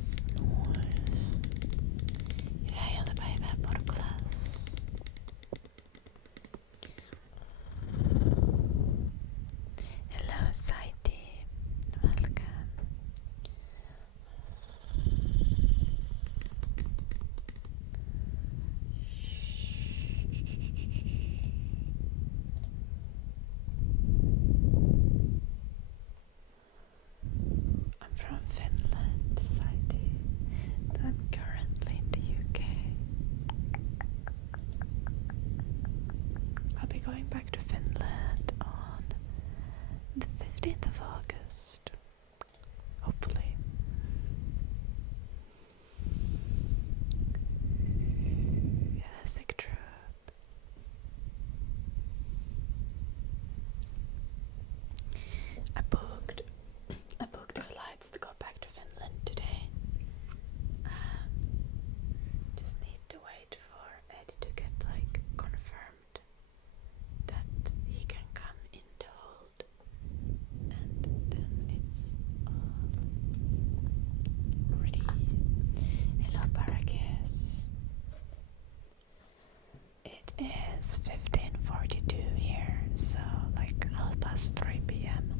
Snores. Jag hejade bara iväg på klass. Hello, Saiti. Welcome. I'm from Finland, Saiti. I'm currently in the UK. I'll be going back to Finland on the 15th of August. Hopefully. Yeah, sick trip. I booked flights to go back to Finland today. Just need to wait for Eddie to get confirmed that he can come in the hold, and then it's all ready. Hello, Barrages. It is 15:42 here, so 3 p.m.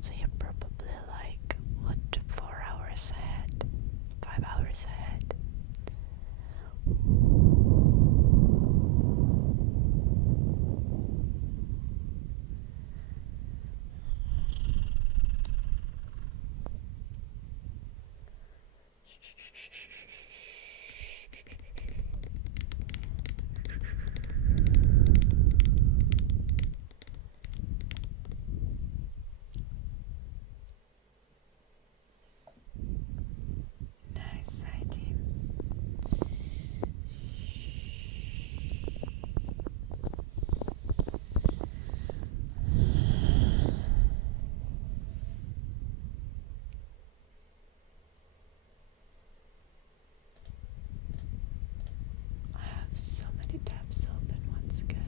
So you're probably 4 hours ahead? 5 hours ahead? Nice idea. I have so many tabs open once again.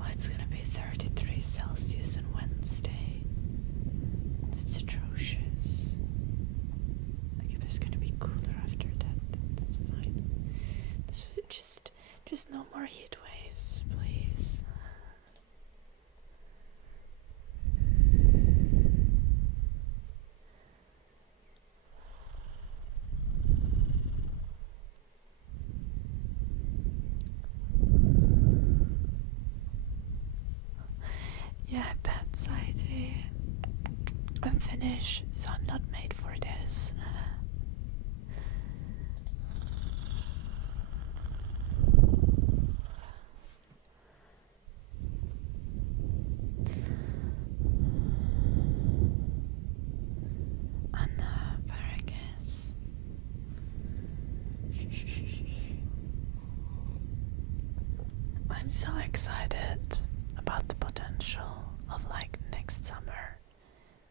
Oh, it's gonna be 33 Celsius on Wednesday. That's atrocious. If it's gonna be cooler after that, that's fine. Just no more heat waves, please. Yeah, bad side. I'm Finnish, so I'm not made for this. Anna Vargas. I'm so excited about the potential of next summer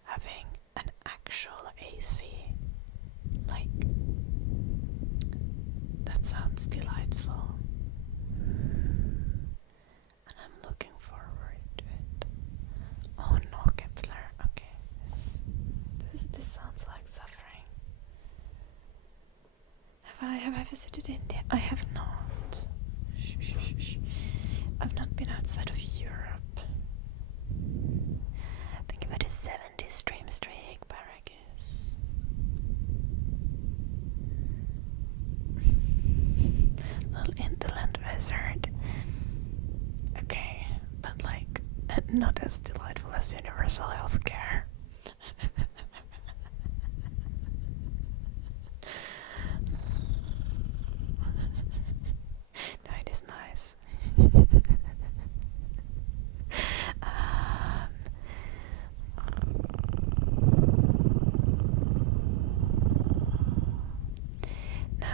having an actual AC. That sounds delightful. And I'm looking forward to it. Oh no, Kepler. Okay. This sounds like suffering. Have I visited India? I have not. Shh. I've not been outside of Europe. Think about the 70 stream streak, Barragus. Little indolent wizard. Okay, but like, not as delightful as universal healthcare. No, it is nice. No,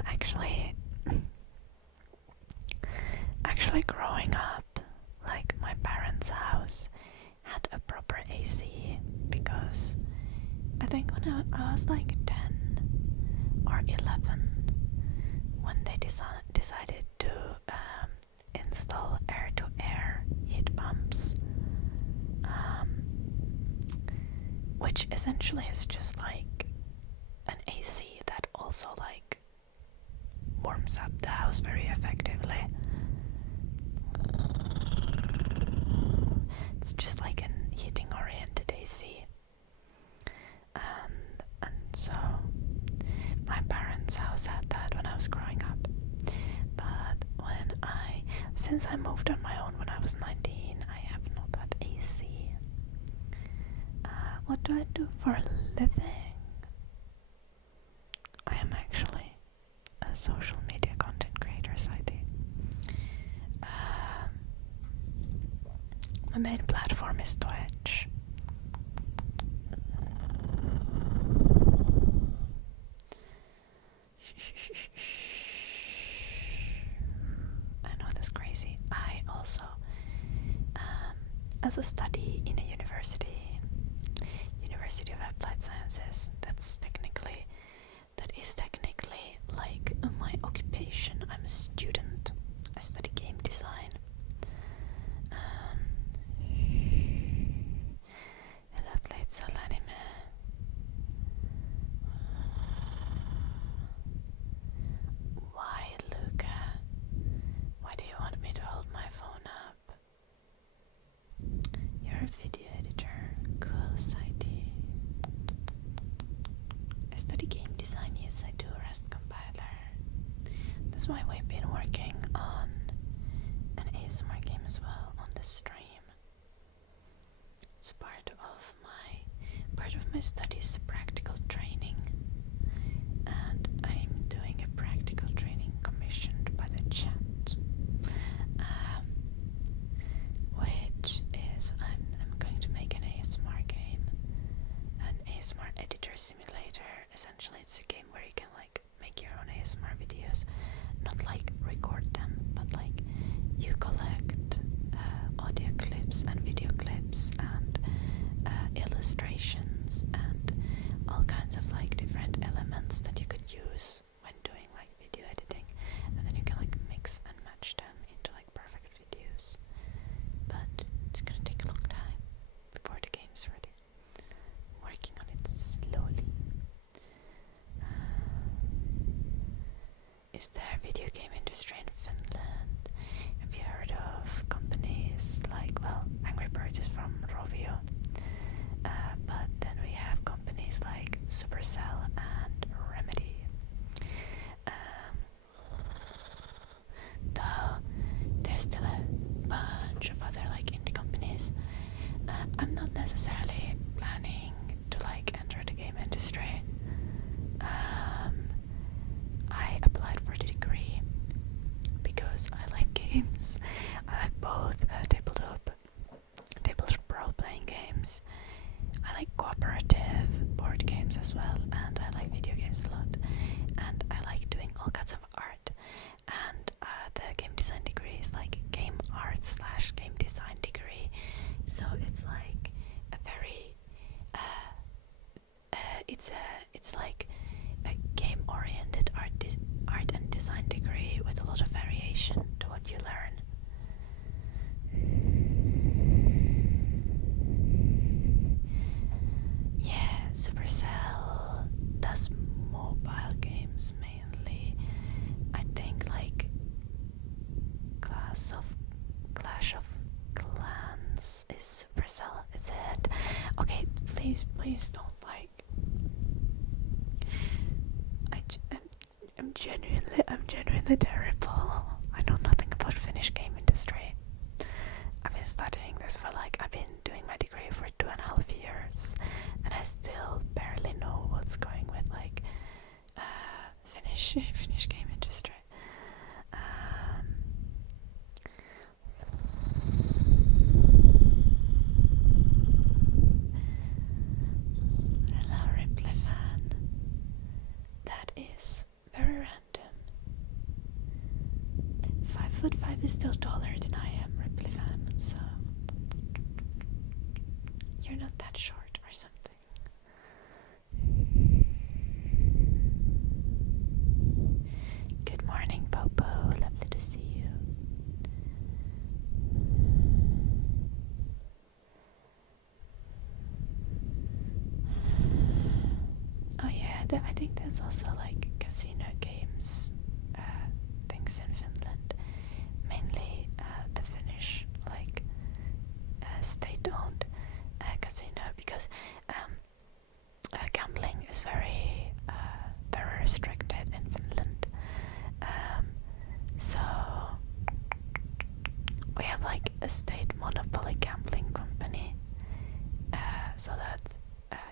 actually growing up, like my parents' house had a proper AC because I think when I was like 10 or 11 when they decided to install air-to-air heat pumps, which essentially is just like an AC that also like warms up the house very effectively. It's just like an heating oriented AC. And so my parents' house had that when I was growing up. But since I moved on my own when I was 19, I have not had AC. What do I do for a living? I am actually a social media content creator, Saiti. My main platform is Twitch. I know that's crazy. I also also study in a University of Applied Sciences. That is technically like my occupation. I'm a student. I study game design. And I played some anime. Why, Luca? Why do you want me to hold my phone up? You're a video editor. Cool, Saiti. I study game design, yes I do, Rust compiler. That's why we've been working on an ASMR game as well on the stream. It's part of my studies practical training, and I'm doing a practical training commissioned by the chat, which is I'm going to make an ASMR game, an ASMR editor simulator. Essentially, it's a game where you can like make your own ASMR videos, not like record them, but like you collect audio clips and video clips and illustrations and all kinds of like different elements that you could use when doing like video editing, and then you can like mix and match them into like perfect videos. But it's gonna take a long time before the game's ready. I'm working on it slowly. Is there a video game industry in Finland? Have you heard of companies like, well, Angry Birds is from Rovio, but then we have companies like Supercell and Remedy. Though there's still a bunch of other like indie companies. I'm not necessarily planning to like enter the game industry. I applied for the degree because I like games. I like both tabletop role-playing games. I like cooperative board games as well, and I like video games a lot. And I like doing all kinds of art. And the game design degree is like game art / game design degree. So it's like a very it's like a game-oriented art and design degree with a lot of variation to what you learn. Yeah, Supercell does mobile games mainly. Clash of Clans is Supercell. Is it? Okay, please don't like. I'm genuinely terrible. I know nothing about Finnish game industry. I've been studying this for I've been doing my degree for 2.5 years, and I still barely know what's going with Finnish game industry. Hello, Ripley fan. That is very random. 5'5" is still taller than I am, Ripley fan, so you're not that short or something. Good morning, Popo. Lovely to see you. Oh yeah, I think there's also casino games things in Finland. Mainly the Finnish state-owned casino, because gambling is very restricted in Finland. So we have a state monopoly gambling company, so that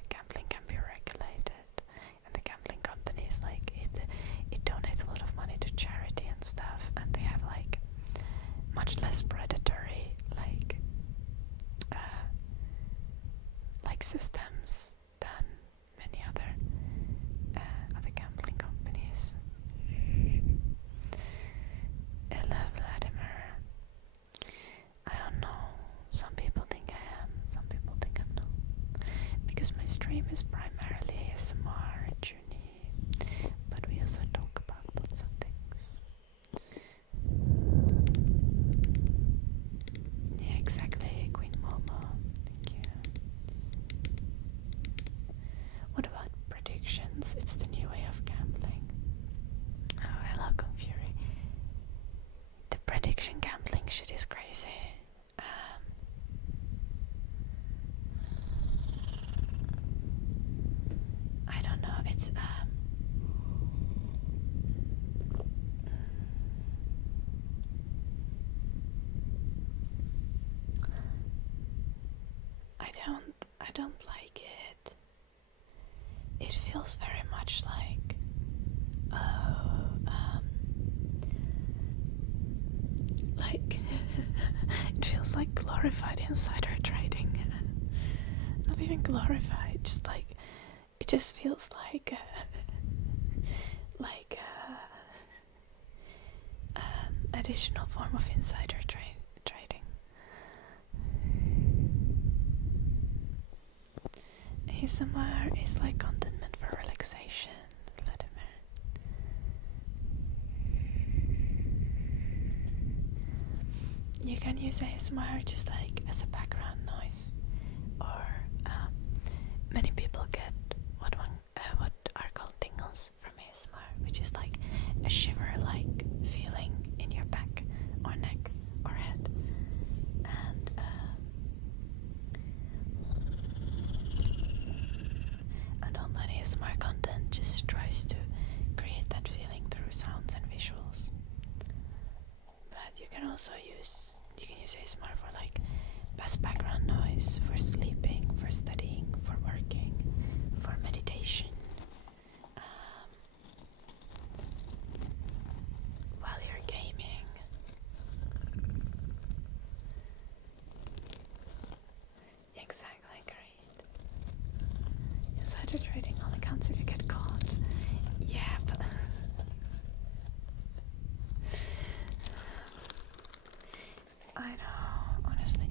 gambling can be regulated, and the gambling company is it donates a lot of money to charity and stuff, and they have much less predatory systems than many other gambling companies. Hello, Vladimir. I don't know. Some people think I am, some people think I'm not. Because my stream is primarily ASMR, Junie, but we also talk about lots of things. Yeah, exactly, Queen Momo. Thank you. What about predictions? It's the new way of gambling. Oh, hello, Confury. The prediction gambling shit is crazy. I don't know. It's I don't like it. It feels very much it feels like glorified insider trading. Not even glorified, just it just feels additional form of insider trading. ASMR is content meant for relaxation, Vladimir. You can use ASMR just as a background noise, or many people get what are called tingles from ASMR, which is a shiver-like feeling in your back or neck or head, and online ASMR content just tries to create that feeling through sounds and visuals. But you can also use ASMR for best background noise, for sleeping, for studying, for working, for meditation, while you're gaming. Exactly, great. Insider trading only counts if you get caught. Yeah, but I know, honestly.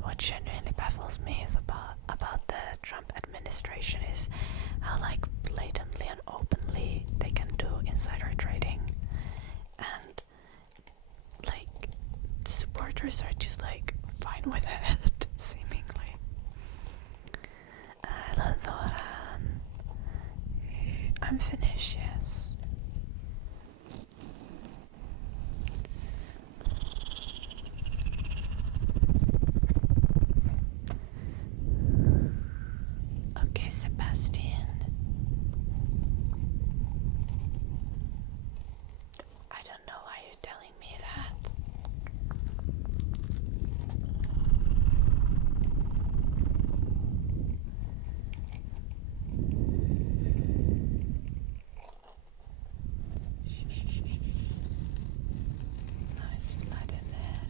What genuinely baffles me is about the Trump administration is how blatantly and openly they can do insider trading, and the supporters are just fine with it, seemingly. I'm finished, yes. Okay, Sebastian. I don't know why you're telling me that. Nice flood in there.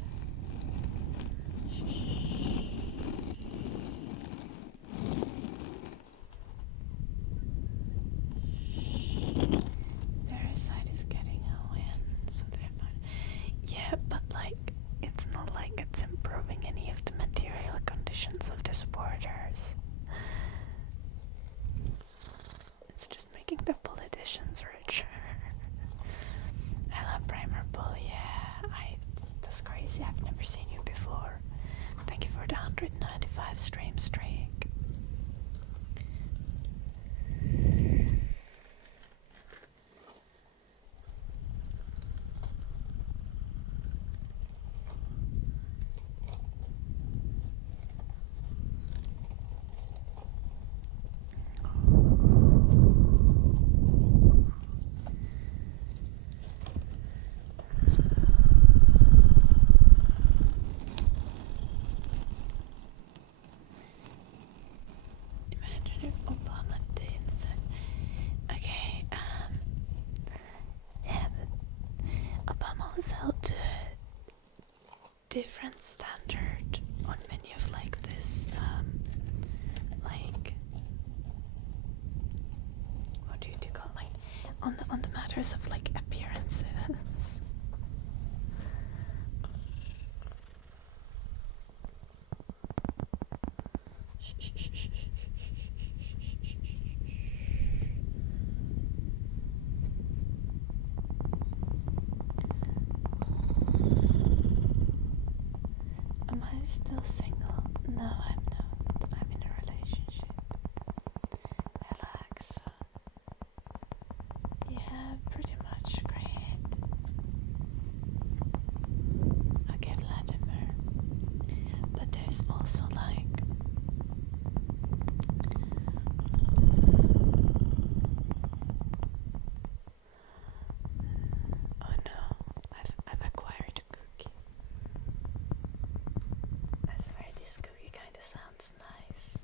Parasite is getting a win, so they're fine. Yeah, but like, it's not like it's improving any of the material conditions of the supporters. It's just making the politicians richer. I love Primer Bull, yeah. That's crazy, I've never seen you before. Thank you for the 195 stream streak. Imagine if Obama did so. Okay, yeah, Obama was held to different standard on many of like this, like, what do you call it? Like, on the matters of like appearances. Am I still single? No, I'm not. I'm in a relationship. Relax. Yeah, pretty much great. I get Latimer. But there's also like, oh no, I've acquired a cookie. I swear this cookie kinda sounds nice.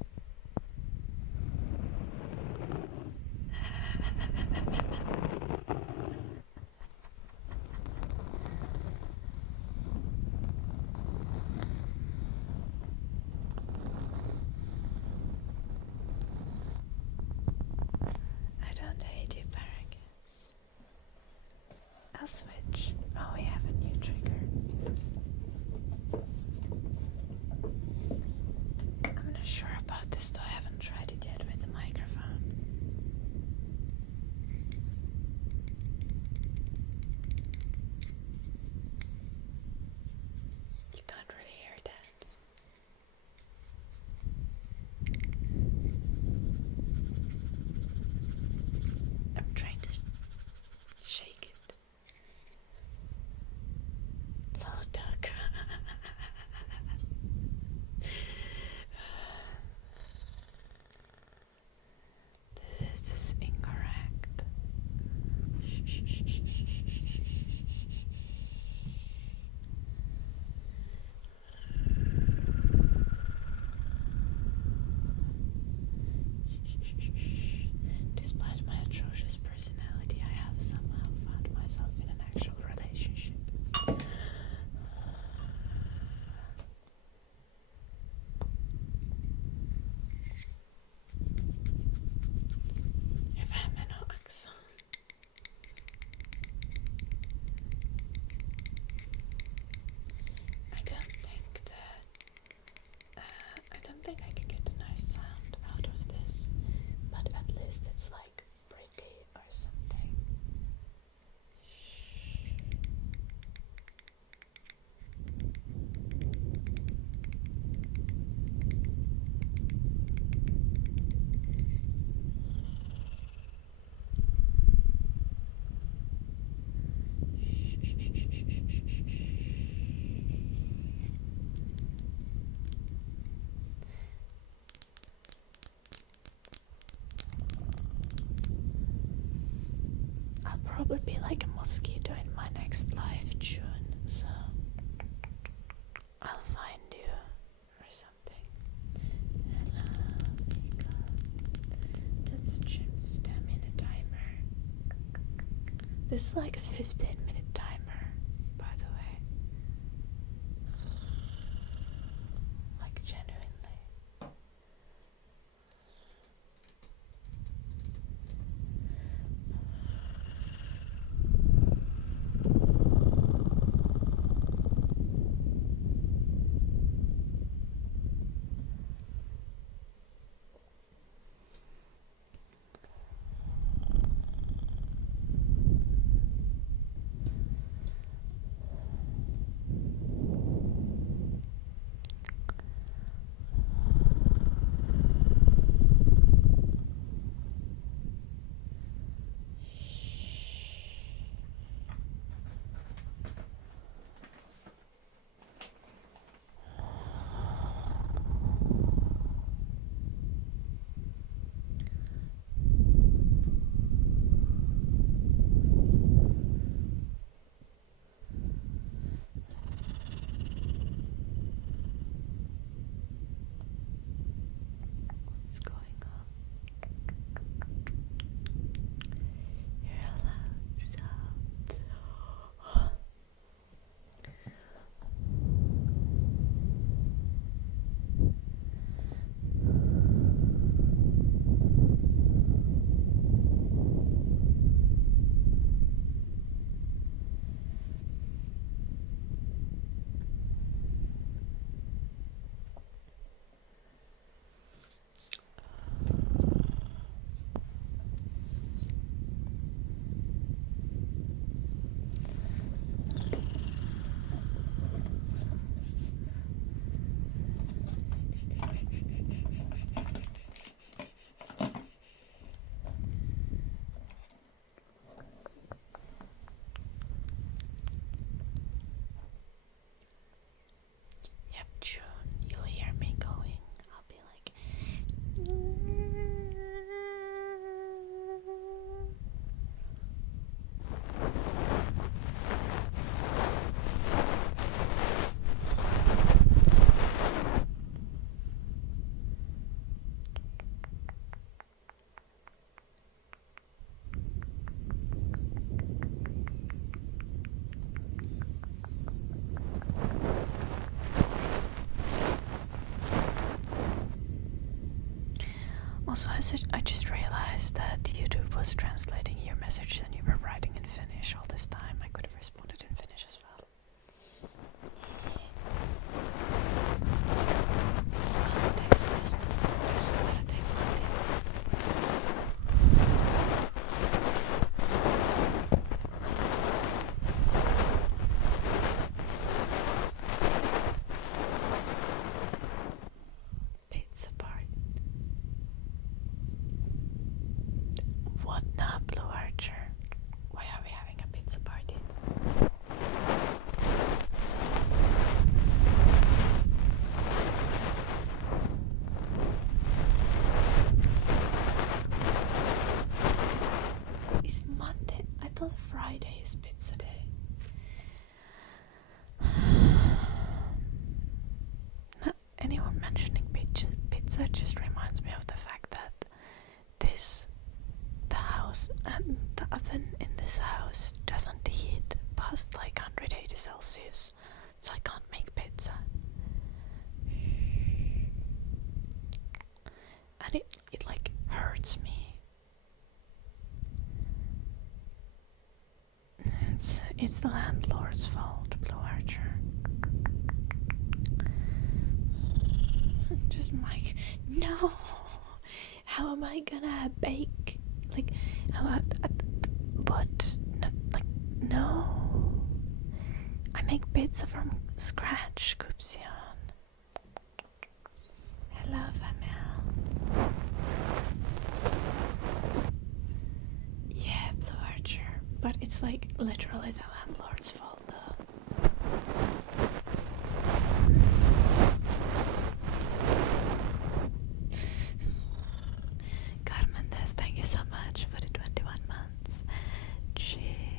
I don't hate you, parakeets. I'll switch. Oh, we have a new trigger. I'm gonna would be like a mosquito in my next life, June, so I'll find you or something. Hello, Mika. Let's trim stamina timer. This is like a 15-minute timer, by the way. Like, genuinely. What's going on? You're allowed sound. Yep, June, you'll hear me going. I'll be like, also, I just realized that YouTube was translating your message and you were writing in Finnish all this time. I could have responded in Finnish as well. Text list. Så bara text Pizza party. What now, Blue Archer? Why are we having a pizza party? Because it's Monday. I thought Friday is pizza day. Now, anyone mentioning pizza just reminds me of the fact that the house and the oven in this house doesn't heat past like 180 Celsius, so I can't make pizza. And it like hurts me. It's the landlord's fault, Blue Archer. Just like, no. How am I gonna bake? Like, what? No, like, no. I make pizza from scratch, Kupsion. Hello, Famil. Yeah, Blue Archer. But it's like literally the landlord's fault, though. Carmen, thank you so much for the 21 months. Cheers.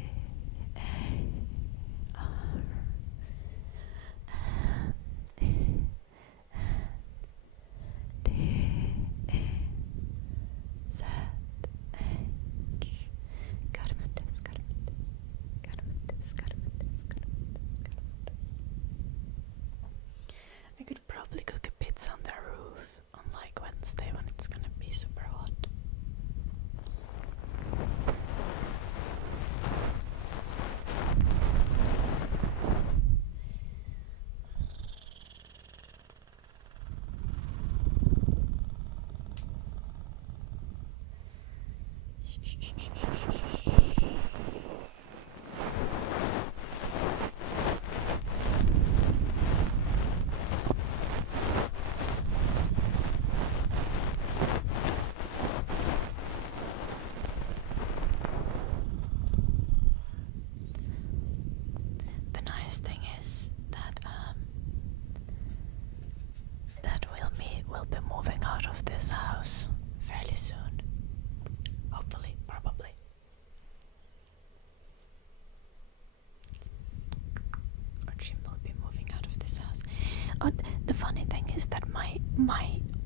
is that my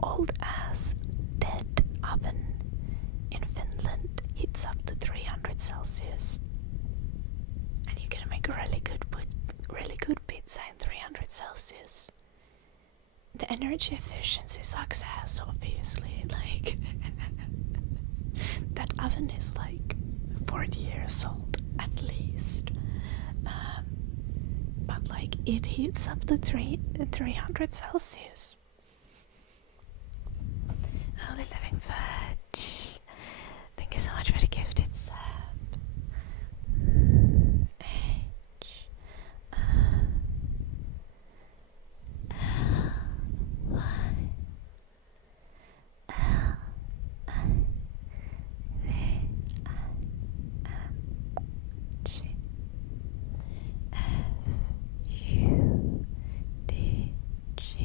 old ass dead oven in Finland heats up to 300 Celsius, and you can make really good pizza in 300 Celsius. The energy efficiency sucks ass, obviously. Like that oven is like 40 years old at least. But like it heats up to 300 Celsius. Holy living fudge. Thank you so much for the gifted sub. H Y L I V I N G F U D G E.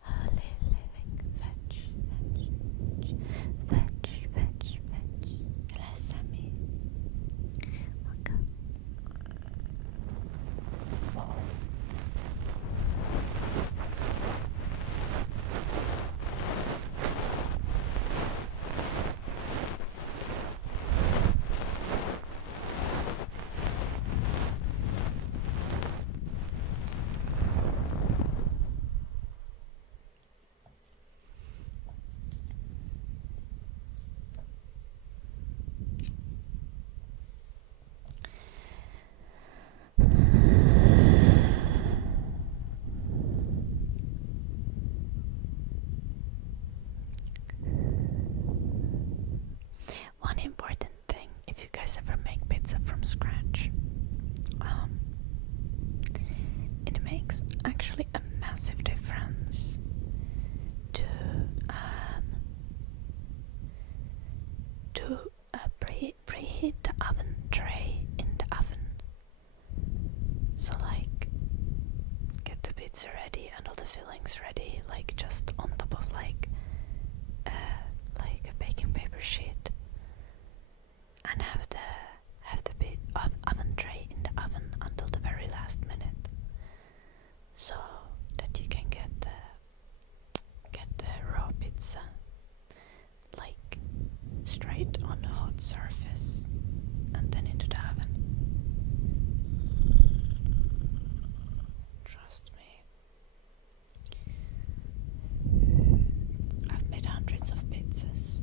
Holy living fetch. Hello, Sammy. Welcome. One important thing, if you guys ever make pizza from scratch, it makes actually a massive difference to preheat the oven tray in the oven. So like get the pizza ready and all the fillings ready, like just on top of like a baking paper sheet, and have the oven tray in the oven until the very last minute, so that you can get the raw pizza like straight on a hot surface and then into the oven. Trust me. I've made hundreds of pizzas.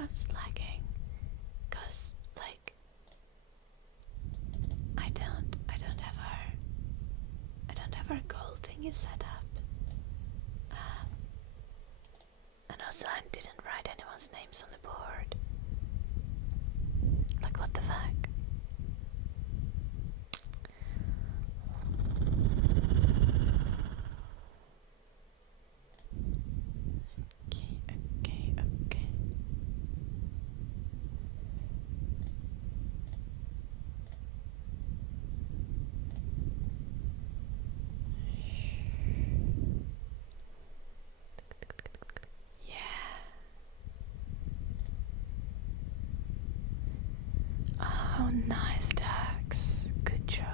I'm slacking because like I don't have our goal thingy set up, and also I didn't write anyone's names on the board. Like what the fuck? Okay. Oh, nice, Dax. Good job.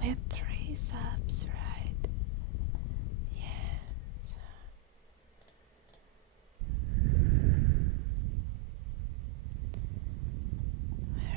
We had 3 subs, right? Yes. Where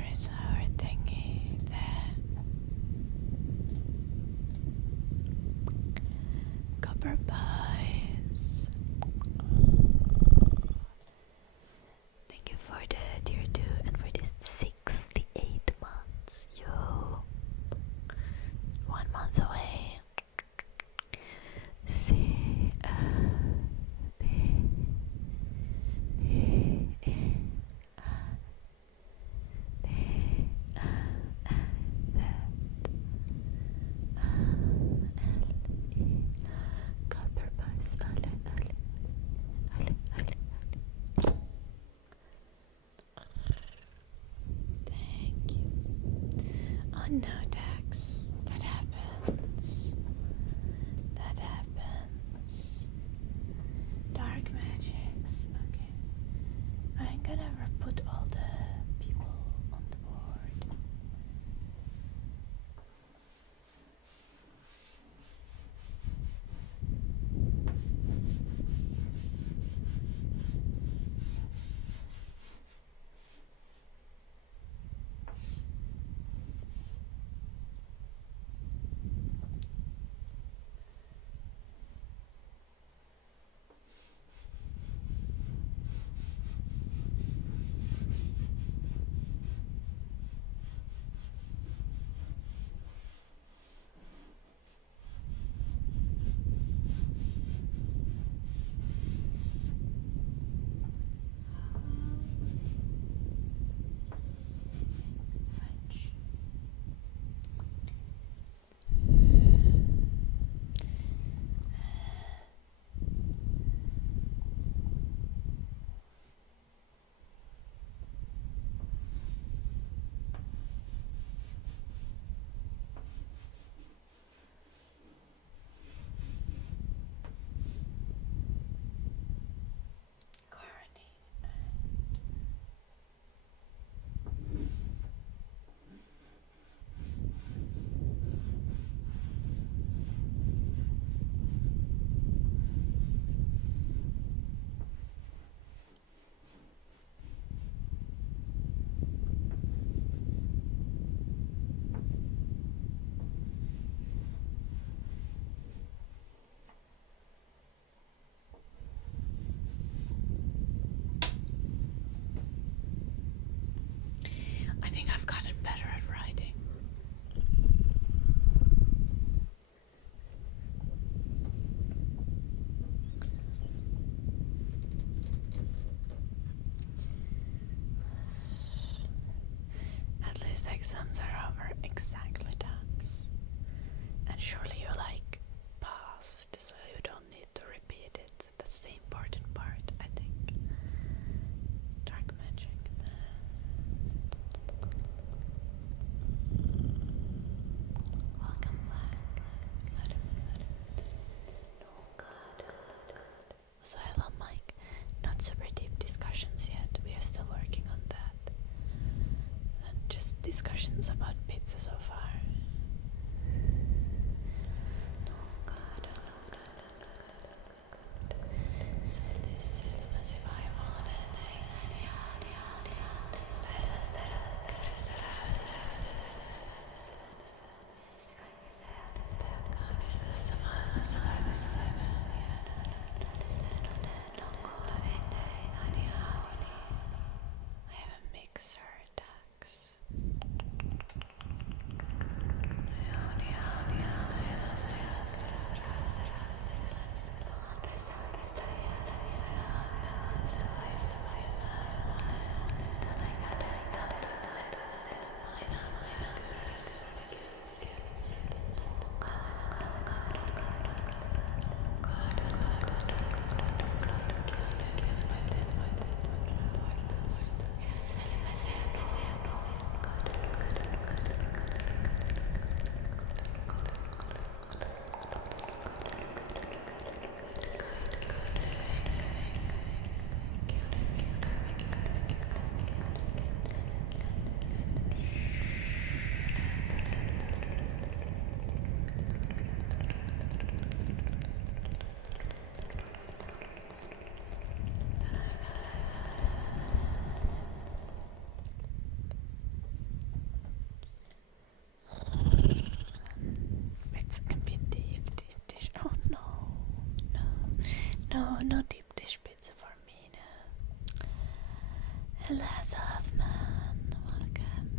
Socialism, man. Welcome.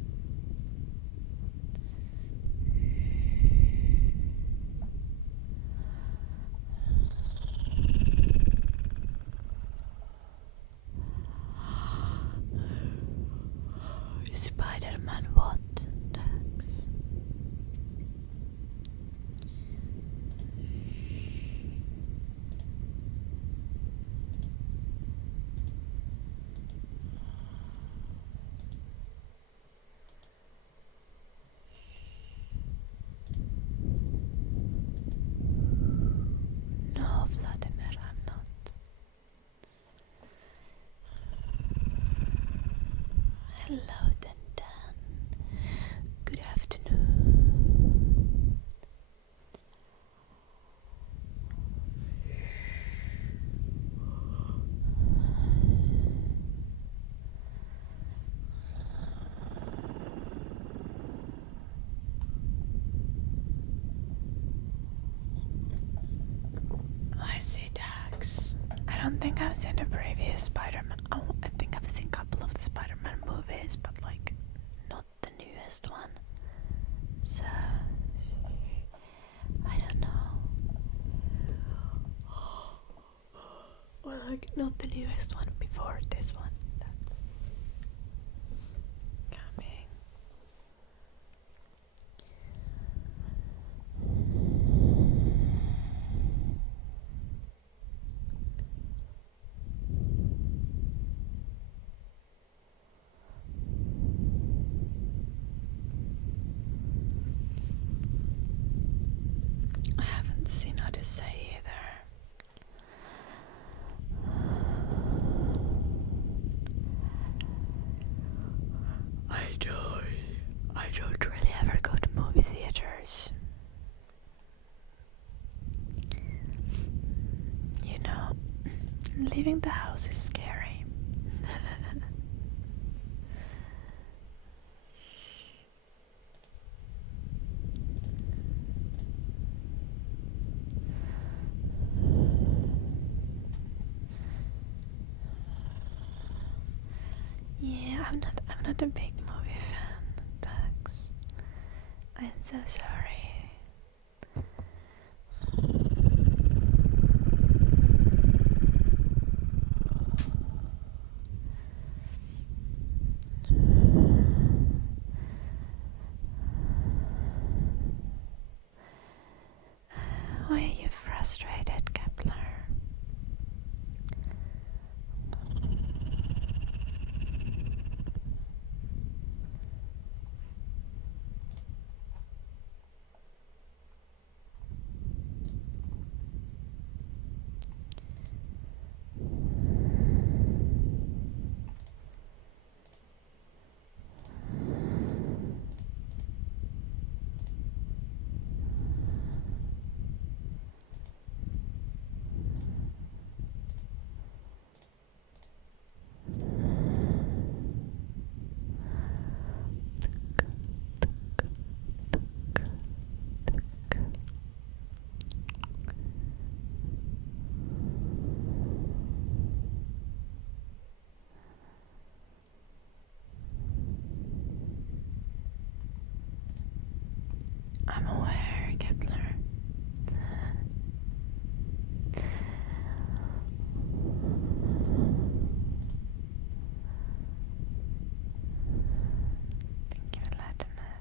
Spider-Man what? Thanks. No, Vladimir, I'm not. Hello, Dan. Good afternoon. I see Dax. I don't think I've seen the previous Spider-Man. Oh, I think I've seen a couple of the Spider-Man movies, but like not the newest one. So I don't know. Or like not the newest one before this one. That's coming. I haven't seen Odyssey either. I don't really ever go to movie theaters. You know, leaving the house is scary. Yeah, I'm not a big movie fan, Dax. I'm so sorry. Why are you frustrated, Kepler? I'm aware, Kepler. Thank you, Vladimir.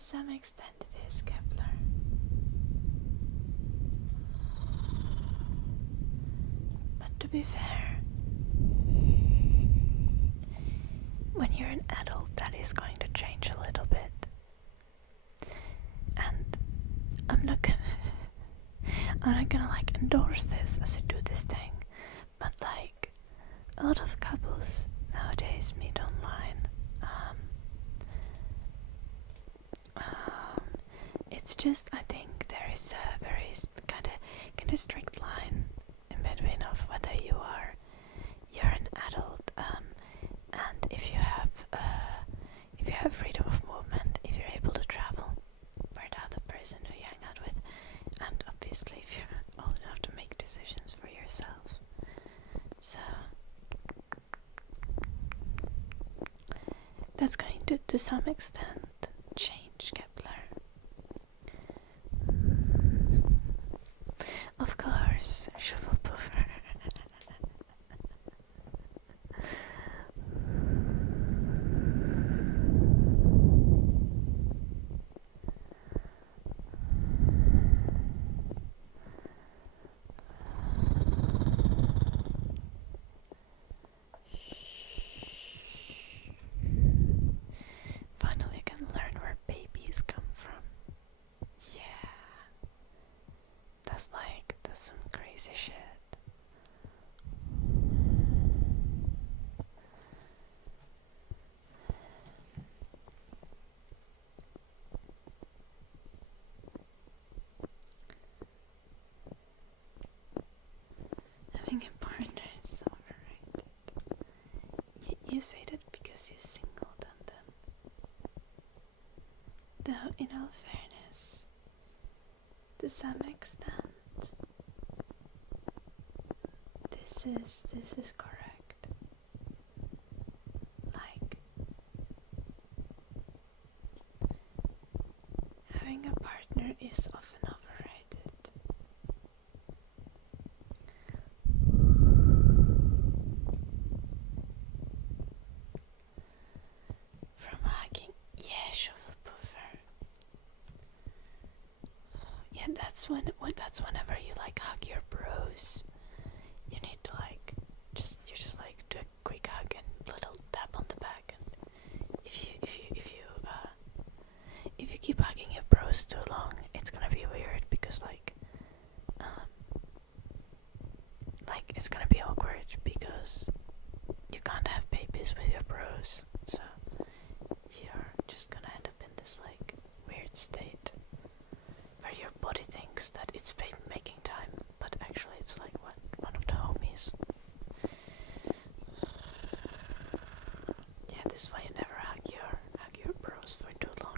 some extent it is, Kepler. But to be fair, when you're an adult, that is going to change a little bit. And I'm not gonna like endorse this as I do this thing, but like a lot of couples nowadays meet online. It's just, I think there is a very kind of strict line in between of whether you're an adult, and if you have freedom of movement, if you're able to travel where the other person who you hang out with, and obviously if you're old enough to make decisions for yourself. So that's going to some extent change, Kepler. Of course, Shufflepuffer. Finally, you can learn where babies come from. Yeah. That's some crazy shit. Having a partner is so overrated. You say that because you're single, Dundon. Though, in all fairness, to some extent, this is correct. Like, having a partner is often overrated. From hacking, yeah, Shufflepuffer. Yeah, that's whenever you like hug your bros. You need to like you just like do a quick hug and little tap on the back, and if you keep hugging your bros too long, it's gonna be weird because like it's gonna be awkward because you can't have babies with your bros, so you're just gonna end up in this like weird state where your body thinks that it's baby making time, but actually it's like one of the homies. Yeah, this is why you never hug your bros for too long.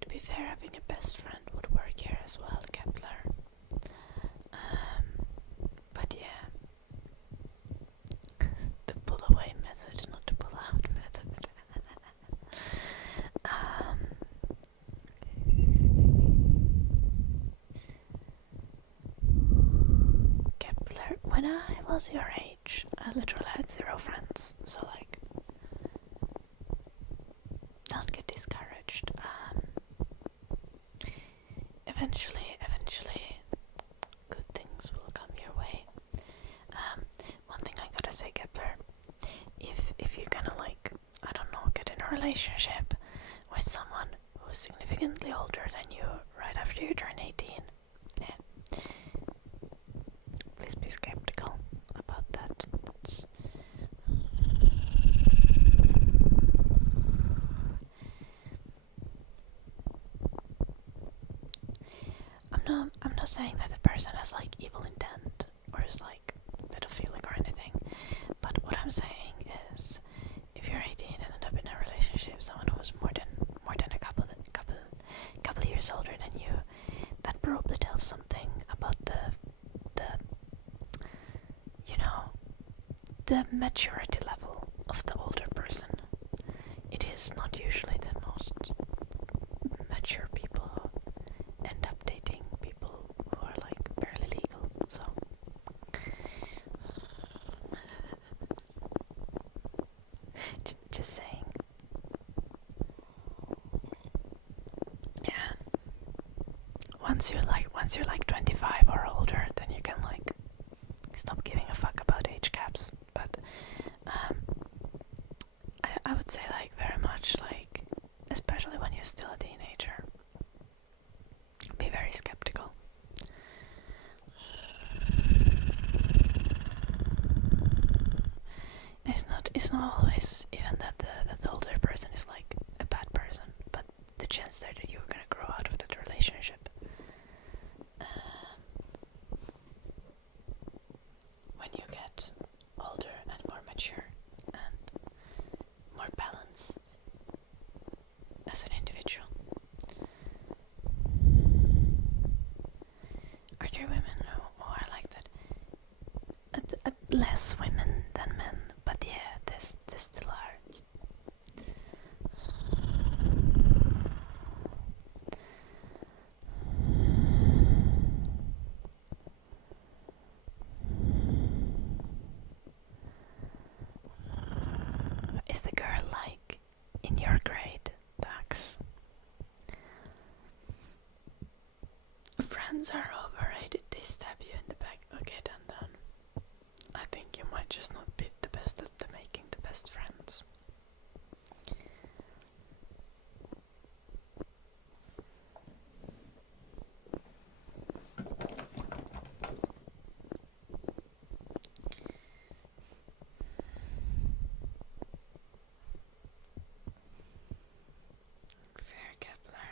To be fair, having a best friend would work here as well, Kepler. But yeah, the pull away method, not the pull out method. Kepler, when I was your age, I literally had 0 friends, so like, don't get discouraged. Eventually, good things will come your way. One thing I gotta say, Kepler, if you're gonna like, I don't know, get in a relationship with someone who's significantly older than you right after you turn 18, please be skeptical about that. I'm not saying that the person has like evil intent or is like pedophilic or anything, but what I'm saying is, if you're 18 and end up in a relationship, someone who's more than a couple years older than you, that probably tells something about the maturity level Just saying. Yeah. Once you're like 25 or older, then you can like stop giving a fuck about age caps. But I would say like very much like, especially when you're still a teenager, be very skeptical. It's not always even that the older person is like a bad person, but the chance there that you're gonna grow out of that relationship. When you get older and more mature and more balanced as an individual. Are there women who are like that? Less women than men, but yeah, there's still are. Is the girl like in your grade, Dax? Friends are overrated, they stab you in the back. Okay, done. I think you might just not be the best at making the best friends. Fair Kepler.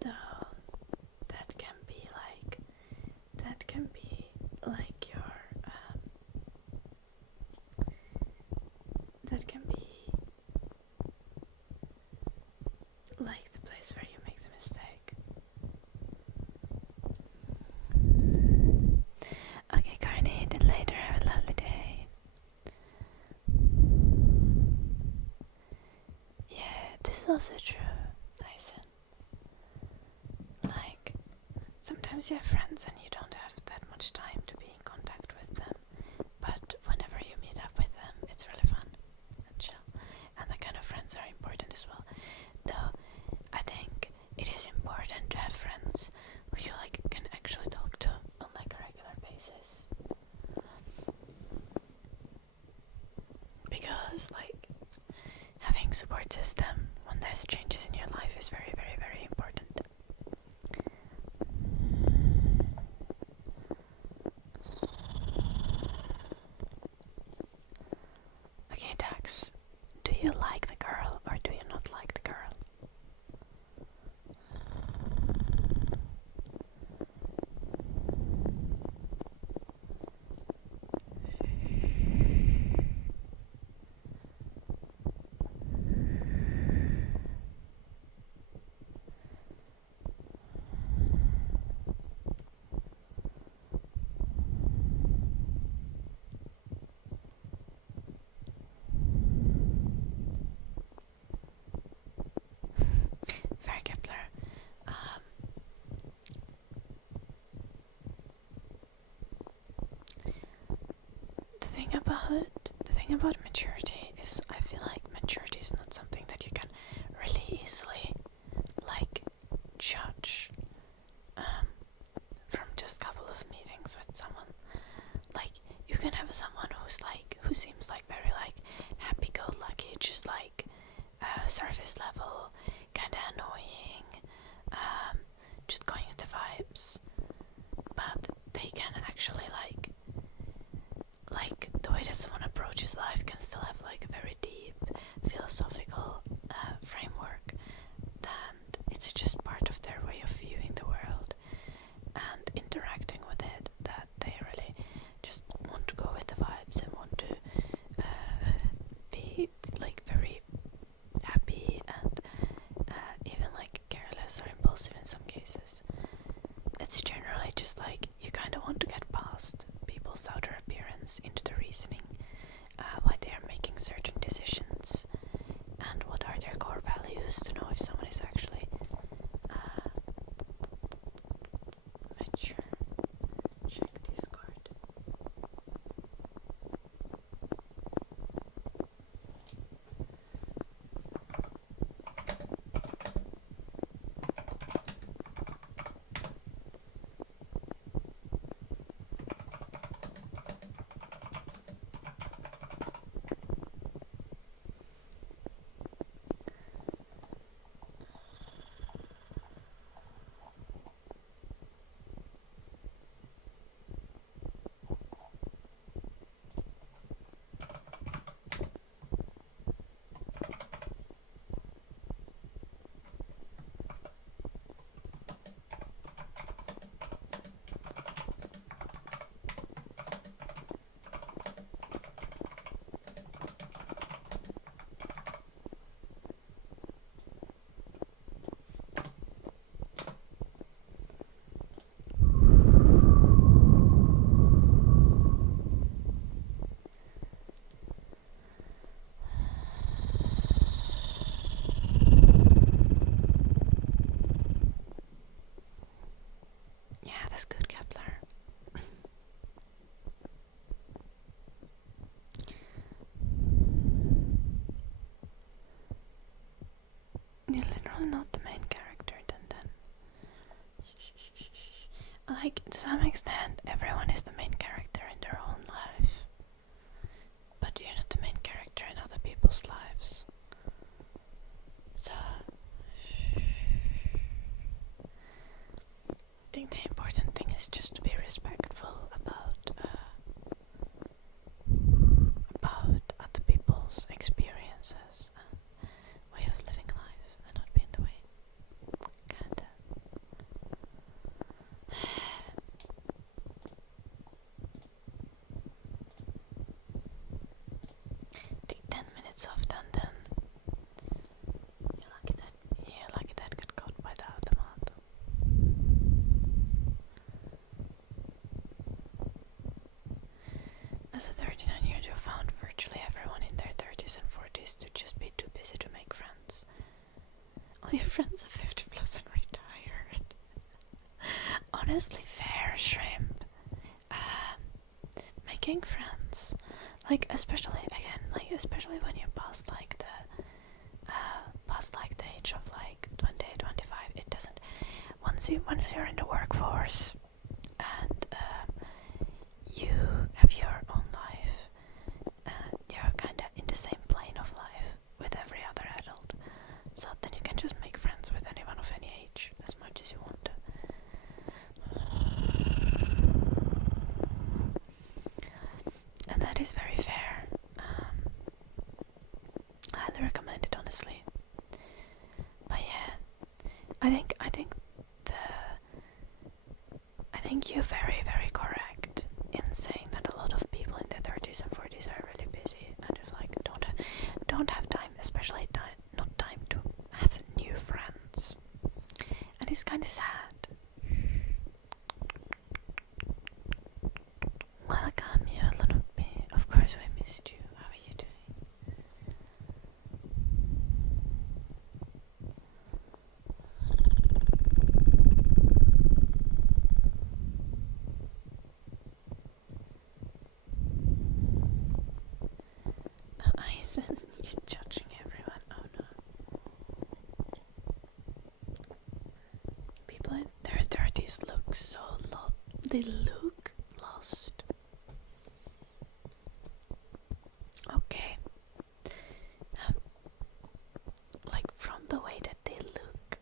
Though that can be like your that can be like the place where you make the mistake. Okay, Carney, then later, have a lovely day. Yeah, this is also true, Dyson. Like, sometimes you have friends and you don't have that much time to be in contact with them, but whenever you meet up with them, it's really fun and chill. And that kind of friends are important as well. Though, I think it is important to have friends who you like can actually talk to on like a regular basis. Because like having support system when there's changes in your life is very, very, very important. Okay, Dax, do you like the girl or do you not like the girl? Fair Kepler. The thing about maturity is I feel like maturity is not something that you can really easily like judge from just a couple of meetings with someone. Like you can have someone who seems like very like happy-go-lucky, just like surface level, kinda annoying, just going with the vibes, but they can actually like the way that someone approaches life can still have like a very deep philosophical framework, and it's just part of their way of viewing the world and interacting with it, that they really just want to go with the vibes and want to be like very happy and even like careless or impulsive in some cases. It's generally just like you kind of want to get past people's outer appearance into the reasoning, why they are making certain decisions and what are their core values, to know if someone is actually mature. Check Discord. people's experiences and way of living life and not be in the way. Kinda. Take 10 minutes off and then you're lucky that got caught by the automat. As a 39-year-old, I found virtually everyone in their 30s and 40s to just be too busy to make friends. All your friends are 50 plus and retired. Honestly, fair, shrimp. Making friends, like especially when you're past like the age of like 20, 25, it doesn't. Once you're in the workforce and you have your own life, and you're kind of in the same plane of life with every other adult, so then you can just make friends with anyone of any age as much as you want to. And that is very fair. I highly recommend it, honestly. But yeah, I think you're very, very correct in saying that a lot of people in their 30s and 40s are really busy and just like don't have time, especially not time to have new friends. And it's kind of sad. Welcome, you little bee. Of course we missed you. How are you doing? Eisen, you're judging everyone. Oh no. People in their 30s look so they look lost. Okay. Like from the way that they look.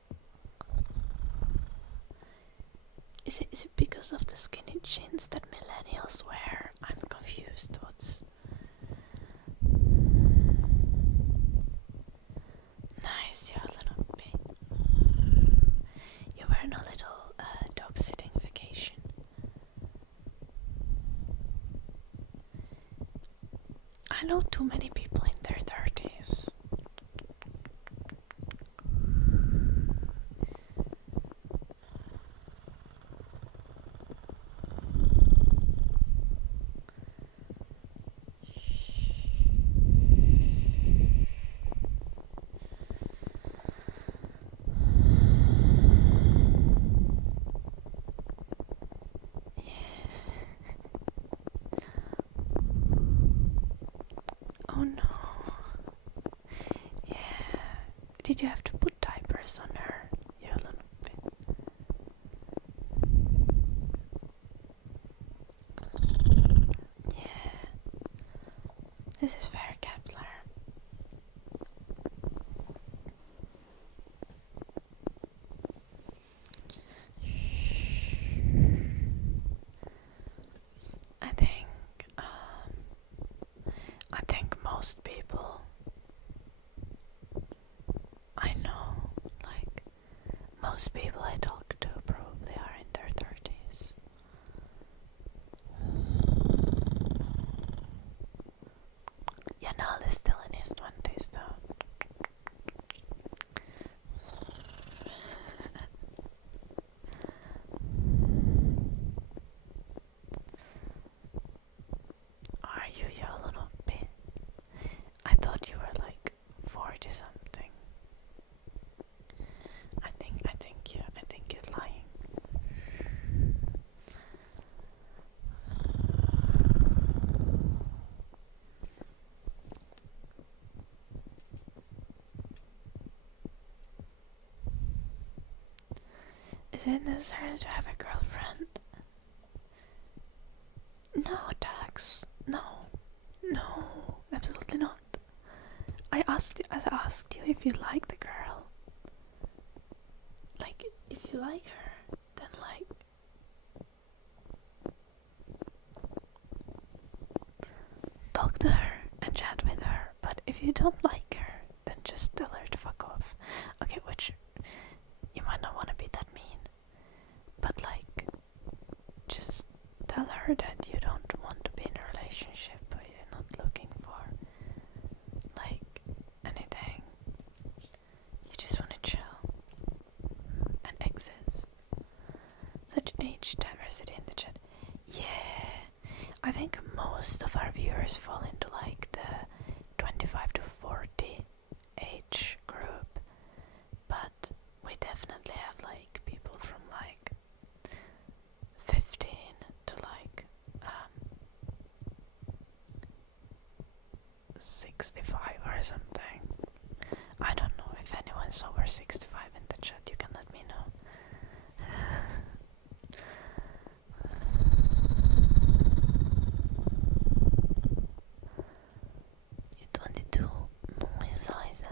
Is it because of the skinny jeans that millennials wear? I'm confused. What's nice, you're a little bit. You were on a little dog sitting vacation. I know too many people in their 30s. Oh no. Yeah. Did you have to put diapers on her? You little bit. Yeah. This is fair, Kepler. I think most people I know, like most people I talk to probably are in their 30s. Yanal is still in his 20s though. Are you Yolonopi? I thought you were like 40 something. I think you're lying. Is it necessary to have a girlfriend? No, Dax. No, absolutely not. I asked you if you like the girl. Like, if you like her, then like talk to her and chat with her. But if you don't like her, then just tell her to fuck off. Okay, which you might not want to be that mean, but like, just tell her that you don't want to be in a relationship, or you're not looking for like anything. You just want to chill and exist. Such age diversity in the chat. Yeah, I think most of our viewers fall into like the 25 to 40 age group, but we definitely have like people from like 15 to like 65 or something. I don't know if anyone's over 65 in the chat, you can let me know. You 22 Socialism.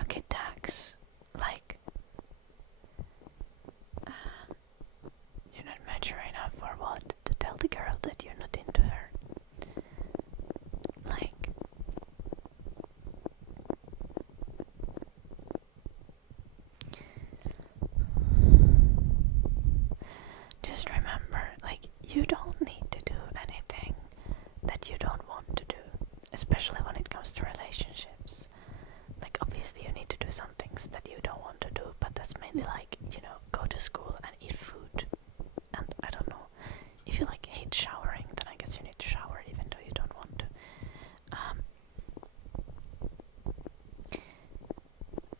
Okay, Dax, like, you're not mature enough for what? To tell the girl that you're not into her. Like, just remember, like, you don't need to do anything that you don't want to do, especially when it comes to relationships. Like, obviously you need to do some things that you don't want to do, but that's mainly like, you know, go to school and eat food. And I don't know, if you like hate showering, then I guess you need to shower even though you don't want to.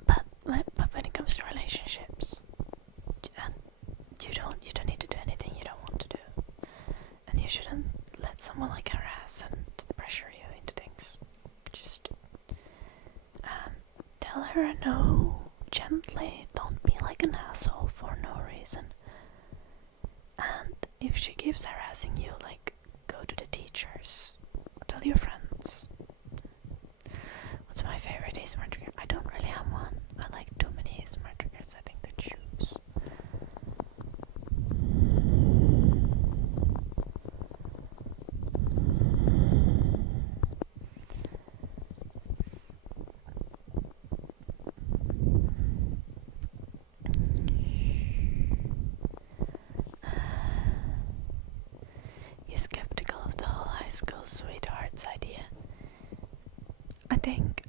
But when it comes to relationships, and you don't need to do anything you don't want to do, and you shouldn't let someone like harass and pressure you into things. Just tell her no gently. Don't be like an asshole for no reason. And if she keeps harassing you, like, go to the teachers. Tell your friends. What's my favorite ASMR trigger? I don't really have one. I like too many ASMR triggers, I think, to choose. You skeptical of the whole high school sweethearts idea? I think,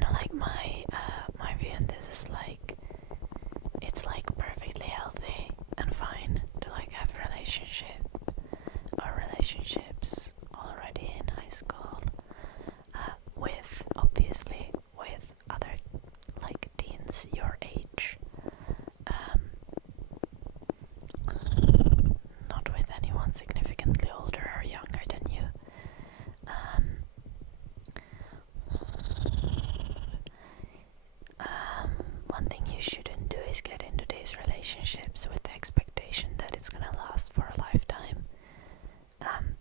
no, like my view on this is like, it's like perfectly healthy and fine to like have a relationship or relationships already in high school, with, obviously, with other like teens your age. Not with anyone significantly older or younger than you. One thing you shouldn't do is get into these relationships with the expectation that it's gonna last for a lifetime. And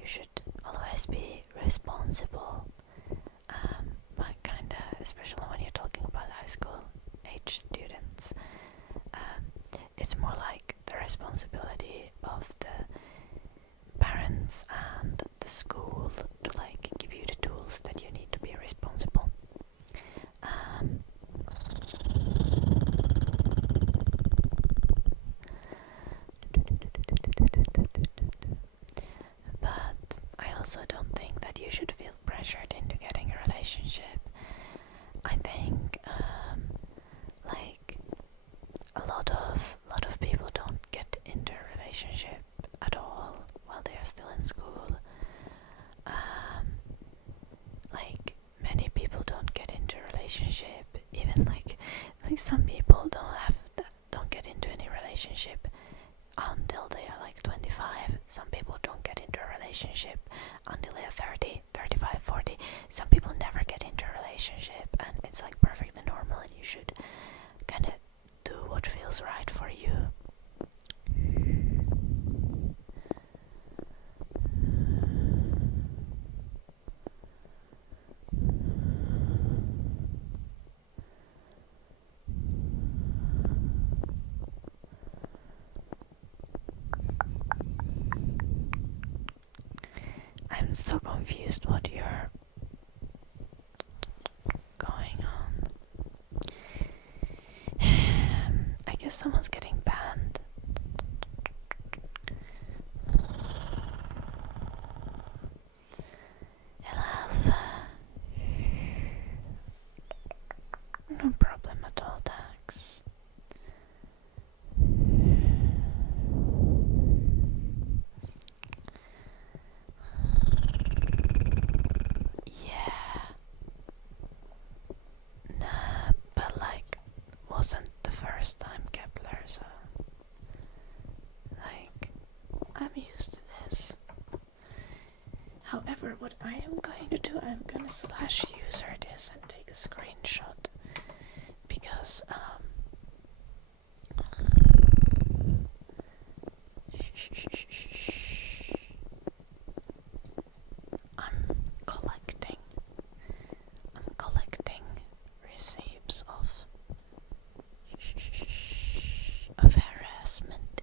you should always be responsible. But kinda, especially when you're talking about high school age students, it's more like the responsibility of the parents and the school to like give you the tools that you need to be responsible. But I also don't think that you should feel pressured into getting a relationship. I think like a lot of people don't get into a relationship at all while they are still in school. Like many people don't get into a relationship, even like some people don't get into any relationship until they are like 25. Some people don't get into a relationship until they are 30, 35, 40. Some people never get into a relationship, and it's like perfectly normal, and you should kind of do what feels right for you. I'm so confused what you're going on. I guess someone's getting banned. Hello, Alpha. No problem at all, thanks. Yeah. Nah, but like, wasn't the first time Kepler, so like, I'm used to this. However, what I am going to do, I'm gonna /user this and take a screenshot because I'm collecting receipts of harassment.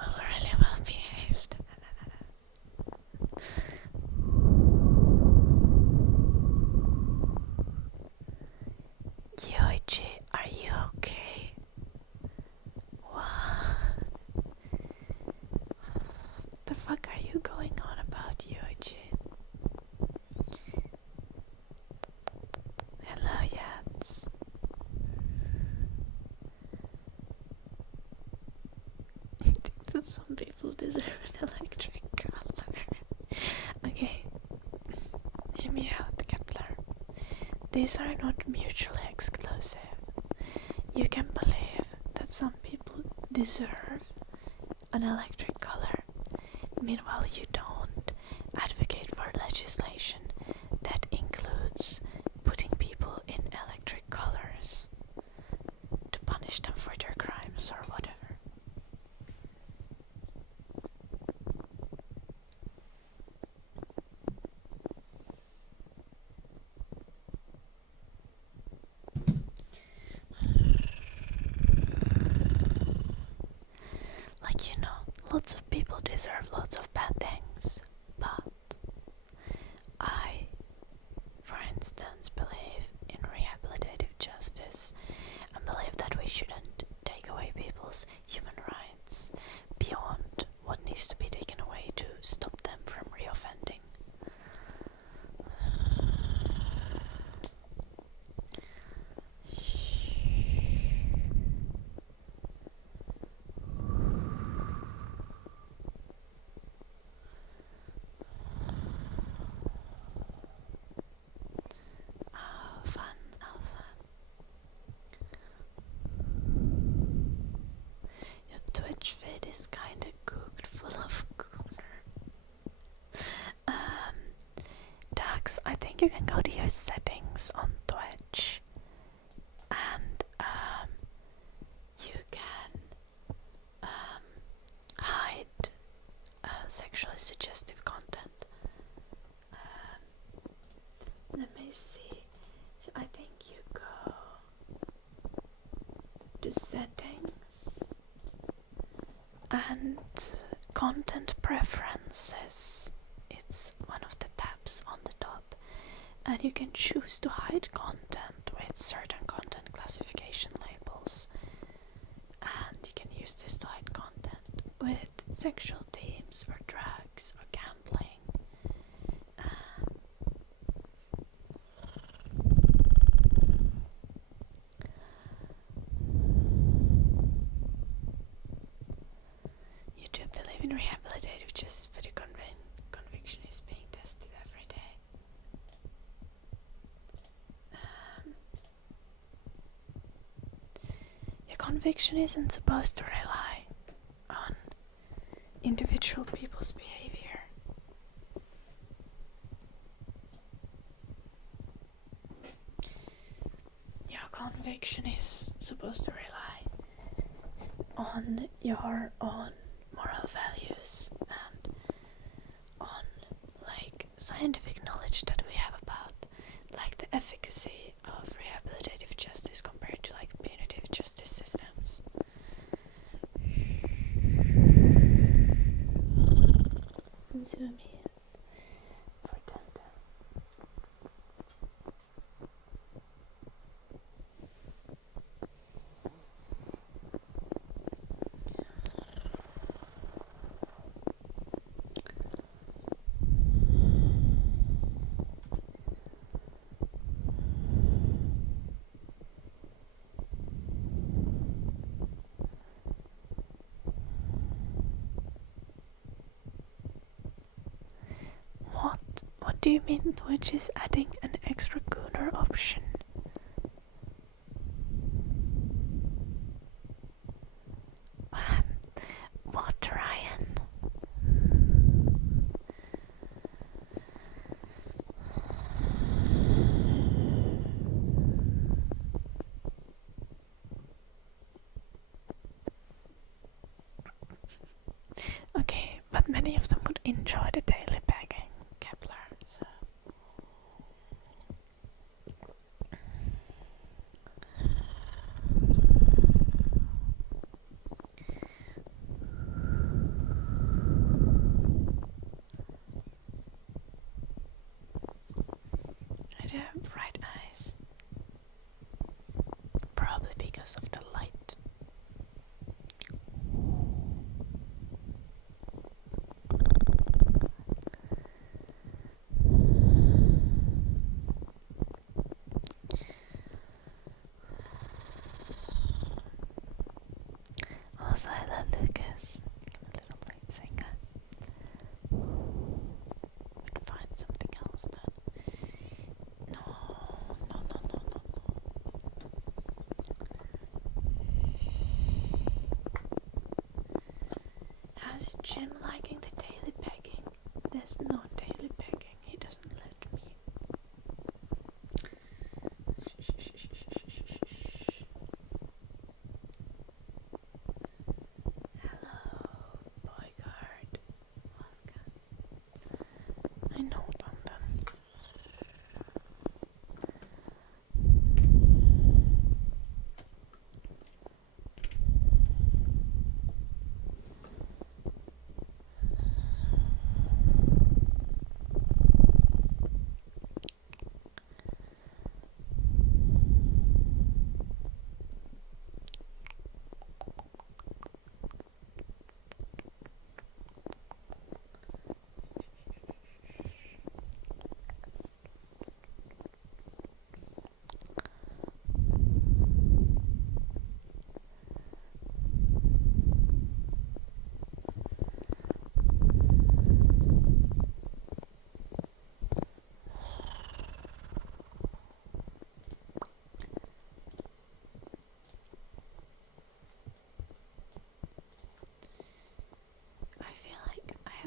Really well behaved. Yoichi, are you okay? What the fuck are you going on about, Yoichi? Hello, Yats. I think that some people deserve an electric color. Okay, hear me out, Kepler. These are not mutually exclusive. You can believe that some people deserve an electric color. Meanwhile, you don't advocate for legislation that includes putting people in electric colors to punish them for their crimes or whatever. Like, you know, lots of people deserve lots of bad things, but I, for instance, believe in rehabilitative justice and believe that we shouldn't take away people's human rights beyond what needs to be taken away to stop them from reoffending. Oh, fun, Alpha. Your Twitch feed is kinda cooked, full of gooner. Dax, I think you can go to your settings on Twitch and you can hide sexually suggestive content. Let me see. So I think you go to settings and content preferences. It's one of the tabs on the top, and you can choose to hide content with certain content classification labels. use this to hide content with sexual themes or drugs or gambling. You do believe in rehabilitative justice, but your conviction is being tested every day. Your conviction isn't supposed to rely on individual people's behavior. Your conviction is supposed to rely on your own moral values and on like scientific knowledge that we have about like the efficacy of rehabilitative justice compared to like punitive justice systems. Zoom is for dental. What do you mean Twitch is adding an extra Gunner option? What, Ryan? Okay, but many of them would enjoy the daily begging, Kepler, so. I do have bright eyes. Probably because of the light. Also, I love Lucas. A little lead singer. Would find something else then. No. How's Jim liking the daily pegging? There's no daily pegging. He doesn't let me. Hello, Boyguard. Welcome. I know London.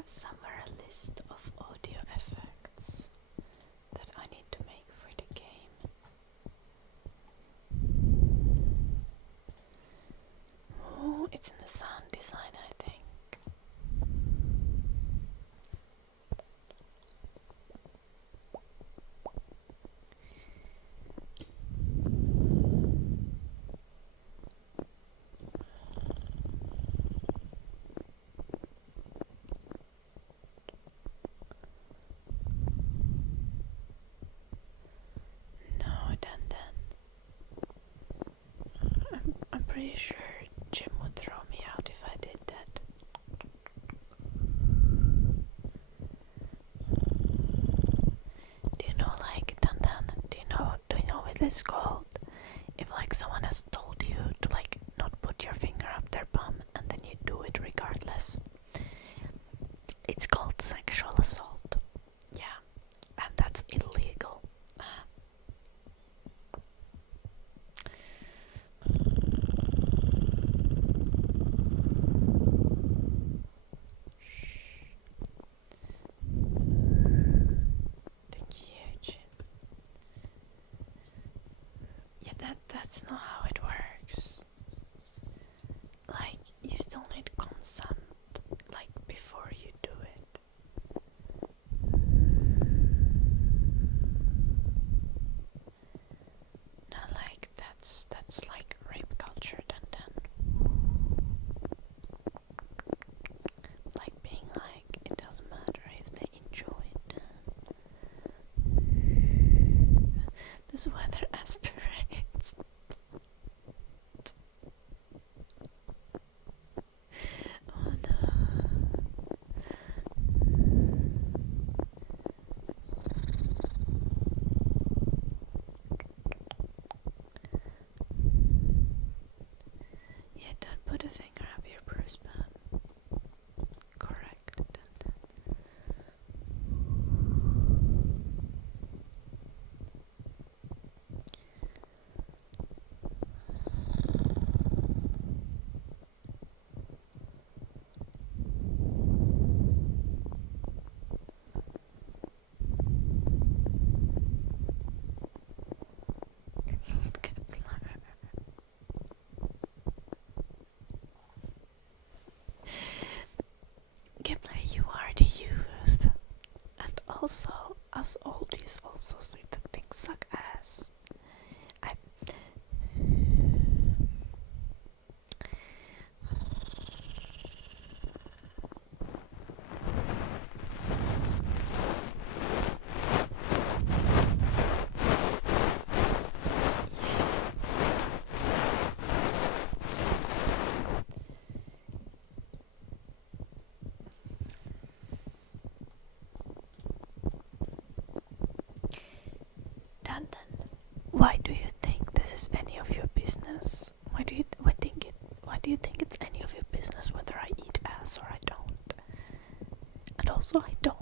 Somewhere a list of audio effects that I need to make for the game. Oh, it's in the sound design, I think. I'm pretty sure Jim would throw me out this called? If like someone has told you to like not put your finger up their bum and then you do it regardless. It's called sexual assault. Yeah, and that's illegal. Thank you, Eugene. Yeah, that's not how it works. Like, you still need consent, like, before you do it. No, like, that's like rape culture then. Like, being like, it doesn't matter if they enjoy it. This weather aspirates. Oh no. Yeah, don't put a finger up your bruise bum. Correct. Kepler, you are the youth. And also, us oldies also say that things suck ass. Dandan, why do you think this is any of your business? Why do you think it's any of your business whether I eat ass or I don't? And also, I don't.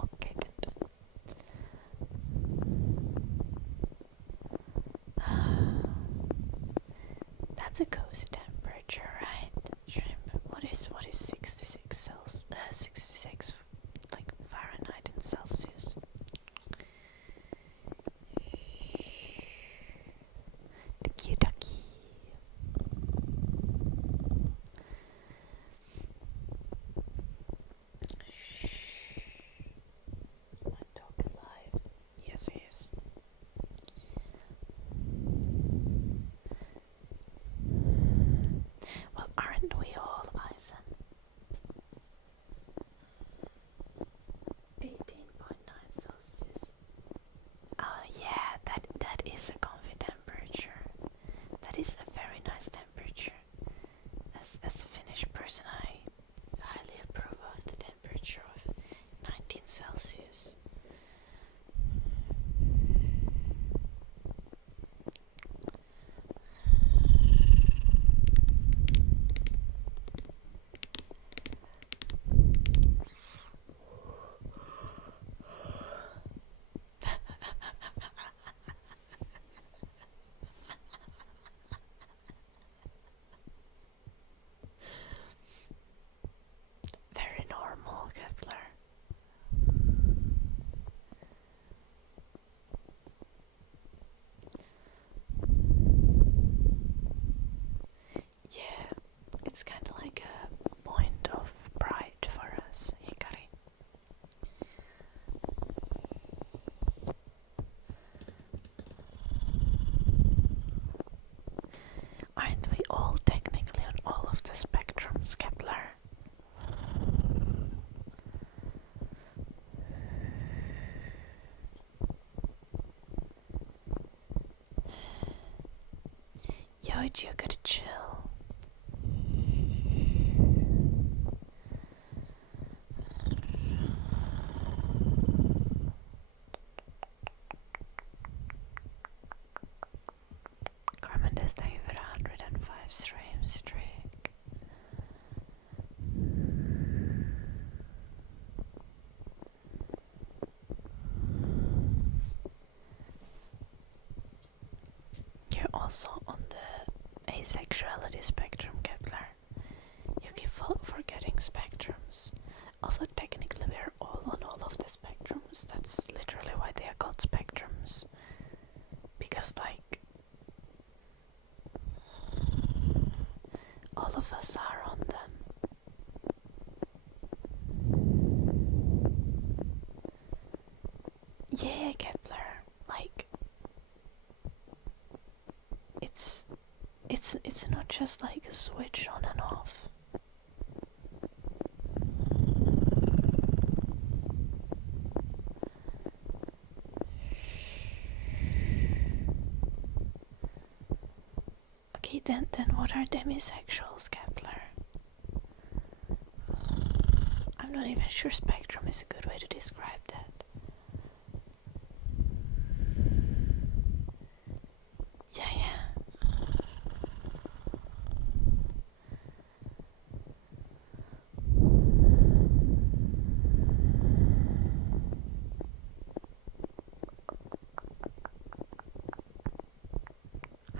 Okay, Dandan. That's a cozy temperature, right? Shrimp. What is 66 Celsius? 66 like Fahrenheit in Celsius. Tiki ducky. Is my dog alive? Yes, he is. Dude, you gotta chill. Carmendes, thank you for the 105 stream streak. You're also on the asexuality spectrum, Kepler. You keep forgetting spectrums. Also, technically, we're all on all of the spectrums. That's literally why they are called spectrums. Because, like, all of us are on them. Yeah, Kepler. Like, it's not just like a switch on and off. Okay, then what are demisexuals, Kepler? I'm not even sure spectrum is a good way to describe that. Yeah.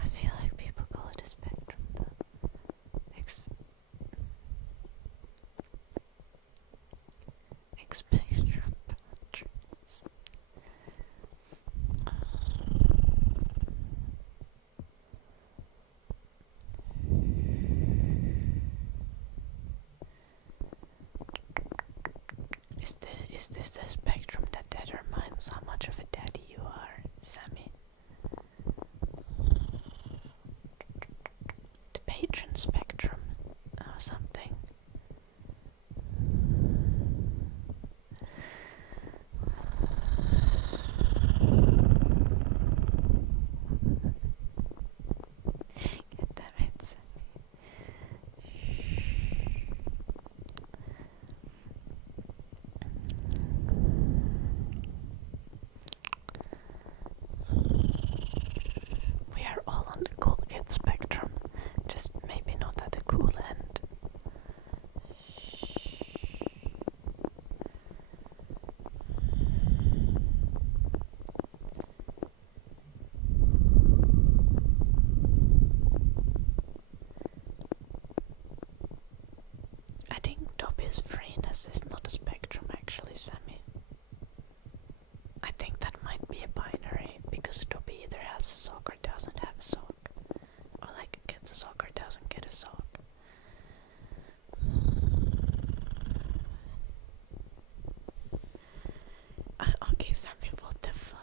I feel like people call it a spectrum though. Spectrum patterns. Is this the spectrum that determines how much of a daddy you are, Sammy? The patron spectrum or something. God damn it, Sammy. We are all on the cool kid spectrum, just maybe not at the cool end. I think Toby's freeness is not a spectrum actually, Sammy. I think that might be a binary, because Toby either has a sock or doesn't have a sock. Or like gets a sock or doesn't get a sock. Okay, Sammy, what the fuck?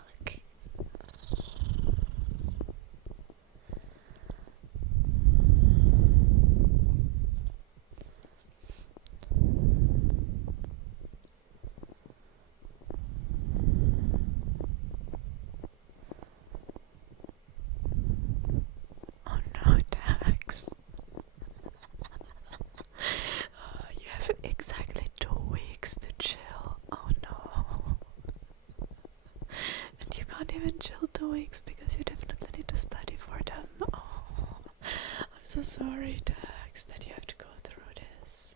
Oh no, Dax. You have exactly 2 weeks to chill. Oh no. And you can't even chill 2 weeks because you definitely need to study for them. Oh, I'm so sorry, Dax, that you have to go through this.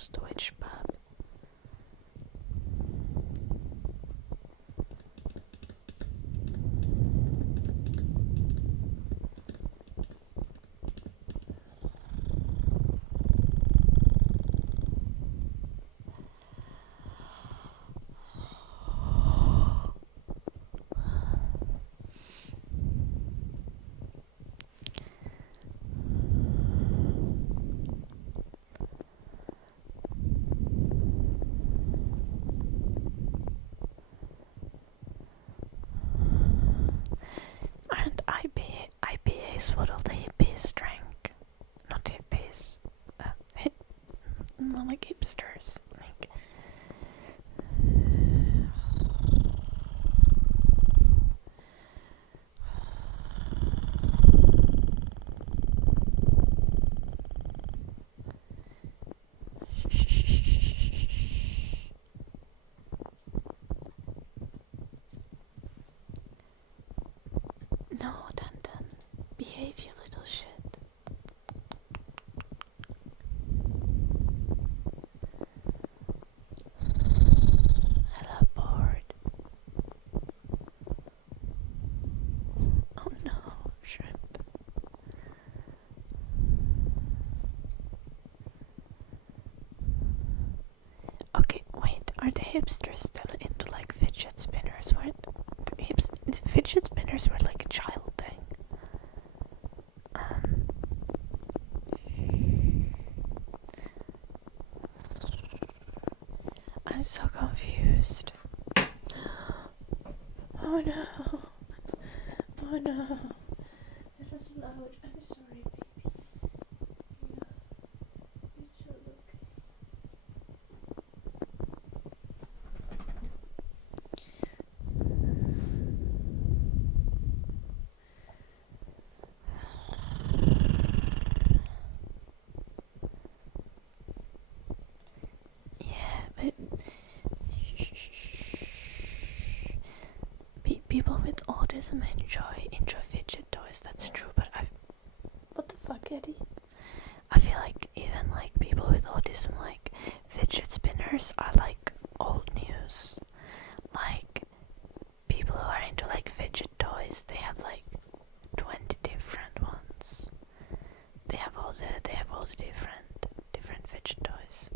close to which pub? And IPA is what all the hippies drank. Not hippies. More like hipsters. Like, no, then behave, you little shit. Hello, board. Oh no, shrimp. Okay, wait, are the hipsters still into like fidget spinners? Fidget spinners were like a child thing. I'm so confused. Oh no. Oh no. That was loud. I'm sorry, baby. Yeah, it's all okay. Yeah, but people with autism enjoy fidget toys. That's true, but what the fuck, Eddie? I feel like even like people with autism like fidget spinners are like old news. Like people who are into like fidget toys, they have like 20 different ones. They have all the different fidget toys.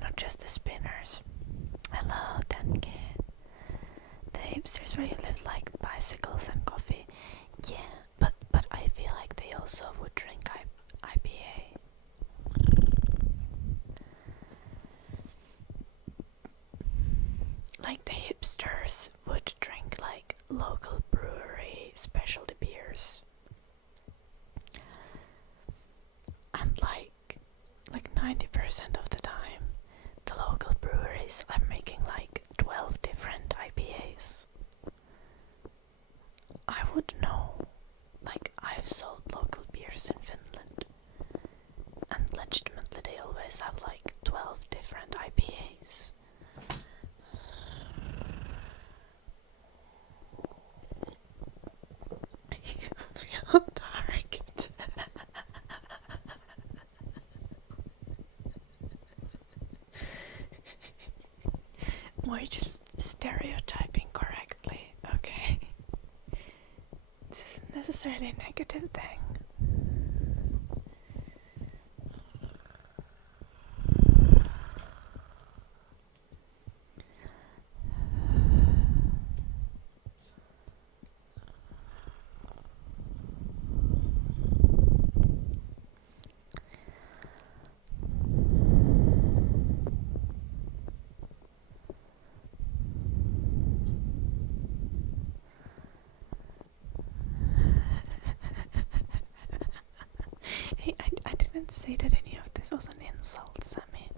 Not just the spinners. Hello, 10k. The hipsters where you live like bicycles and coffee. Yeah, but I feel like they also would drink IPA. Like the hipsters would drink like local brewery specialty beers. And like 90% of the time, the local breweries are making like 12 different IPAs. I would know. Like, I've sold local beers in Finland, and legitimately they always have like 12 different IPAs. On target. We're just stereotyping correctly, okay? This isn't necessarily a negative thing. Hey, I didn't say that any of this was an insult, Sammy.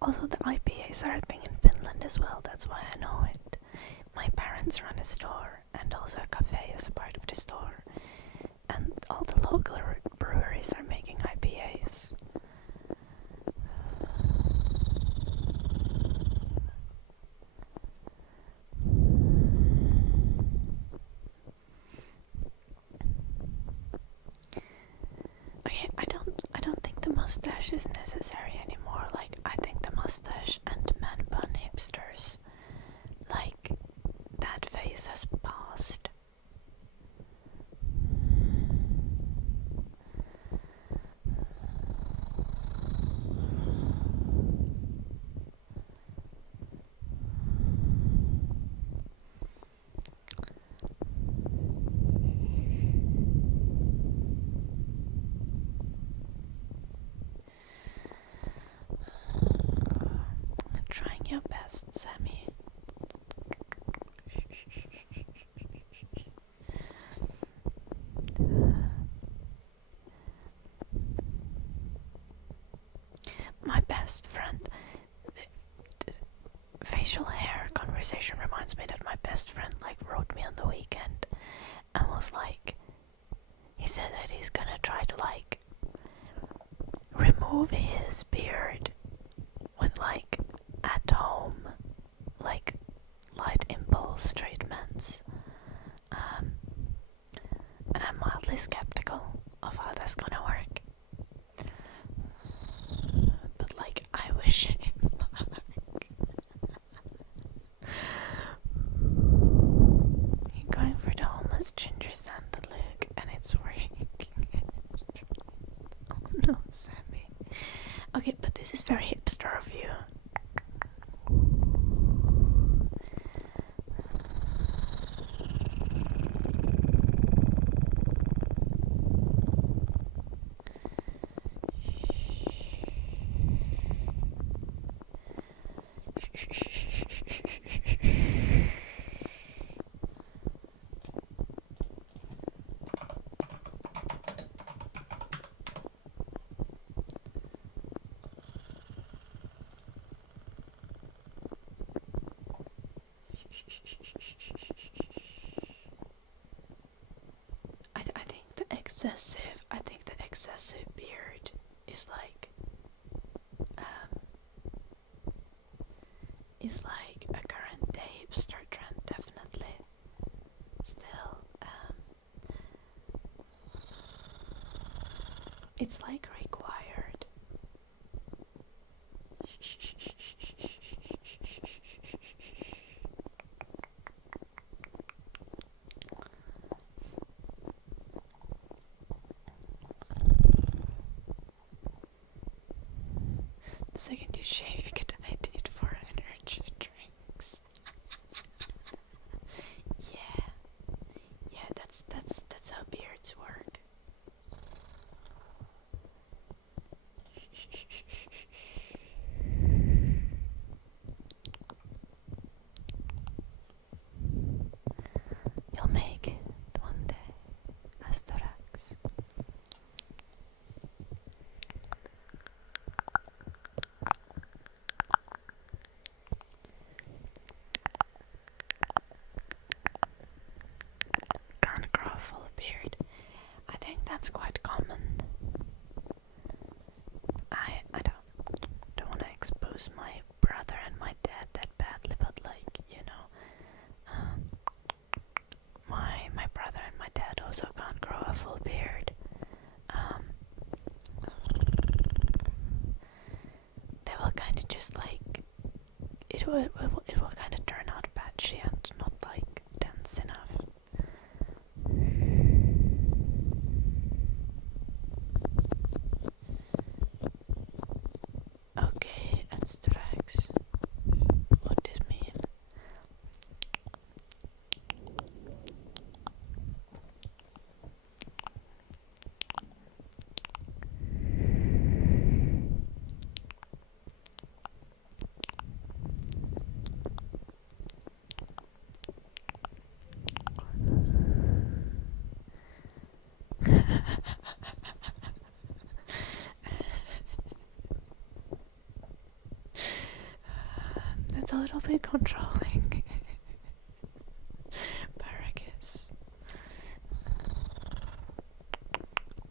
Also, the IPAs are a thing in Finland as well, that's why I know it. My parents run a store, and also a cafe as a part of the store. And all the local breweries are making IPAs. Okay, I don't think the most mustache is necessary anymore. Like, I think the mustache and man bun hipsters, like, that phase has passed. Trying your best, Sammy. My best friend. The facial hair conversation reminds me that my best friend like wrote me on the weekend and was like, he said that he's gonna try to like remove his beard with like at home like light impulse treatments, and I'm mildly skeptical of how that's gonna work, but like I wish him luck. You're going for the homeless ginger Santa look and it's working. Oh no, Sammy. Okay, but this is very hipster of you. I think the excessive beard is like a current day hipster trend, definitely. Still, it's like required. The second you shave, you get an idea for energy drinks. Yeah, that's how beards work. You'll make it one day, Astorax. Can't grow a full beard. I think that's quite common. I don't want to expose my brother and my dad that badly, but like, you know, my brother and my dad also can't grow a full beard. They will kind of just like it will kind of turn out patchy and not like dense enough. Okay, Astorax. What does this mean? That's a little bit controlling. Paragus.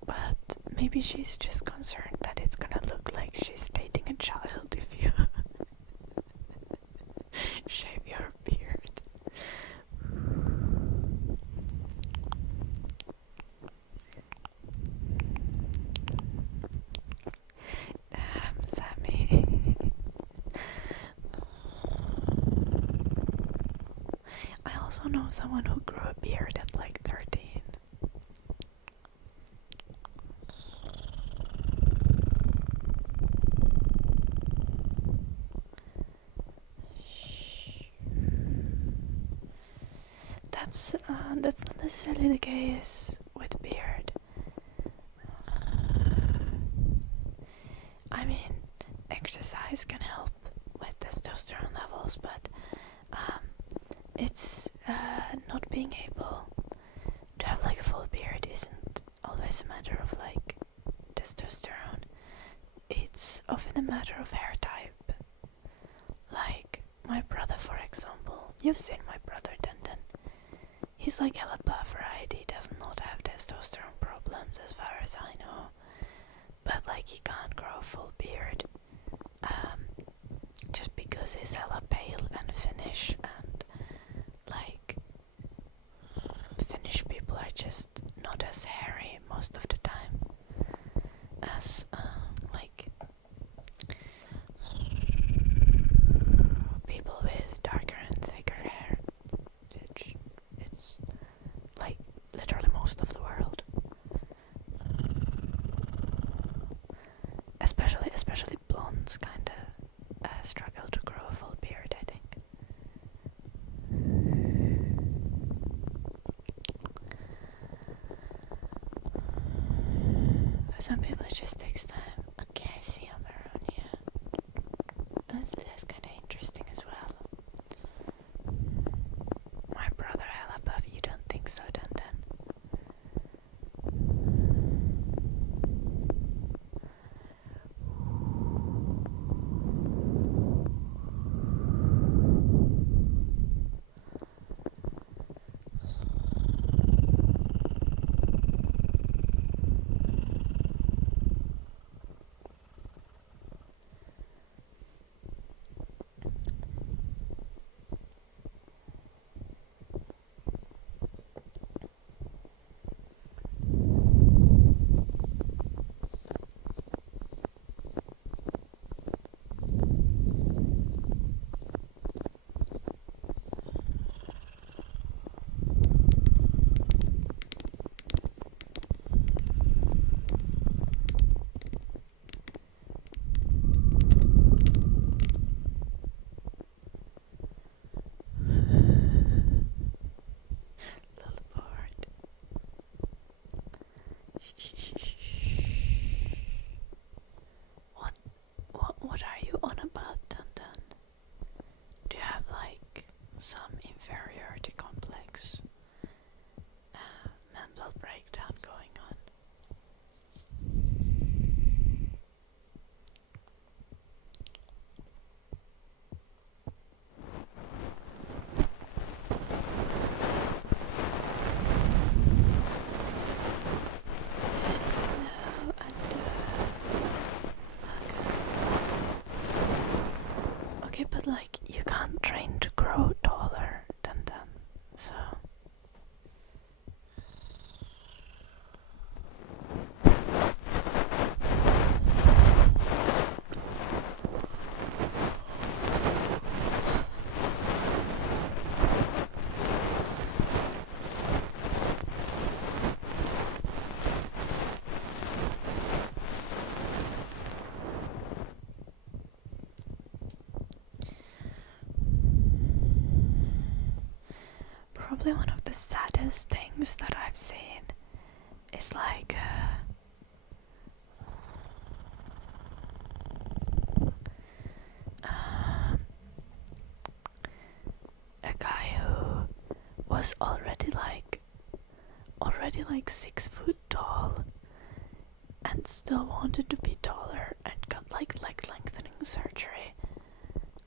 But maybe she's just concerned that it's gonna look like she's dating a child if you shave your beard. also know someone who grew a beard at like 13. That's not necessarily the case with beard. I mean, exercise can help with testosterone levels, but it's not being able to have like a full beard isn't always a matter of like testosterone. It's often a matter of hair type. Like my brother, for example. You've seen my brother, Denden. He's like hella buff, right? He does not have testosterone problems as far as I know. But like he can't grow a full beard. Just because he's hella pale and Finnish, and like Finnish people are just not as hairy most of the time as like people with darker and thicker hair. It's like literally most of the world. Especially blondes kinda struggle to grow a full beard, I think. For some people it just takes time. Okay, I see Amaronia. That's kinda interesting as well. My brother hella buff, you don't think so, Dun? What are you on about, Dun? Do you have like some inferiority complex mental breakdown going on? Okay, but like you can't train to grow taller than them, so. Probably one of the saddest things that I've seen is like a guy who was already like 6 foot tall and still wanted to be taller and got like leg lengthening surgery.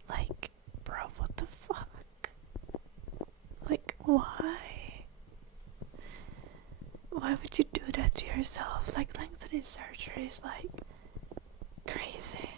Like, bro, what the fuck? Like, why? Why would you do that to yourself? Like, lengthening surgery is like crazy.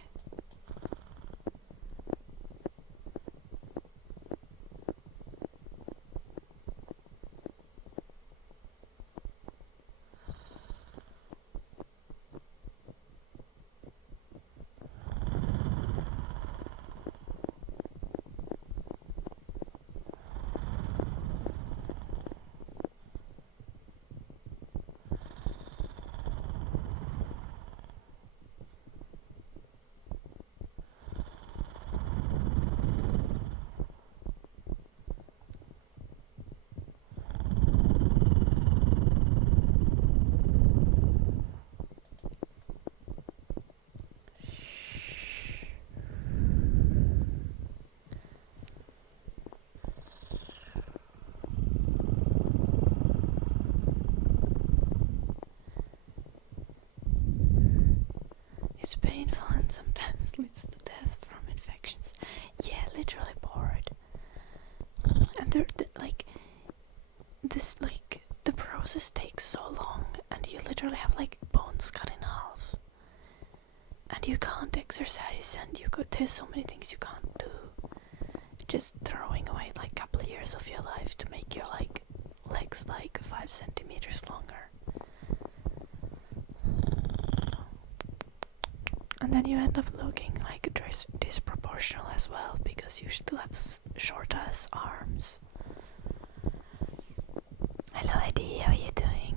painful and sometimes leads to death from infections. Yeah, literally bored. And the process takes so long, and you literally have like bones cut in half, and you can't exercise, and there's so many things you can't do. Just throwing away like a couple of years of your life to make your like legs like 5 centimeters longer. And then you end up looking like disproportional as well, because you still have short ass arms. Hello Eddie, how are you doing?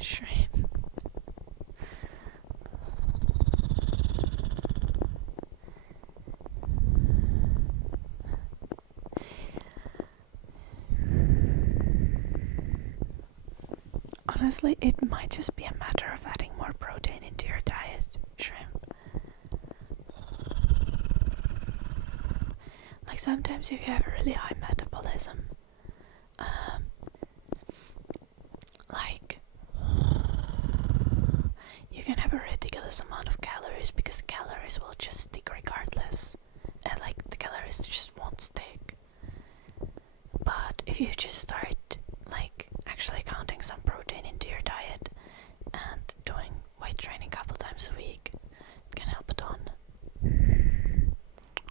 Shrimp. Honestly, it might just be a matter of adding more protein into your diet, shrimp. Like sometimes if you have a really high metabolism, like you can have a ridiculous amount of calories because the calories will just stick regardless, and like the calories just won't stick. But if you just start like actually counting some protein into your diet and doing weight training a couple times a week, it can help a ton.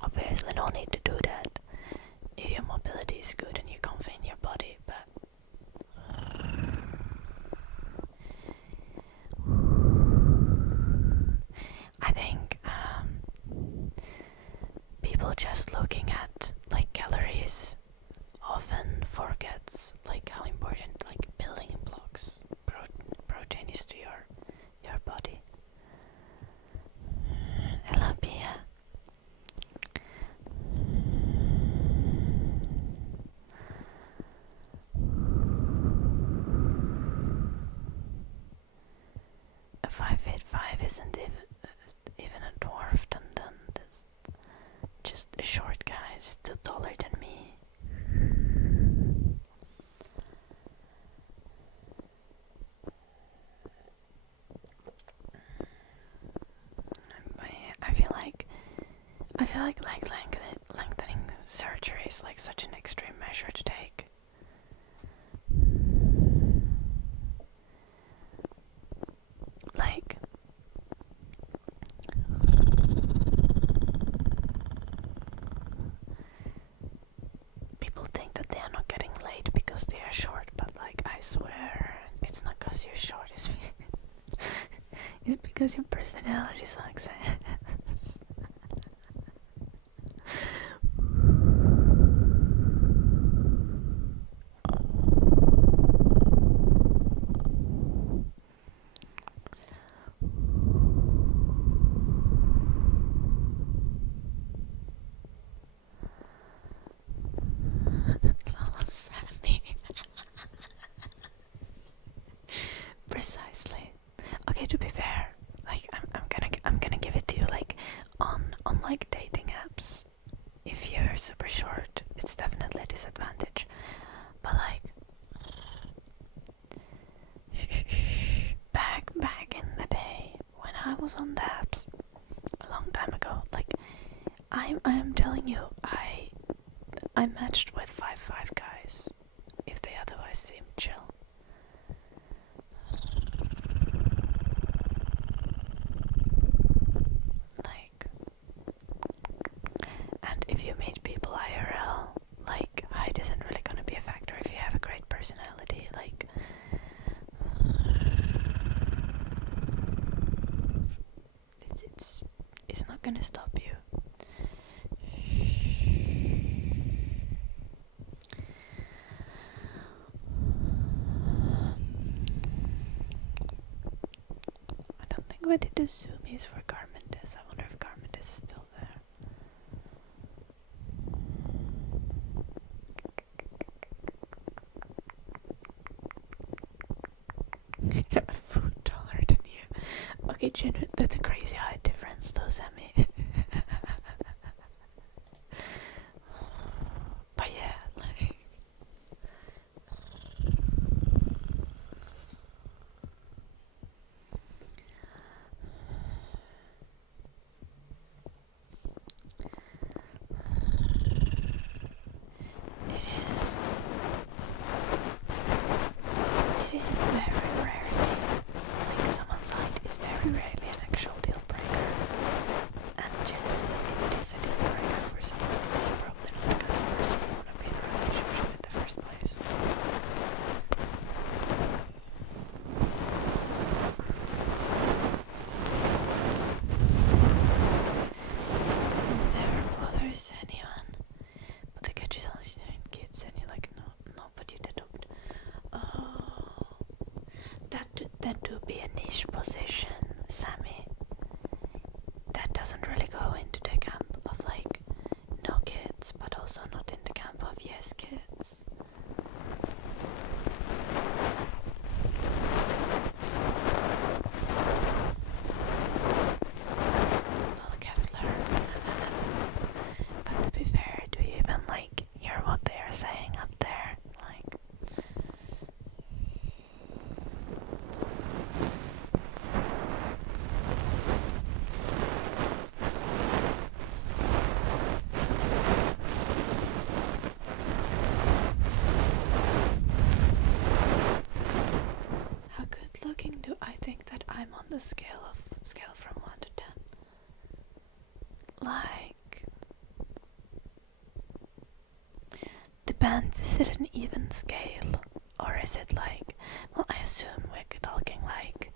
Obviously no need to do that if your mobility is good and you're confident in your body, but I think people just looking at like calories often forgets like how important like building blocks protein is to your body. Hello Pia. A 5'5" isn't even a dwarf, and that's just a short guy, still taller than me. But yeah, I feel like lengthening surgery is like such an extreme measure to take. Like people think that they are not getting laid because they are short, but like I swear it's not because you're short, it's because your personality sucks. Precisely. Okay, to be fair, like I'm gonna give it to you. Like on like dating apps, if you're super short, it's definitely a disadvantage. But like back in the day when I was on the apps a long time ago, like I am telling you, I matched with 5'5" guys if they otherwise seemed chill. Like, and if you meet people IRL, like height isn't really gonna be a factor if you have a great personality. Like, it's not gonna stop you. I don't think we did the zoomies for Garmendes. I wonder if Garmendes is still there. Okay, that's a crazy height difference though, Sammy. But yeah, like... It is very rarely, like someone's height is very rarely an actual deal breaker. And generally, if it is a deal breaker for someone, it's probably not the kind of person you want to be in a relationship in the first place. Never bothers anyone. But the catch is always kids, and you're like, no, but you adopt. Oh, that do be a niche position, Sammy. That doesn't really go into the camp of like no kids, but also not in the camp of yes kids. Vocabulary. But to be fair, do you even like hear what they are saying up there? Like, how good looking do I think that I'm on the scale from 1 to 10? Like, depends, is it an even scale? Or is it like, well, I assume we're talking like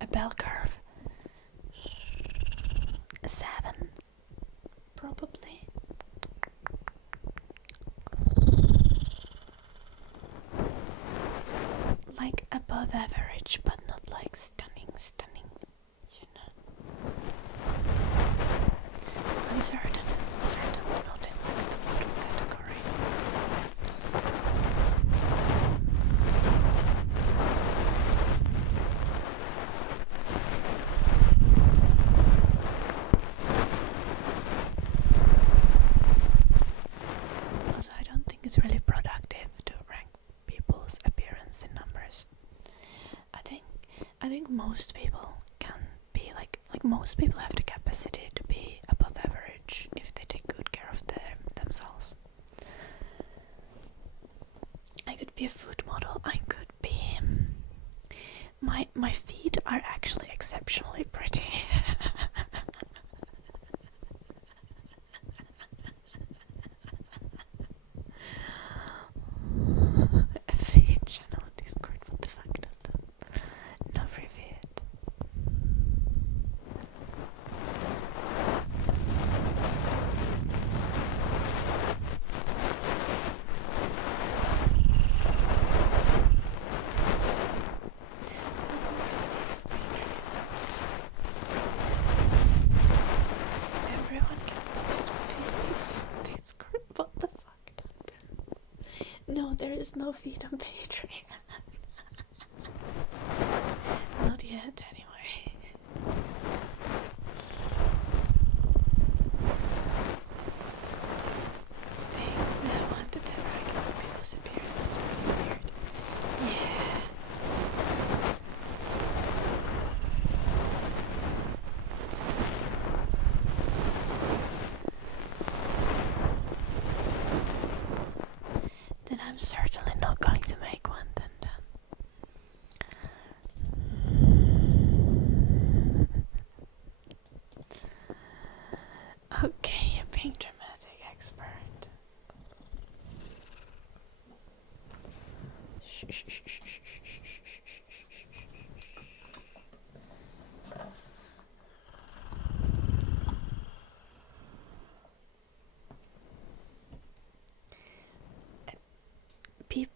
a bell curve. A 7, probably. Like above average, but not like stunning, you know. I'm certainly not in like the bottom category. Also, I don't think it's really productive to rank people's appearance in numbers. I think most people can be like most people have the capacity to be above average if they take good care of themselves. I could be a food model. I could be... My feet are actually exceptionally pretty. A feet channel Discord, what the fuck does that? No free feet. Everyone can post feeds on Discord. What the fuck? No, there is no feed on Patreon. Not yet, anyway. I think the 1 to 10 ranking of people's appearance is pretty weird. Yeah. Then I'm certainly not going to make one then. Okay, you're being dramatic expert.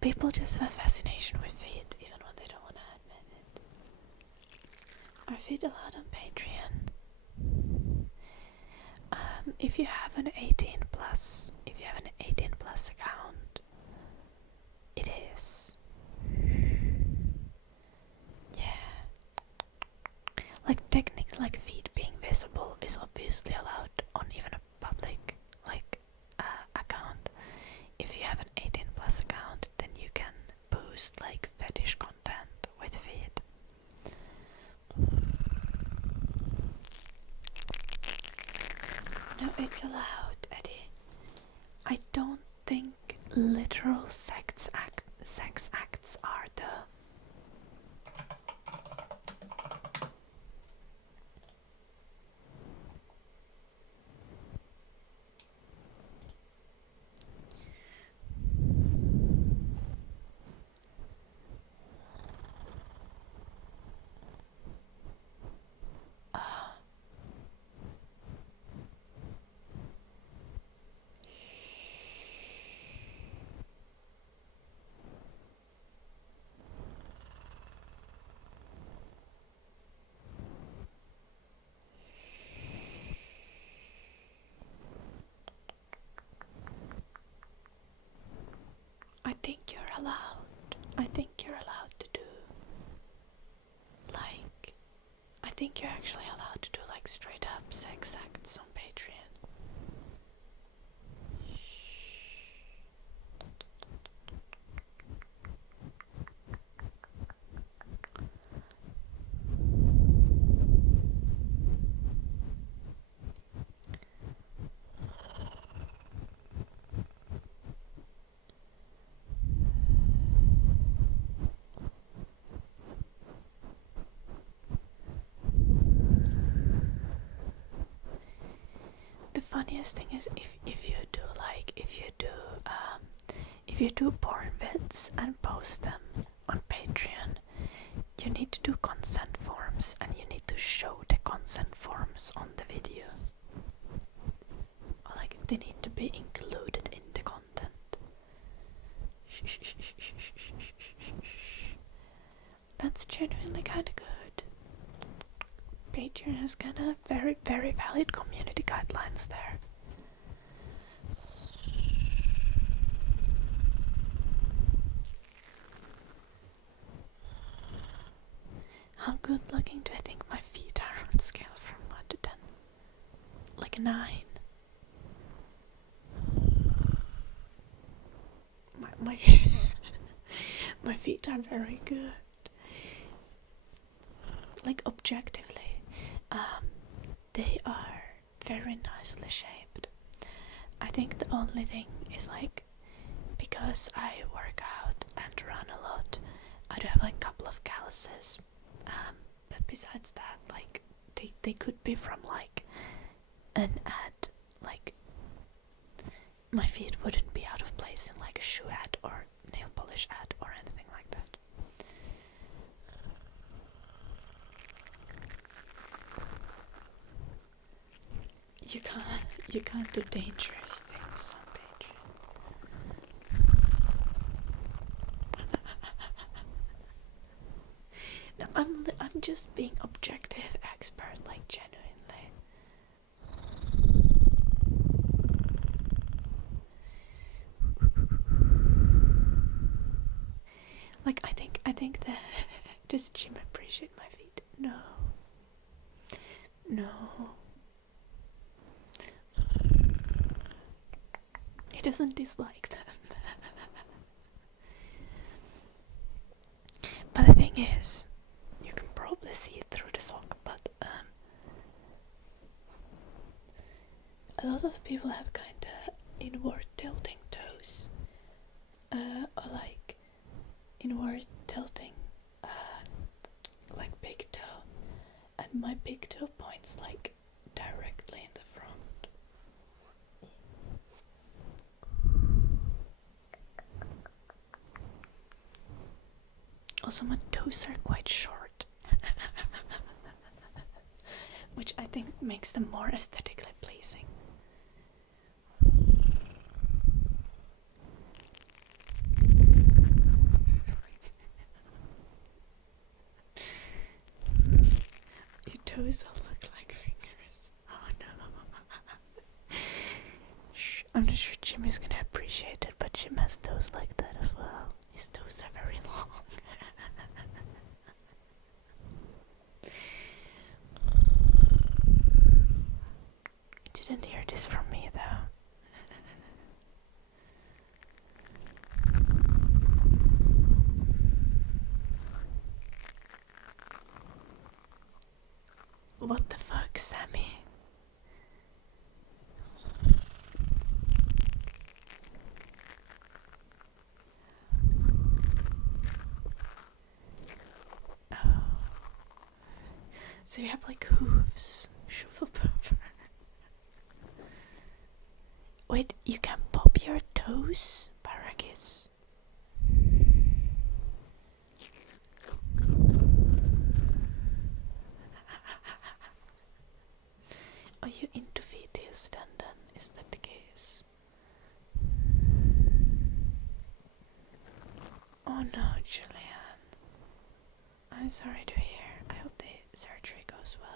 People just have a fascination with feet, even when they don't want to admit it. Are feet allowed on Patreon? If you have an 18 plus account, it is. Yeah. like technically, like feet being visible is obviously allowed on even a public like account. If you have an 18 plus account, then you can post like fetish content with feet. No, it's allowed, Eddie. I don't think literal sex acts are the I think you're allowed to do like I think you're actually allowed to do like straight up sex acts on Patreon. The funniest thing is if you do porn vids and post them on Patreon, you need to do consent forms and you need to show the consent forms on the video. Or like they need to be included in the content. That's genuinely kinda good. Patreon has kinda very, very valid community guidelines there. How good looking do I think my feet are on scale from 1 to 10? Like a 9. My my feet are very good. Like objectively, they are very nicely shaped. I think the only thing is like, because I work out and run a lot, I do have like a couple of calluses. But besides that, like they could be from like an ad, like my feet wouldn't be out of place in like a shoe ad or nail polish ad or anything like that. You can't do dangerous things on Patreon. No, I'm just being objective expert, like genuinely. Like I think that does Jim appreciate my feet? No. He doesn't dislike them. But the thing is, you can probably see it through the sock, but a lot of people have kinda inward tilting toes. Or like inward tilting like big toe. And my big toe points like directly in the front. Also, my toes are quite short, which I think makes them more aesthetically pleasing. Your toes all look like fingers. Oh no. Shh, I'm not sure Jim is gonna appreciate it, but Jim has toes like that as well. His toes are very long. didn't hear this from me though. What the fuck, Sammy? Oh. So you have like hooves. Shufflepuffer. Wait, you can pop your toes, Parakis? Are you into fetus then? Is that the case? Oh no, Julian. I'm sorry to hear. I hope the surgery goes well.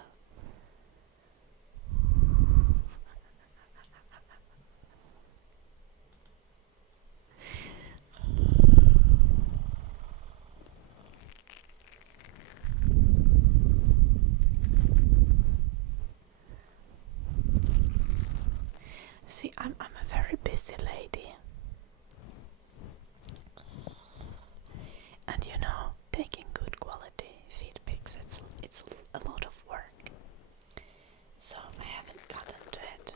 See, I'm a very busy lady. And you know, taking good quality feed pics, it's a lot of work. So I haven't gotten to it.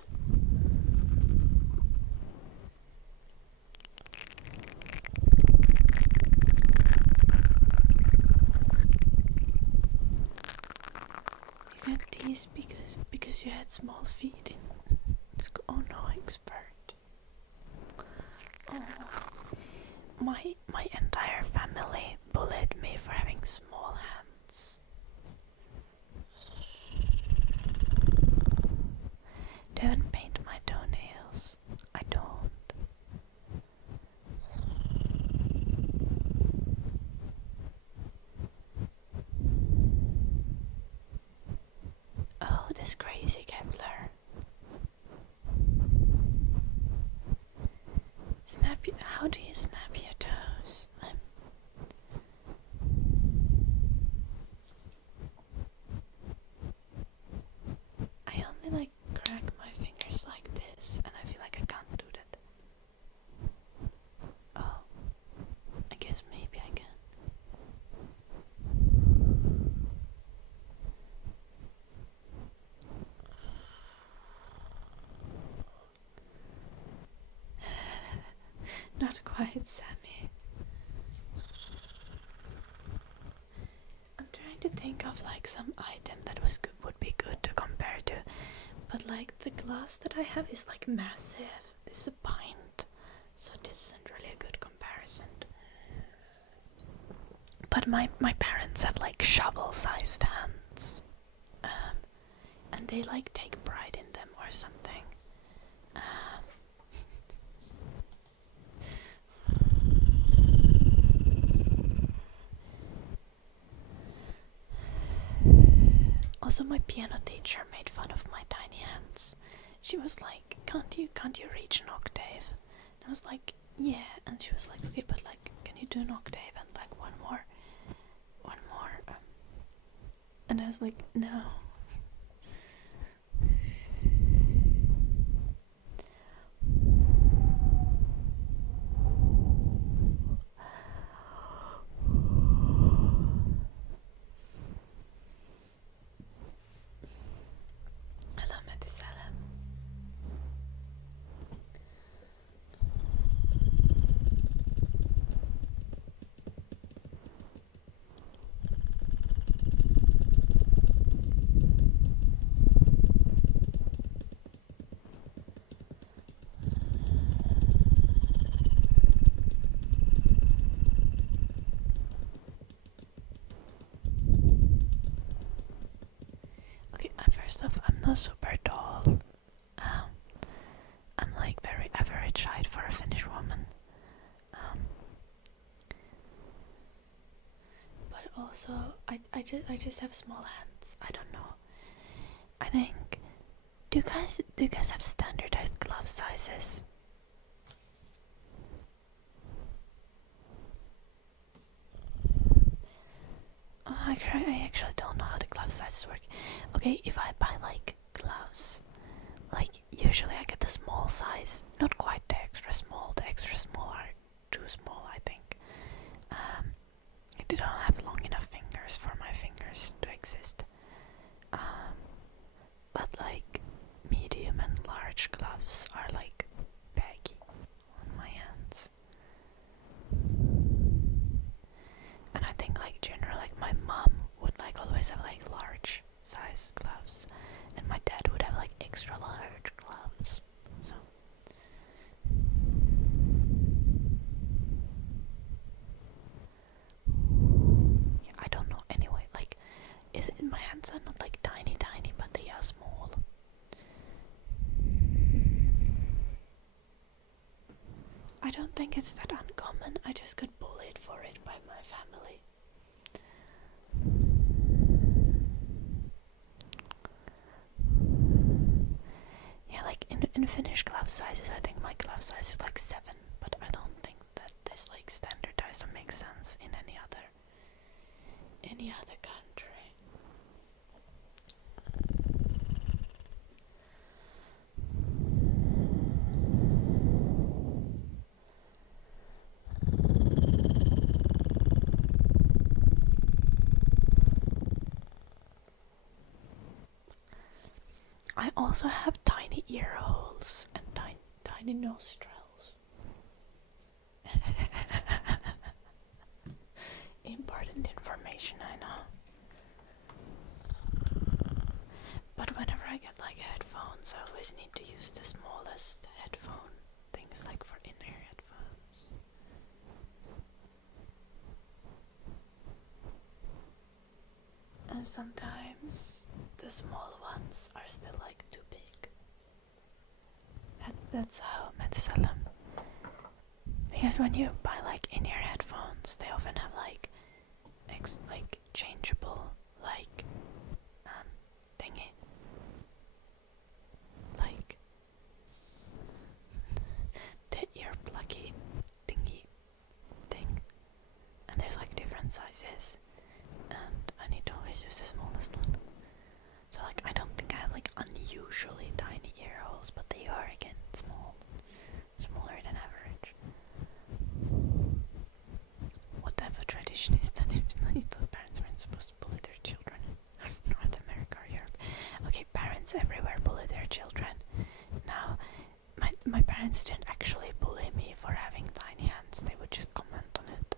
You got these because you had small feet in school. Oh no, expert. Oh. My entire family bullied me for having small hands. They haven't painted my toenails. I don't. Oh, this crazy Kepler. How do you snap your toes? I only like crack my fingers like this, and I feel like I can't do that. Oh, I guess maybe I can. Not quite, Sammy. I'm trying to think of like some item that would be good to compare to, but like the glass that I have is like massive. This is a pint, so this isn't really a good comparison. But my parents have like shovel-sized hands, and they like take pride in them or something. Also, my piano teacher made fun of my tiny hands. She was like, can't you reach an octave? And I was like, yeah. And she was like, okay, but like, can you do an octave and like one more? And I was like, no. Hello, Methuselah. Okay, first off, I'm not super tall. I'm like very average height for a Finnish woman. But also, I just have small hands. I don't know. I think. Do you guys have standardized glove sizes? Oh, I actually don't know how the glove sizes work. Okay, if I buy like gloves, like usually I get the small size, not quite the extra small. The extra small are too small, I think. I don't have long enough fingers for my fingers to exist. But like medium and large gloves are like baggy on my hands. And I think like generally like my mom would like always have like large size gloves, and my dad would have like extra large gloves. So yeah, I don't know. Anyway, like, is it my hands are not like tiny, but they are small. I don't think it's that uncommon. I just got bullied for it by my family. Yeah, like in Finnish glove sizes, I think my glove size is like 7, but I don't think that this like standardized or makes sense in any other country. I also have tiny ear holes and tiny nostrils. Important information, I know. But whenever I get like headphones, I always need to use the smallest headphone things, like for in-ear headphones. And sometimes the small ones are still like too big. That's how Methuselah. Because when you buy like in-ear headphones, they often have like changeable like thingy, like the ear plucky thingy thing, and there's like different sizes, and I need to always use the smallest one. So like I don't think I have like unusually tiny ear holes, but they are again smaller than average. What type of tradition is that? I thought parents weren't supposed to bully their children in North America or Europe. Okay, parents everywhere bully their children. Now, my parents didn't actually bully me for having tiny hands. They would just comment on it.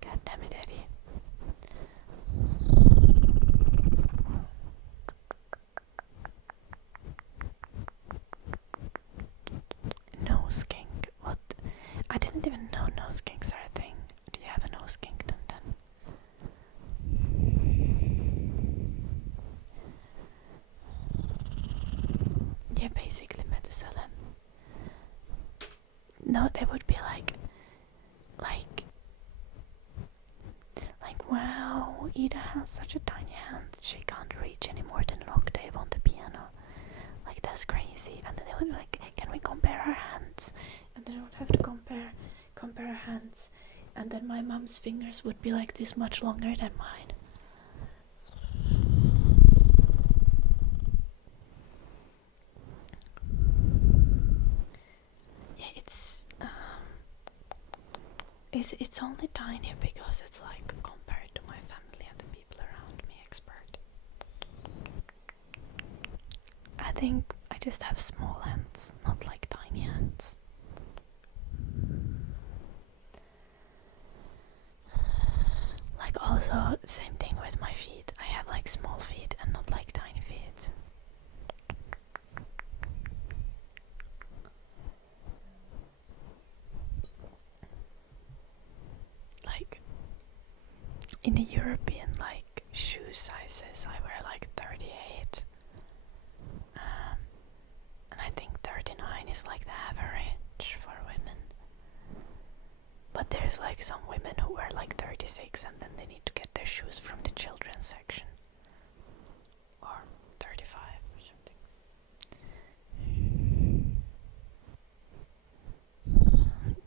God damn it, Eddie. Nose kink. What? I didn't even know nose kinks are a thing. Do you have a nose kink, Dundan? Yeah, basically Methuselah. No, they would be like, wow, Ida has such a tiny hand, she can't reach any more than an octave on the piano. Like, that's crazy. And then they would be like, can we compare our hands? And then I would have to compare our hands. And then my mom's fingers would be like this much longer than mine. Yeah, it's only tiny because it's like compared to my family and the people around me expert. I think I just have small hands, not like tiny hands. Like also same thing with my feet. I have like small feet and not like tiny feet. Like in the European like shoe sizes, I wear like 38. And I think 39 is like the average for women. But there's like some women who wear like 36 and then they need to get their shoes from the children's section. Or 35 or something.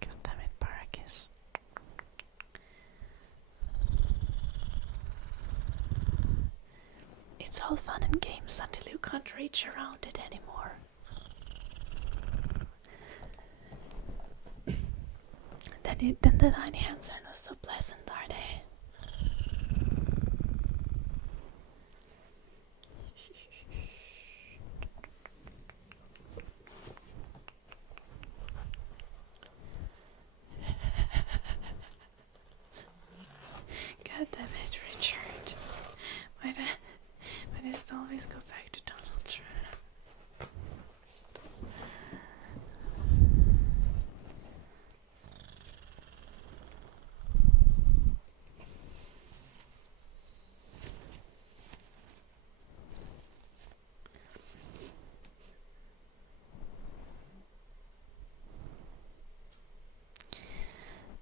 God damn it, Parakis. it's all fun and games until you can't reach around it anymore. Then the tiny hands are not so pleasant, are they? God damn it, Richard. Why does it always go back to Donald Trump?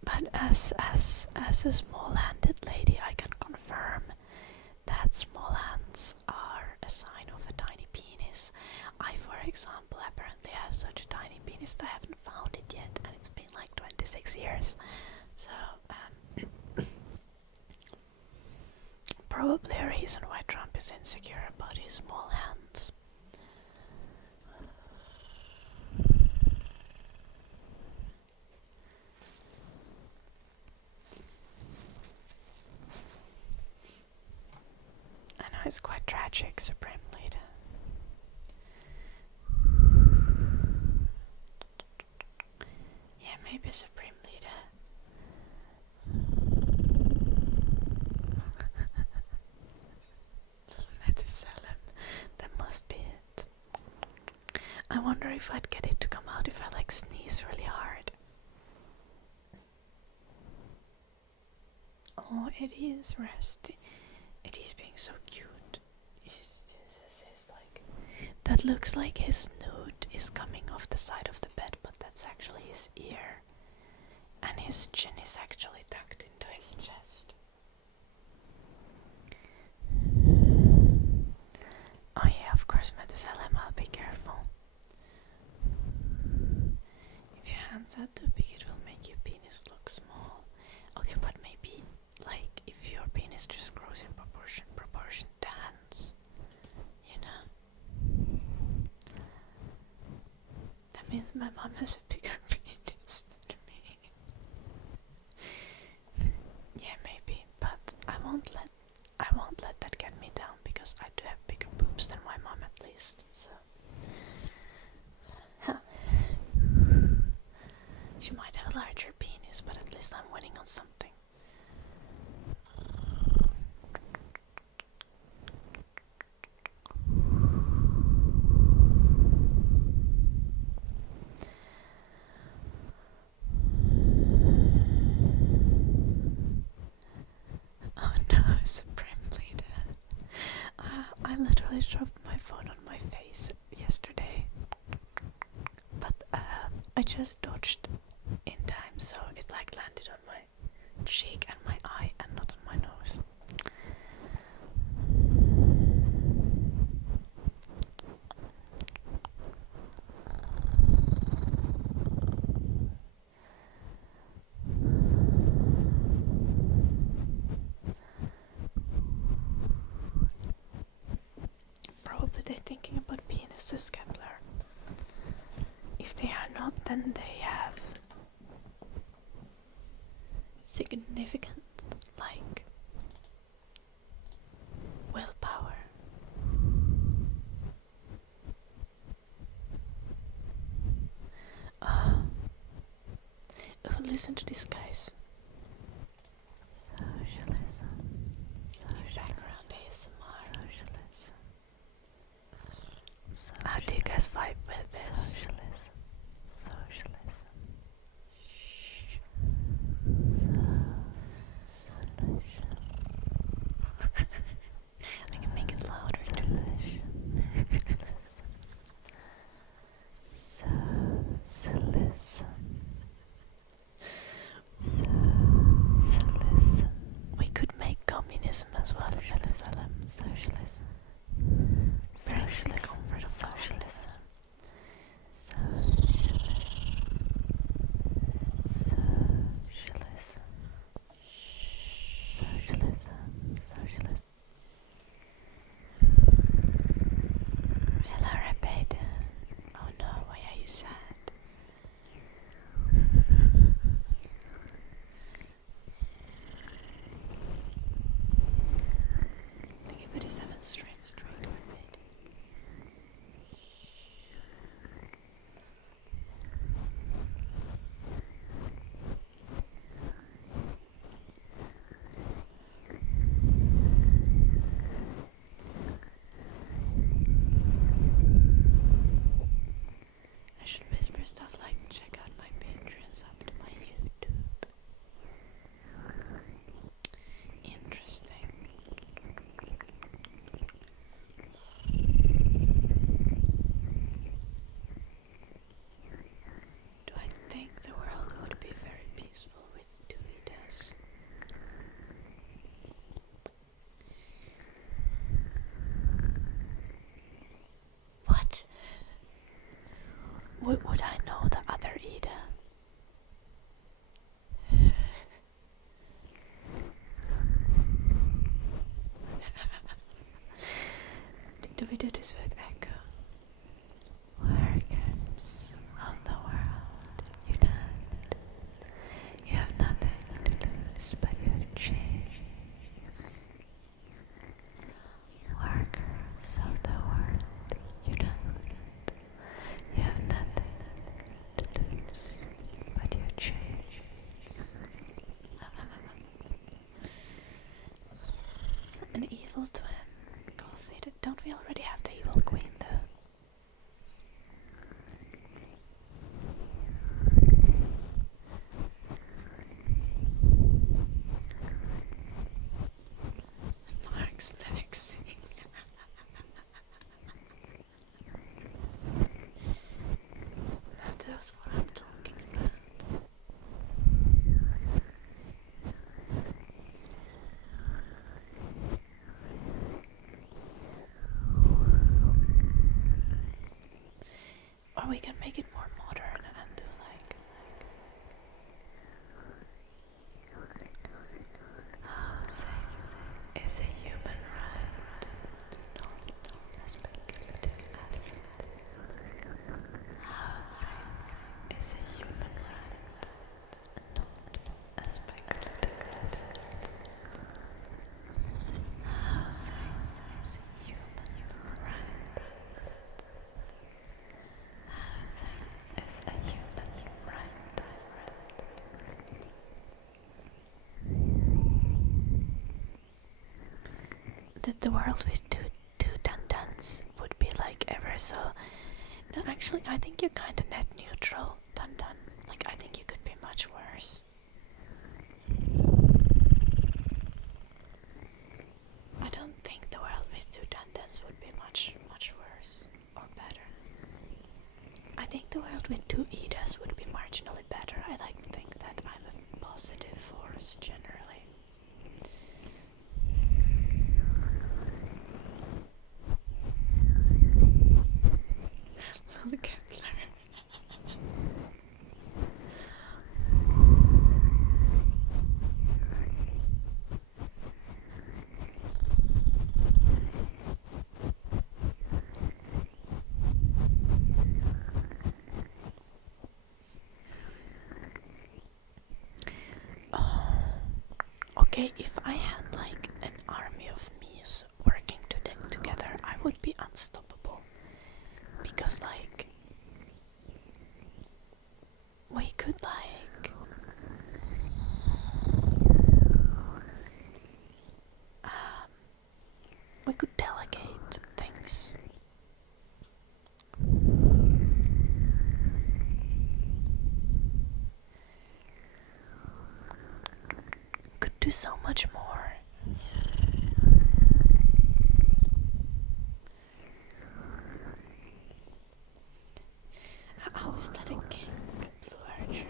But as a small-handed lady, I can confirm that small hands are a sign of a tiny penis. I, for example, apparently have such a tiny penis that I haven't found it yet, and it's been like 26 years. So, probably a reason why Trump is insecure about his small hands. I know it's quite tragic, Supreme Leader. Yeah, maybe Supreme Leader. Methuselah. That must be it. I wonder if I'd get it to come out if I like sneeze really hard. Oh, it is Rusty. It is being so cute. It's like that looks like his snoot is coming off the side of the bed, but that's actually his ear. And his chin is actually tucked into his chest. Oh yeah, of course, Methuselah, I'll be careful. If your hands are too big, it will make your penis look small. Okay, but maybe, like, if your penis just grows in proportion to hands, you know? That means my mom has a bigger penis than me. Yeah, maybe, but I won't let that get me down, because I do have bigger boobs than my mom at least, so. She might have a larger penis, but at least I'm winning on something. Oh no, Supreme Leader. I literally dropped my phone on my face yesterday, but I just dodged in time, so it like landed on my cheek and my eye and not on my nose. Probably they're thinking about penises, Kepler. If they are not, then they have significant, like, willpower. Oh, listen to this, guys. Socialism. Background ASMR. Socialism. How do you guys vibe with this? Socialism. I can make it louder too. Socialism. We could make communism as well. Socialism. Brings the comfort of communism. Socialism. stream straight with it. I should whisper stuff like, check out my Patreon, sub to my YouTube. Interesting. Do I think the world would be very peaceful with two leaders? What? Would I know the other Ida? Do we do this with Echo? Workers of the world, unite. You have nothing to lose but your changes. Workers of the world, unite. You have nothing to lose but your changes. An evil twin. Don't we already have the evil queen though? Mark's maxing. That's what I'm talking about. Or we can make it more modern and do like housing is a human right, not a speculative asset. Housing is a human right, not a speculative asset. Housing is a human right. Housing is a human right. The world with two dun-duns would be like ever so... No, actually, I think you're kind of net neutral, dun-dun. Like, I think you could be much worse. I don't think the world with two dun-duns would be much worse or better. I think the world with two Idas would be marginally better. I like to think that I'm a positive force generally. Vocabulary. Okay, if I had like an army of me's working together, I would be unstoppable. Because like we could like we could delegate things. Could do so much more. How is that a king, Blue Archer?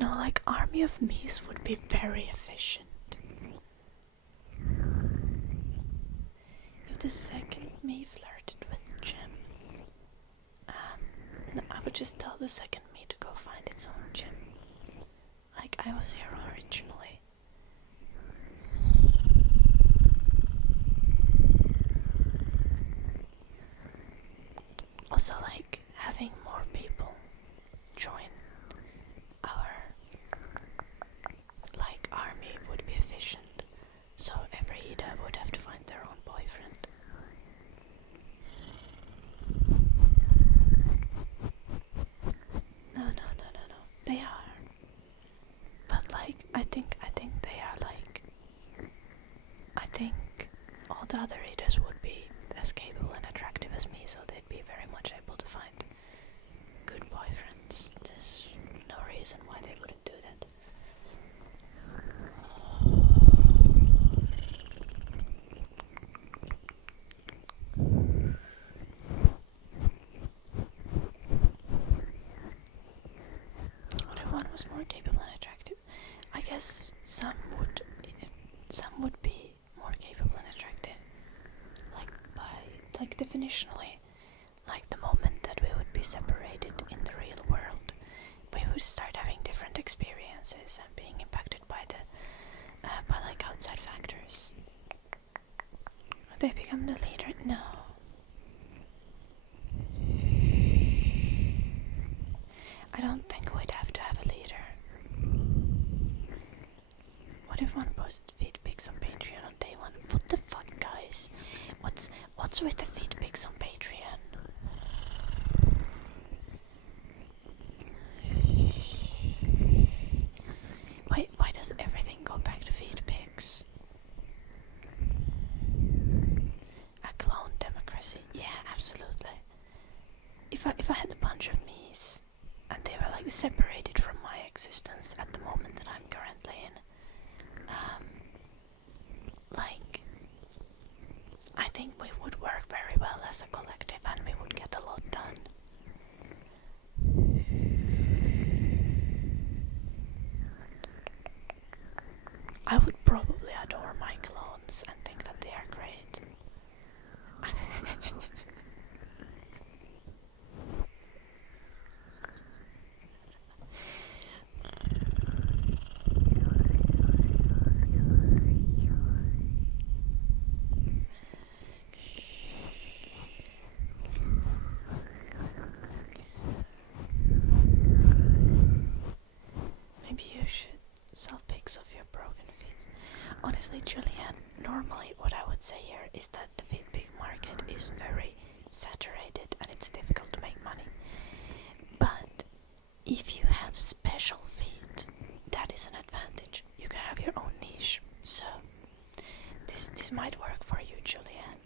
No, like army of me's would be very efficient. If the second me flirted with Jim, no, I would just tell the second me to go find its own Jim. Like, I was here originally. Also, like, having more people join our, like, army would be efficient. So every Ida would have to find their own boyfriend. No. They are. But like, I think they are like, I think all the other readers would be as capable and attractive as me, so they'd be very much able to find good boyfriends. There's no reason why they wouldn't do that. What if one was more capable and attractive? I guess some would be more capable and attractive. Like definitionally, like the moment that we would be separated in the real world, we would start having different experiences and being impacted by like outside factors. Would they become the leader? No. I don't think we'd have to have a leader. What if one posted feed pics on Patreon on day one? What the fuck, guys? What's with the feed pics on Patreon? Why does everything go back to feed pics? A clone democracy? Yeah, absolutely. If I had a bunch of me's and they were like separated from my existence at the moment that I'm currently in, like, I think we would work very well as a collective and we would get a lot done. I would probably adore my clones and think that they are great. Maybe you should sell pics of your broken feet. Honestly, Julianne, normally what I would say here is that the feed pic market is very saturated and it's difficult to make money. But if you have special feet, that is an advantage. You can have your own niche. So this might work for you, Julianne.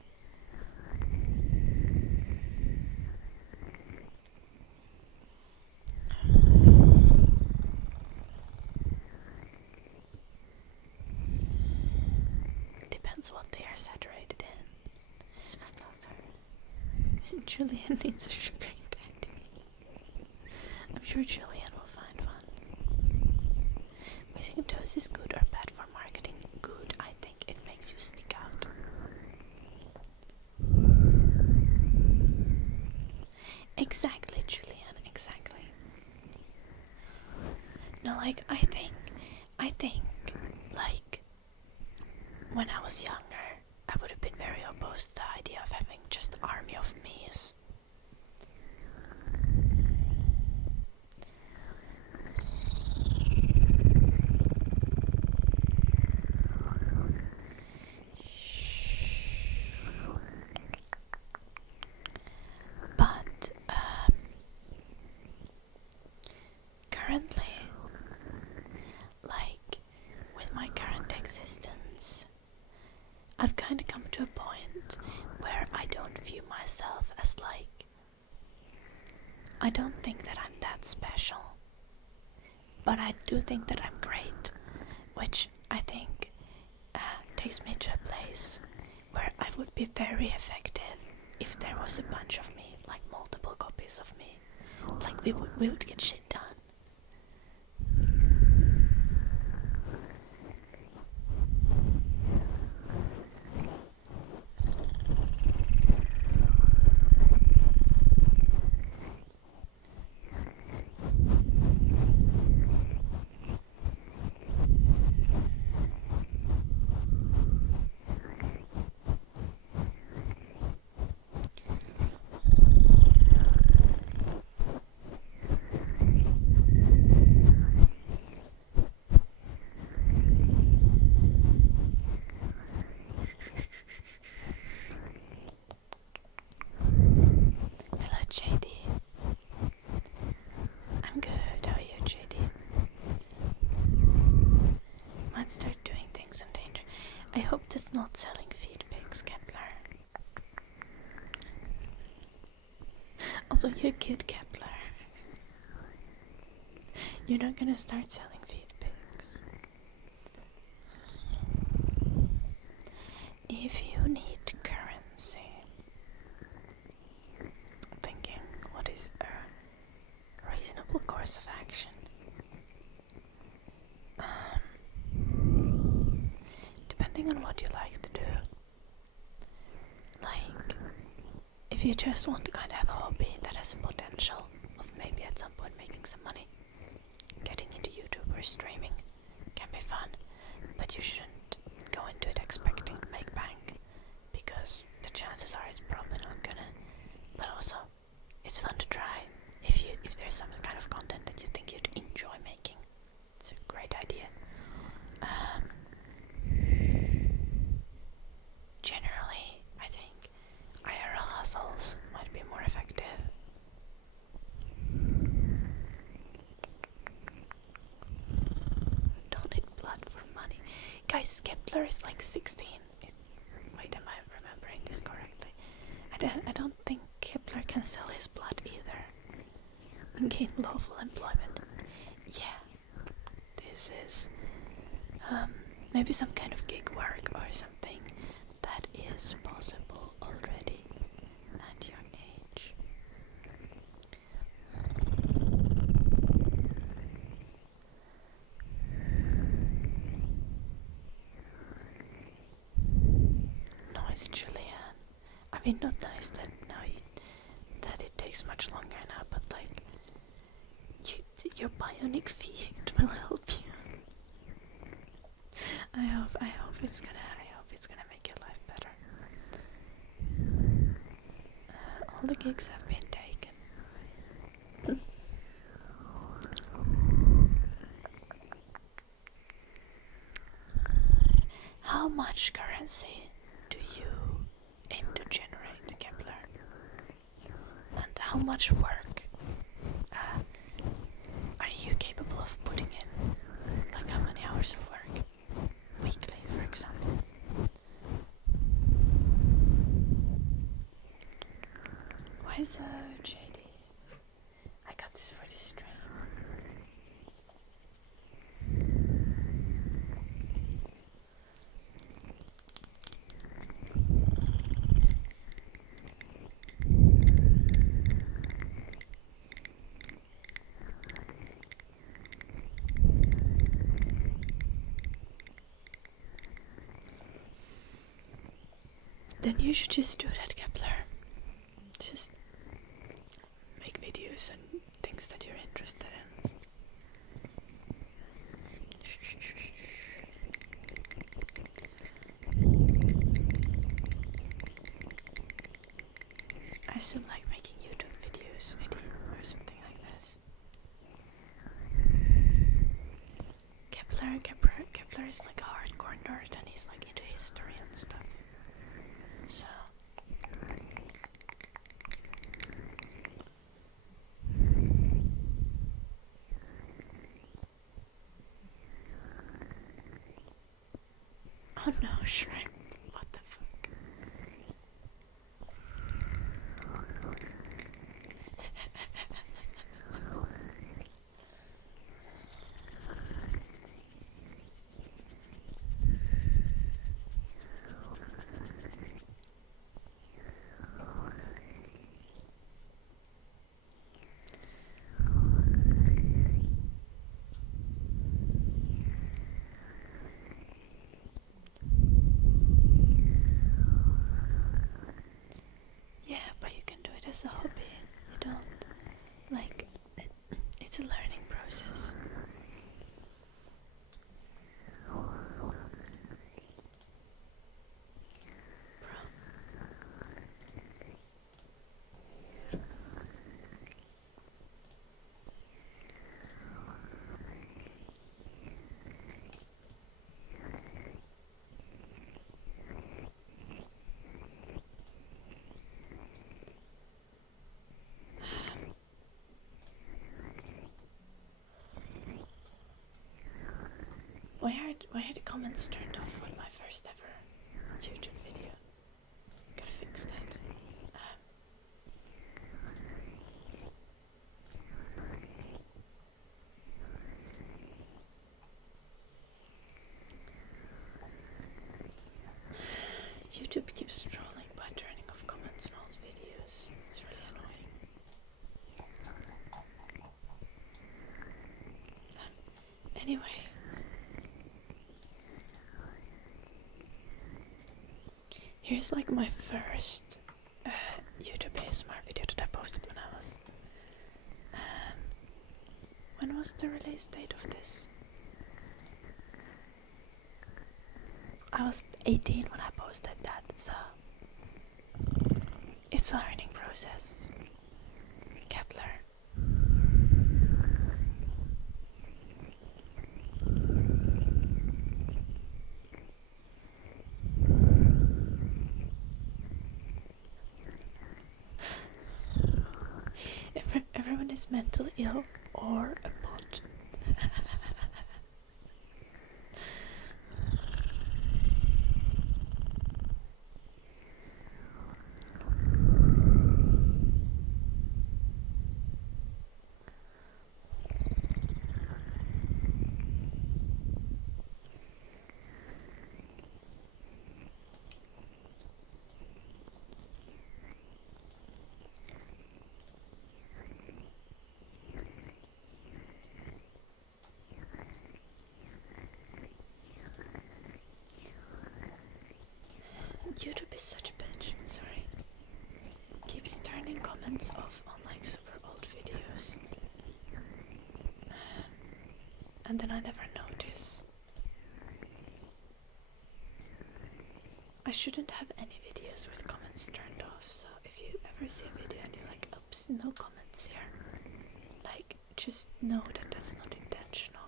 Depends what they are saturated in. Julian needs a sugar daddy. I'm sure Julian will find one. Missing toes is good or bad for marketing? Good, I think it makes you stick out. Exactly, Julian, exactly. No, like, I think, like, when I was younger, I would have been very opposed to the idea of having just an army of me's. But, currently, like, with my current existence, I've kind of come to a point where I don't view myself as like, I don't think that I'm that special, but I do think that I'm great, which I think takes me to a place where I would be very effective if there was a bunch of me, like multiple copies of me. Like we would get shit done. might start doing things in danger. I hope that's not selling feed pigs, Kepler. Also, you're good, Kepler. You're not gonna start selling feed pigs. If you need currency, I'm thinking, what is a reasonable course of action? Depending on what you like to do. Like, if you just want to kind of have a hobby that has a potential of maybe at some point making some money, getting into YouTube or streaming can be fun, but you shouldn't go into it expecting to make bank, because the chances are it's probably not gonna. But also, it's fun to try if there's some kind of content that you think you'd enjoy making. It's a great idea. Generally, I think IRL hustles might be more effective. Don't need blood for money. Guys, Kepler is like 16. Wait, am I remembering this correctly? I don't think Kepler can sell his blood either and gain lawful employment. Yeah, this is maybe some kind of gig work or something that is possible already at your age. Nice, Julianne. I mean, not nice that that it takes much longer now, but like, your bionic feet will help you. I hope it's gonna make your life better. All the gigs have been taken. How much currency do you aim to generate, Kepler? And how much work are you capable of putting in? Like, how many hours of work? Weekly, for example. Why so JD? I got this for this stream. Then you should just do that, Kepler. Just make videos and things that you're interested in. I assume like making YouTube videos, or something like this. Kepler is like a hardcore nerd, and he's like into history and stuff. So oh no, shrimp. What the fuck? Yeah, but you can do it as a hobby. You don't, like, it's a learning process. Why are the comments turned off on my first ever YouTube video? Gotta fix that. YouTube keeps trolling by turning off comments on old videos. It's really annoying. Anyway, here's like my first YouTube ASMR video that I posted when I was when was the release date of this? I was 18 when I posted that, so it's a learning process. Kepler. Everyone is mentally ill or a bot. YouTube is such a bitch, sorry. Keeps turning comments off on like super old videos. And then I never notice. I shouldn't have any videos with comments turned off, so if you ever see a video and you're like, oops, no comments here, like, just know that that's not intentional.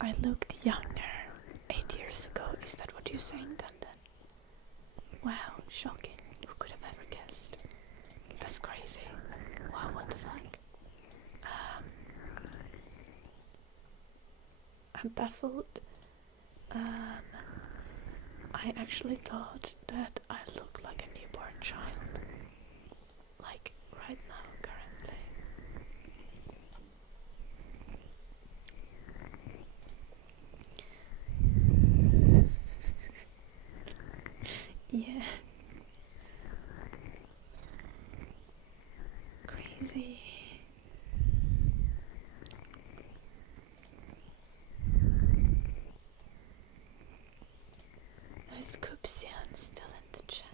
I looked younger 8 years ago. Is that what you're saying, Dundon? Wow, shocking. Who could have ever guessed? That's crazy. Wow, what the fuck? I'm baffled. I actually thought that I looked like a newborn child. Like, right now, currently. Yeah. Crazy. Is Kupsian still in the chat?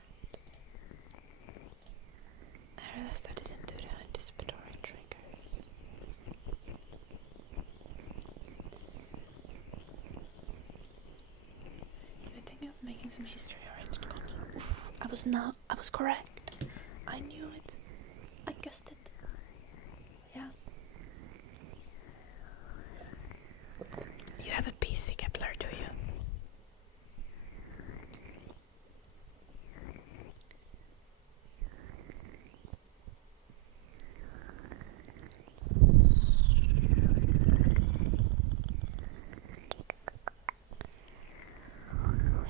I realized I didn't do the anticipatory triggers. You would think of making some history-oriented content. Oof, I was correct. I knew it. I guessed it. Yeah. You have a PC, Kepler, do you?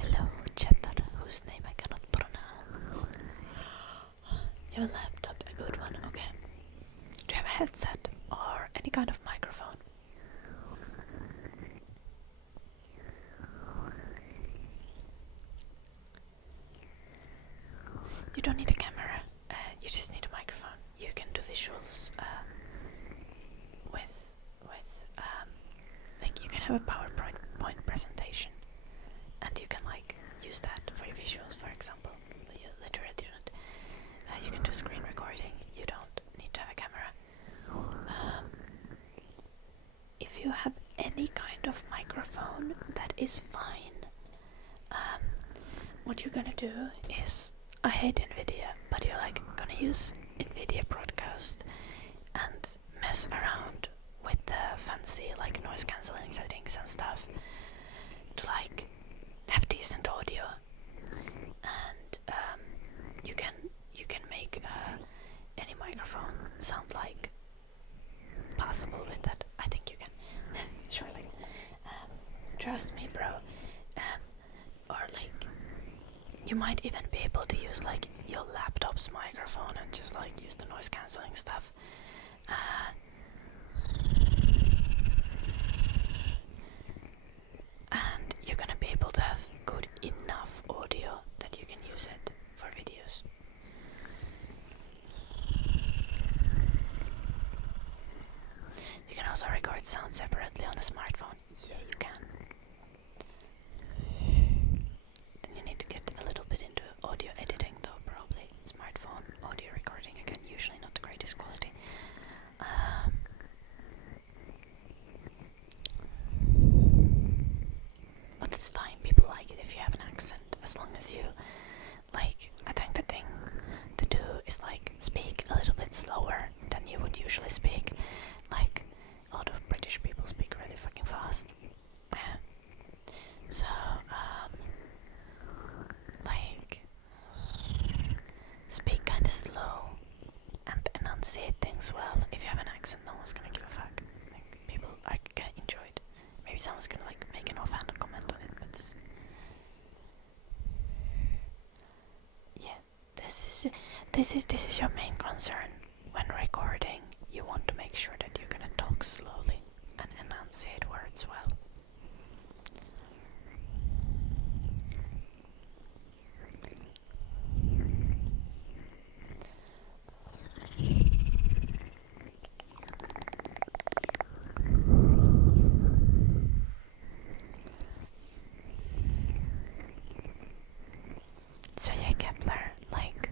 Hello, chatter, whose name I cannot pronounce. You have a laptop, a good one, okay. Do you have a headset or any kind of microphone? You don't need a camera, you just need a microphone. You can do visuals with like you can have a PowerPoint presentation and you can like use that for your visuals, for example. You literally don't. You can do screen recording. You don't need to have a camera. If you have any kind of microphone, that is fine. what you're gonna do is, I hate NVIDIA, but you're like gonna use NVIDIA Broadcast and mess around with the fancy like noise cancelling settings and stuff to like have decent audio, and you can make any microphone sound like possible with that. I think you can. Surely. Trust me, bro. Or like, you might even be able to use like your laptop's microphone and just like use the noise cancelling stuff. And you're gonna be able to have good enough audio that you can use it for videos. You can also record sound separately on a smartphone. Yeah, you can. Then you need to get a little bit into audio editing though, probably. Smartphone audio recording, again, usually not the greatest quality. But it's fine, people like it if you have an accent, as long as you, like, I think the thing to do is like speak a little bit slower than you would usually speak. Like, a lot of British people speak really fucking fast. So, like, speak kind of slow and enunciate things well. If you have an accent, no one's gonna give a fuck. Like, people are gonna enjoy it. Maybe someone's gonna like make an offhand comment on it, but yeah, this is your main concern when recording. You want to make sure that you're gonna talk slowly and enunciate words well. So yeah, Kepler, like,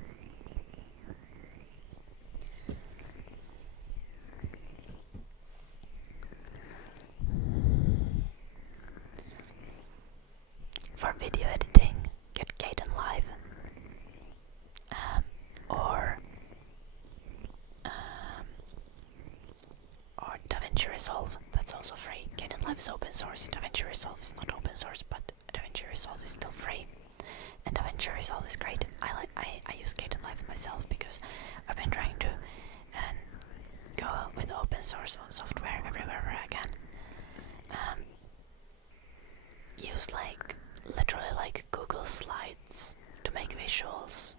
for video editing, get Kden Live, or DaVinci Resolve. That's also free. Kden Live is open source. DaVinci Resolve is not open source, but DaVinci Resolve is still free. And DaVinci Resolve is great. I use Kden Live myself because I've been trying to go with open source software everywhere I can. Use like literally like Google Slides to make visuals,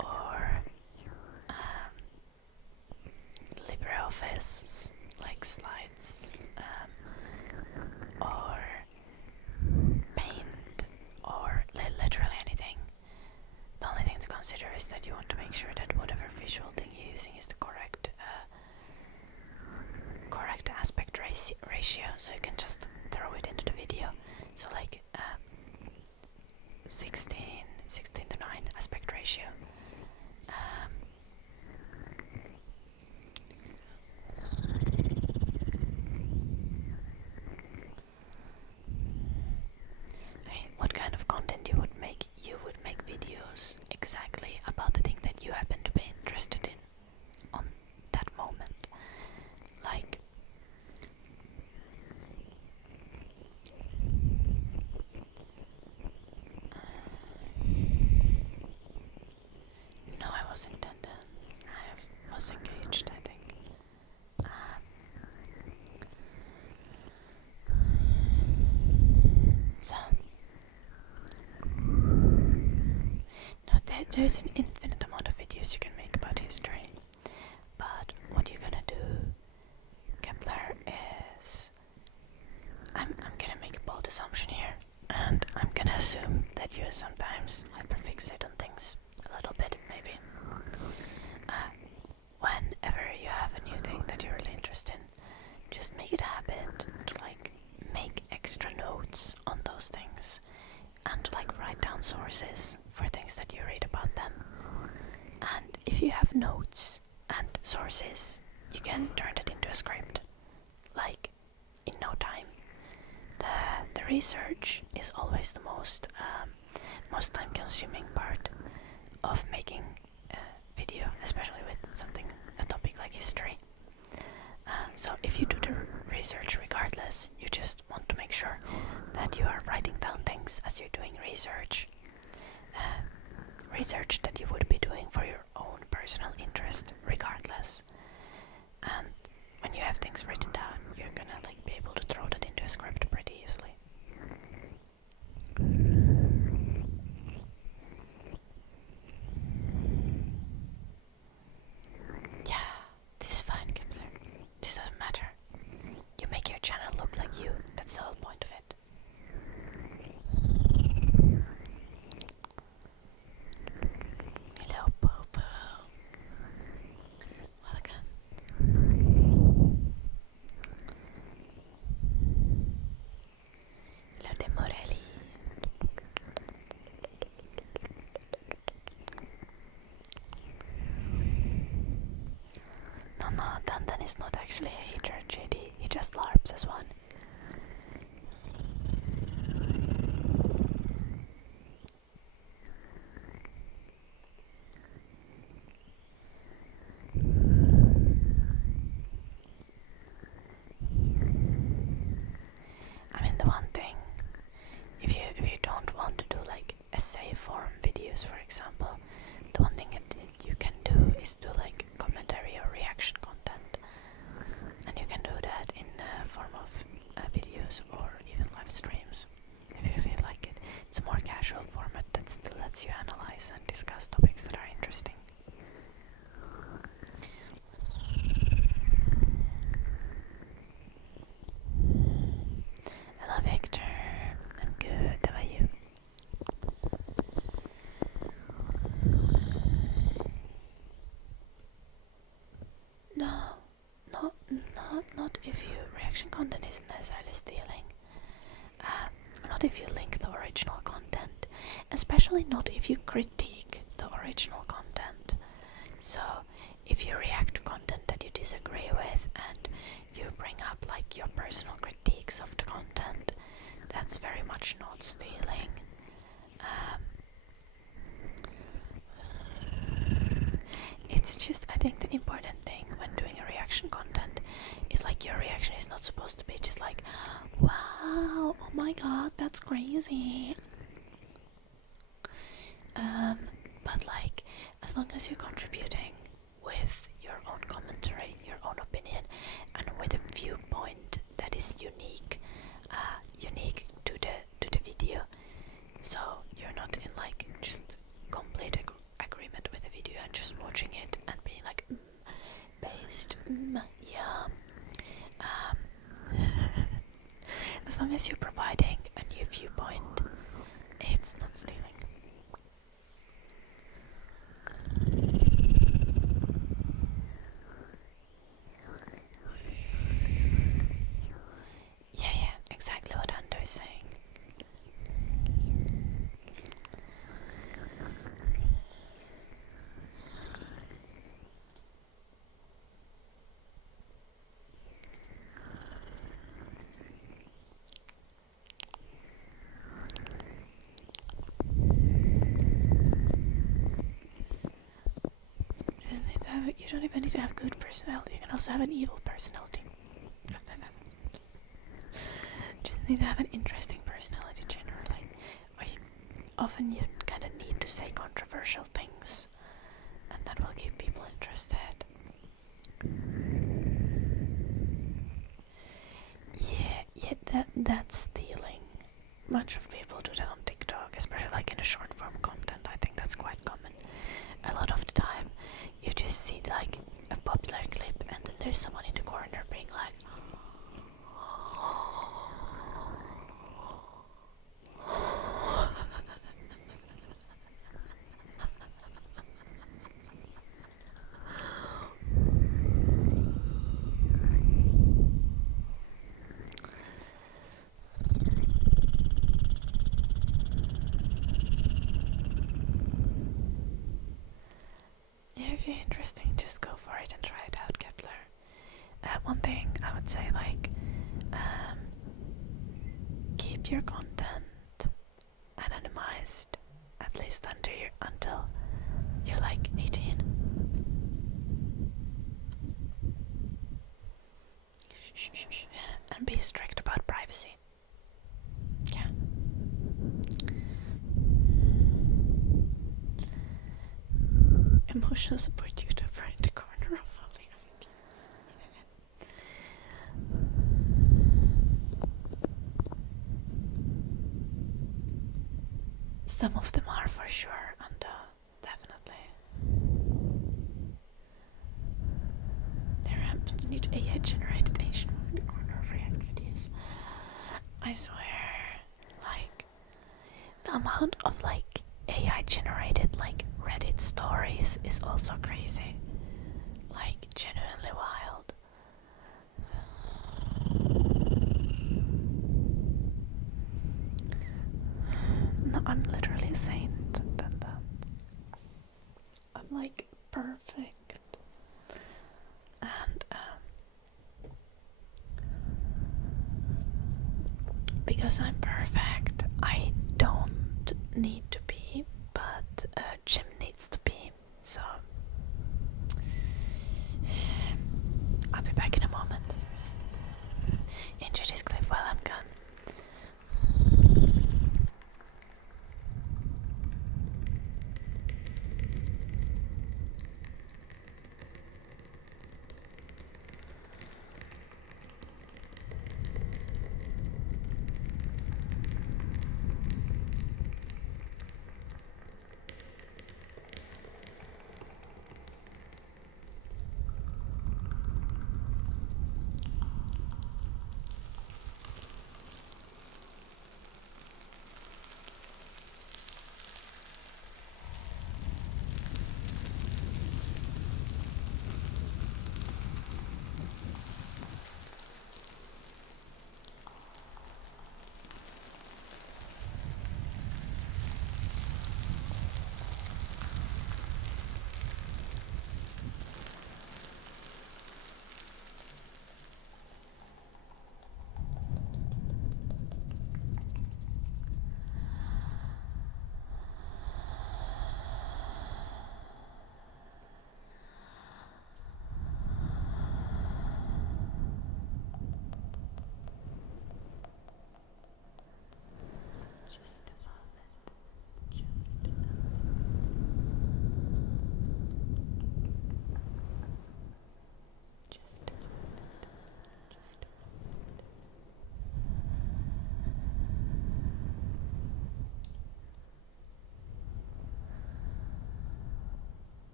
or LibreOffice like slides, or Paint, or literally anything. The only thing to consider is that you want to make sure that whatever visual thing you're using is the correct aspect ratio, so you can just throw it into the video. So like 16 to 9 aspect ratio. What kind of content you would make? You would make videos exactly about the thing that you happen to be interested in on that moment. Like, no, I wasn't intended. I was engaged, I think. So, no, there's an infinite amount of videos you can make about history. But what you're gonna do, Kepler, is I'm gonna make a bold assumption here, and I'm gonna assume that you sometimes hyperfixate on things a little bit, maybe. Whenever you have a new thing that you're really interested in, just make it a habit to like make extra notes on those things and to like write down sources for things that you read about them. And if you have notes and sources, you can turn it into a script like in no time. The research is always the most most time-consuming part of making a video, especially with a topic like history. So if you do the research regardless, you just want to make sure that you are writing down things as you're doing research. Research that you would be doing for your own personal interest regardless. And when you have things written down, you're gonna be able to throw that into a script pretty easily. Yeah, this is fine, Kepler. This doesn't matter. You make your channel look like you. That's the whole point of it. Hello, Popo. Welcome. Hello, De Morelli. No, Dandan is not actually a hater, JD. He just LARPs as one. I mean, the one thing, if you don't want to do essay form videos, for example, the one thing that you can do is do commentary or reaction content, and you can do that in form of videos or even live streams if you feel like it. It's a more casual format that still lets you analyze and discuss topics that are interesting. Hello, Victor. I'm good. How about you? Not if your reaction content isn't necessarily stealing. Not if you link the original content, especially not if you critique the original content. So, if you react to content that you disagree with and you bring up your personal critiques of the content, that's very much not stealing. It's just, I think the important thing when doing a reaction content is your reaction is not supposed to be just wow, oh my god, that's crazy. But as long as you're contributing with your own commentary, your own opinion, and with a viewpoint that is unique to the video, so you're not in just complete agreement with the video and just watching it and being based, yeah. As long as you're providing a new viewpoint, it's not stealing. Yeah, exactly what Ando is saying. You don't even need to have good personality. You can also have an evil personality. Just need to have an interesting personality generally. Often you kind of need to say controversial things, and that will keep people interested. Yeah, that's stealing. Much of people do that on TikTok, especially in a short form content. I think that's quite common. A lot of the time, you just see a popular clip, and then there's someone in the corner being yeah, if you're interesting, just go for it and try it out, Kepler. One thing I would say, keep your content anonymized demonetized, at least until you're like 18. And be strict about privacy. Yeah. Emotional support YouTuber in the corner of all the videos. Some of them are for sure, and definitely. There happen to need AI generated Asian in the corner of react videos. I swear, like, the amount of like AI generated like Reddit stories is also crazy. Like, genuinely wild. No, I'm literally saying that. I'm like perfect. And because I'm perfect, I don't need to be, but Jim needs to be. So I'll be back in a moment. Enjoy this clip while I'm gone.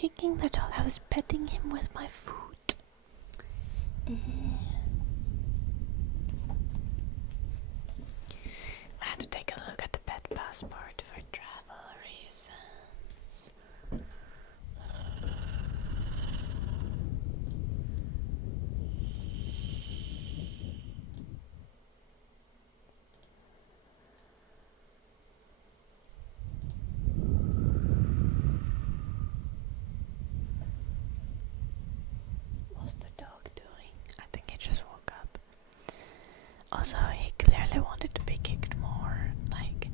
kicking the dog. I was petting him with my foot. I had to take a look at the pet passport for travel reasons. What's the dog doing? I think he just woke up. Also, he clearly wanted to be kicked more. Like,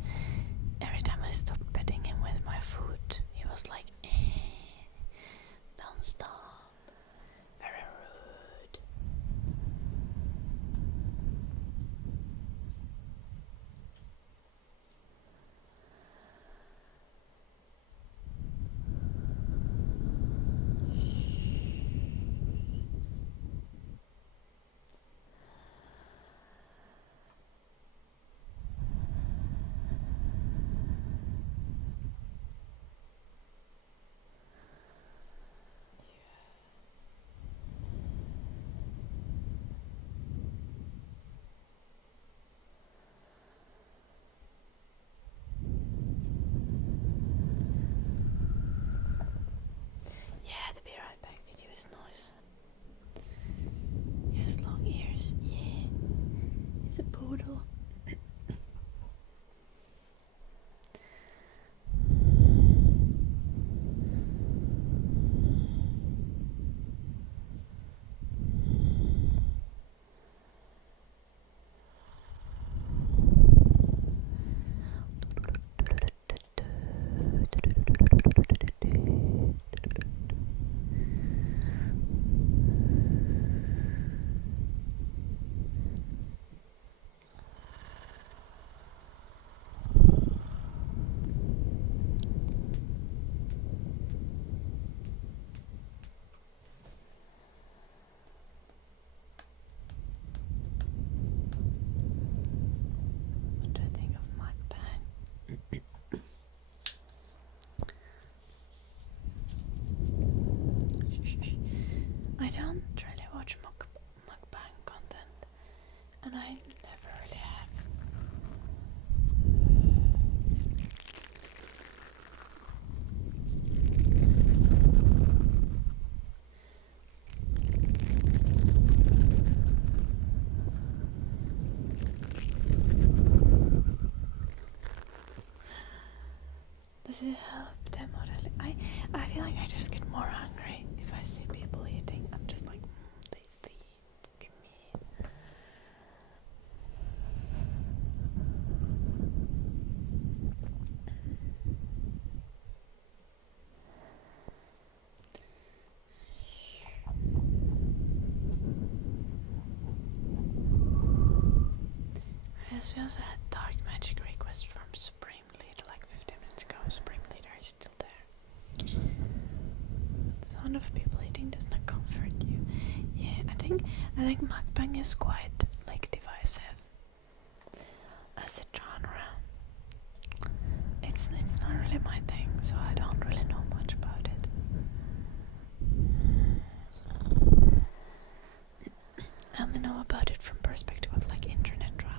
every time I stopped petting him with my foot, he was like, don't stop. Very rude. Yeah, the be right back video is nice. He has long ears. Yeah, he's a poodle. What do I think of mukbang? I don't really watch mukbang content, and I never really have. Does it help demonetising? I feel like I just get more hungry if I see people eating. I'm just like, tasty, give me. Yes, we also had dark magic request from Supreme Leader like 15 minutes ago. Supreme Leader is still there. The sound of people eating does not comfort you. Yeah, I think mukbang is quite like divisive as a genre. It's not really my thing, so I don't really know much about it. I only know about it from perspective of like internet drama.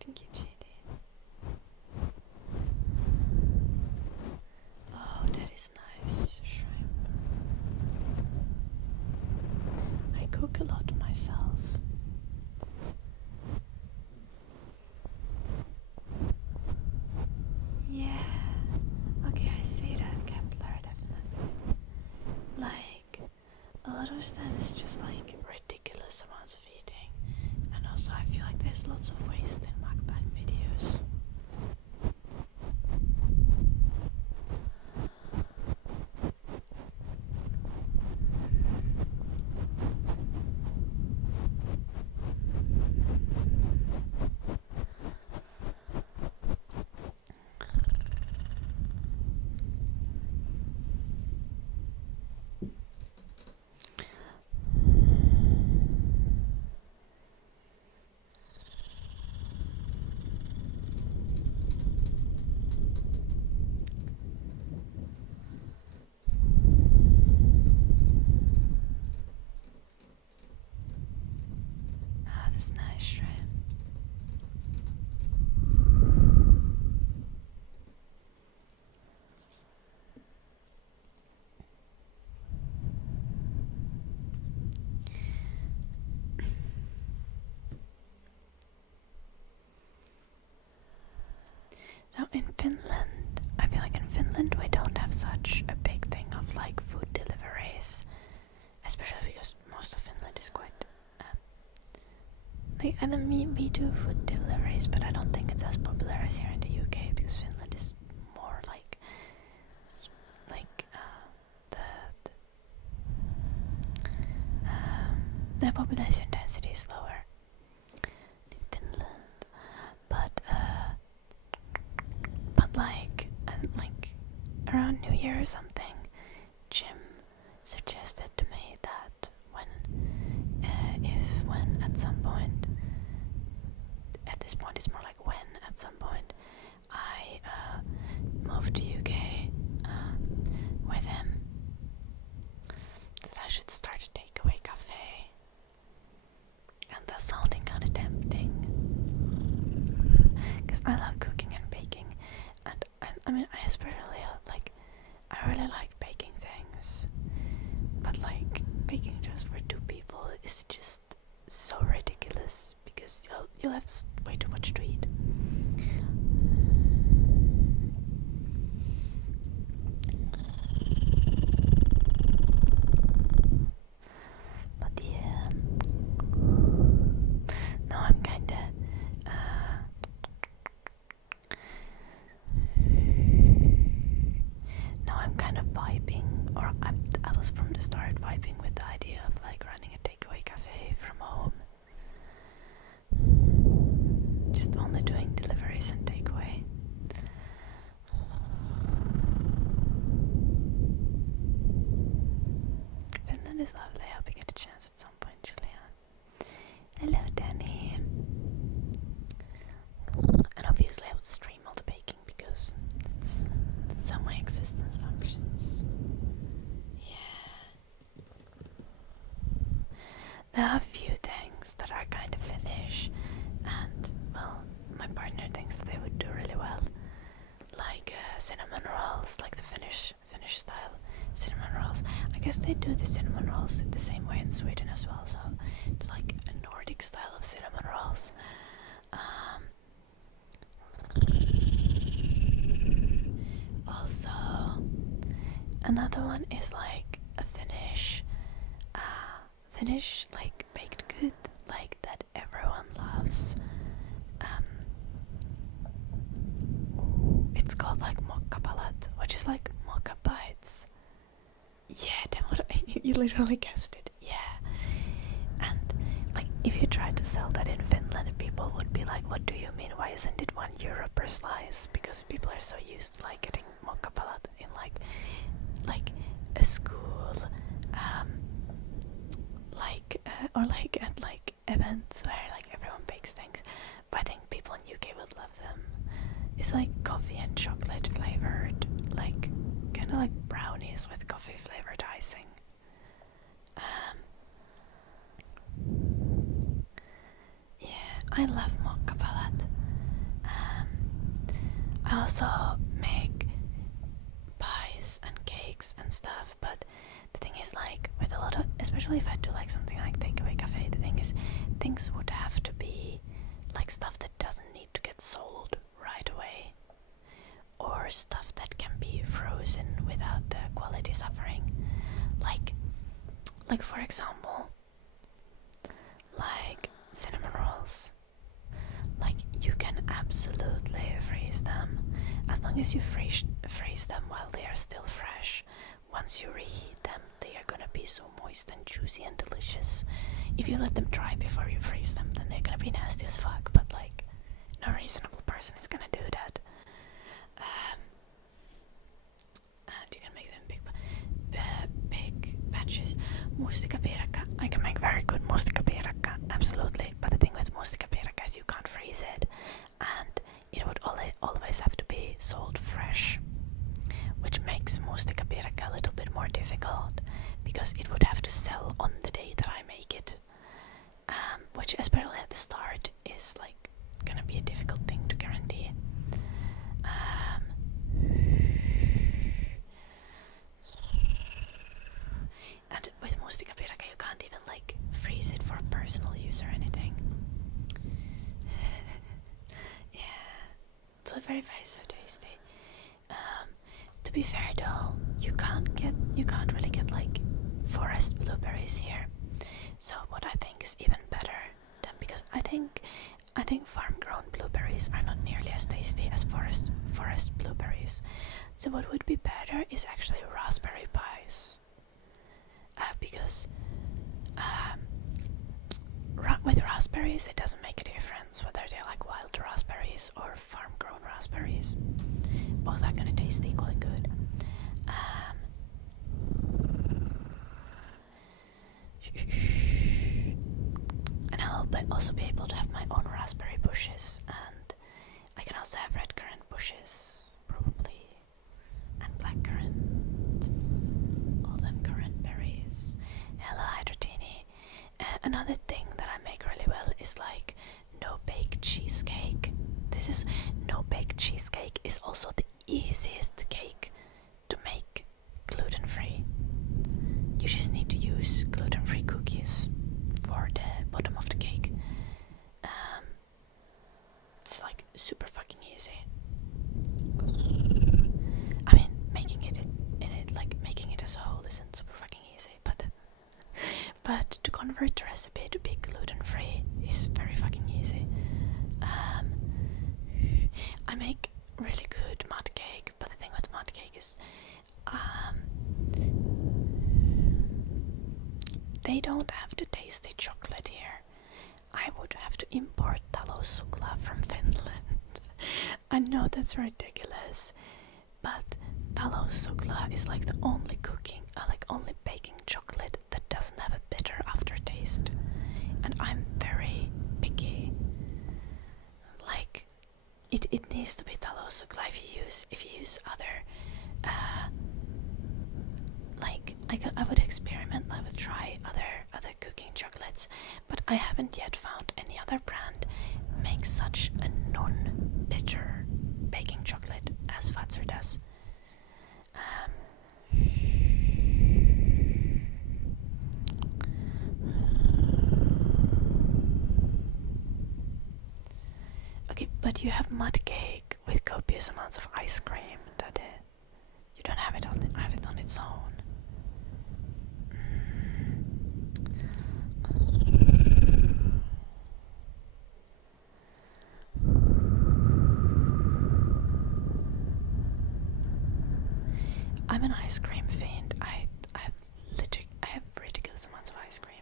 Thank you, JD. Oh, that is nice. Shrimp. I cook a lot myself. Yeah. Okay, I see that, Kepler, definitely. Like, a lot of the time it's just like ridiculous amounts of eating. And also I feel like there's lots of waste in mukbang videos. that's nice shrimp. Now in Finland, I feel like in Finland we don't have such a big thing of like food deliveries, especially because most of Finland is quite like, I mean, we do food deliveries, but I don't think it's as popular as here in the UK because Finland is more like the population density is lower in Finland, but like around New Year or something, Jim suggested to me that when at some point, at this point it's more like when at some point I moved to UK with him, that I should start a takeaway cafe. And that's sounding kind of tempting, because I love cooking and baking, and I mean I especially I really like baking things, but like baking just for 2 people is just so ridiculous because you'll have way too much to eat. But yeah, now I'm kind of vibing, or I was from the start vibing with the idea of like running a takeaway cafe from home. Just only doing deliveries and takeaway. Finland is lovely. I hope you get a chance at some point, Julian. Hello, Danny. And obviously I would stream all the baking because that's how my existence functions. Yeah. There are a few things that are kind of Finnish, and well, my partner thinks that they would do really well, like cinnamon rolls, like the Finnish style cinnamon rolls. I guess they do the cinnamon rolls the same way in Sweden as well, so it's like a Nordic style of cinnamon rolls. Also, another one is like a Finnish like baked good, like that everyone loves. It's called like mokkapalat, which is like mokka bites. Yeah, you literally guessed it. Yeah, and like if you tried to sell that in Finland, people would be like, "What do you mean? Why isn't it €1 per slice?" Because people are so used to like getting mokkapalat in like a school, or like at like events where like everyone bakes things. But I think people in UK would love them. It's like coffee and chocolate flavored, like kind of like brownies with coffee flavored icing. Yeah, I love mokkapalat. I also make pies and cakes and stuff, but the thing is like with a lot of, especially if I do like something like takeaway cafe, the thing is things would have to be like stuff that doesn't need to get sold right away, or stuff that can be frozen without the quality suffering, like for example, like cinnamon rolls. Like you can absolutely freeze them, as long as you freeze them while they are still fresh. Once you reheat them, they are gonna be so moist and juicy and delicious. If you let them dry before you freeze them, then they're gonna be nasty as fuck, but like no reasonable person is gonna do that. And you can make them big batches. Mustikkapiirakka, I can make very good mustikkapiirakka, absolutely. But the thing with mustikkapiirakka is you can't freeze it, and it would always have to be sold fresh, which makes mustikkapiirakka a little bit more difficult because it would have to sell on the day that I make it, which especially at the start, is like gonna be a difficult thing to guarantee. And with Mustica Piraca you can't even like freeze it for personal use or anything. Yeah, blueberry pie is so tasty. To be fair though, you can't really get like forest blueberries here. So what I think is even better than, because I think farm-grown blueberries are not nearly as tasty as forest blueberries. So what would be better is actually raspberry pies. Because with raspberries it doesn't make a difference whether they're like wild raspberries or farm-grown raspberries. Both are gonna taste equally good. And I'll also be able to have my own raspberry bushes, and I can also have red currant bushes, probably, and black currant, all them currant berries. Hello, Hydrotini. Another thing that I make really well is like no-bake cheesecake. No-bake cheesecake is also the easiest cake to make gluten-free. You just need to use gluten-free cookies for the bottom of the cake. It's like super fucking easy. I mean, making it as a whole isn't super fucking easy, but to convert the recipe to be gluten-free is very fucking easy. I make really good mud cake, but the thing with mud cake is they don't have the tasty chocolate here. I would have to import talosukla from Finland. I know that's ridiculous, but talosukla is like the only only baking chocolate that doesn't have a bitter aftertaste. And I'm very picky. Like, it needs to be talosukla. If you use other I would experiment. I would try other cooking chocolates, but I haven't yet found any other brand makes such a non-bitter baking chocolate as Fazer does. Okay, but you have mud cake with copious amounts of ice cream. That you don't have it on its own. I'm an ice cream fiend. I have ridiculous amounts of ice cream.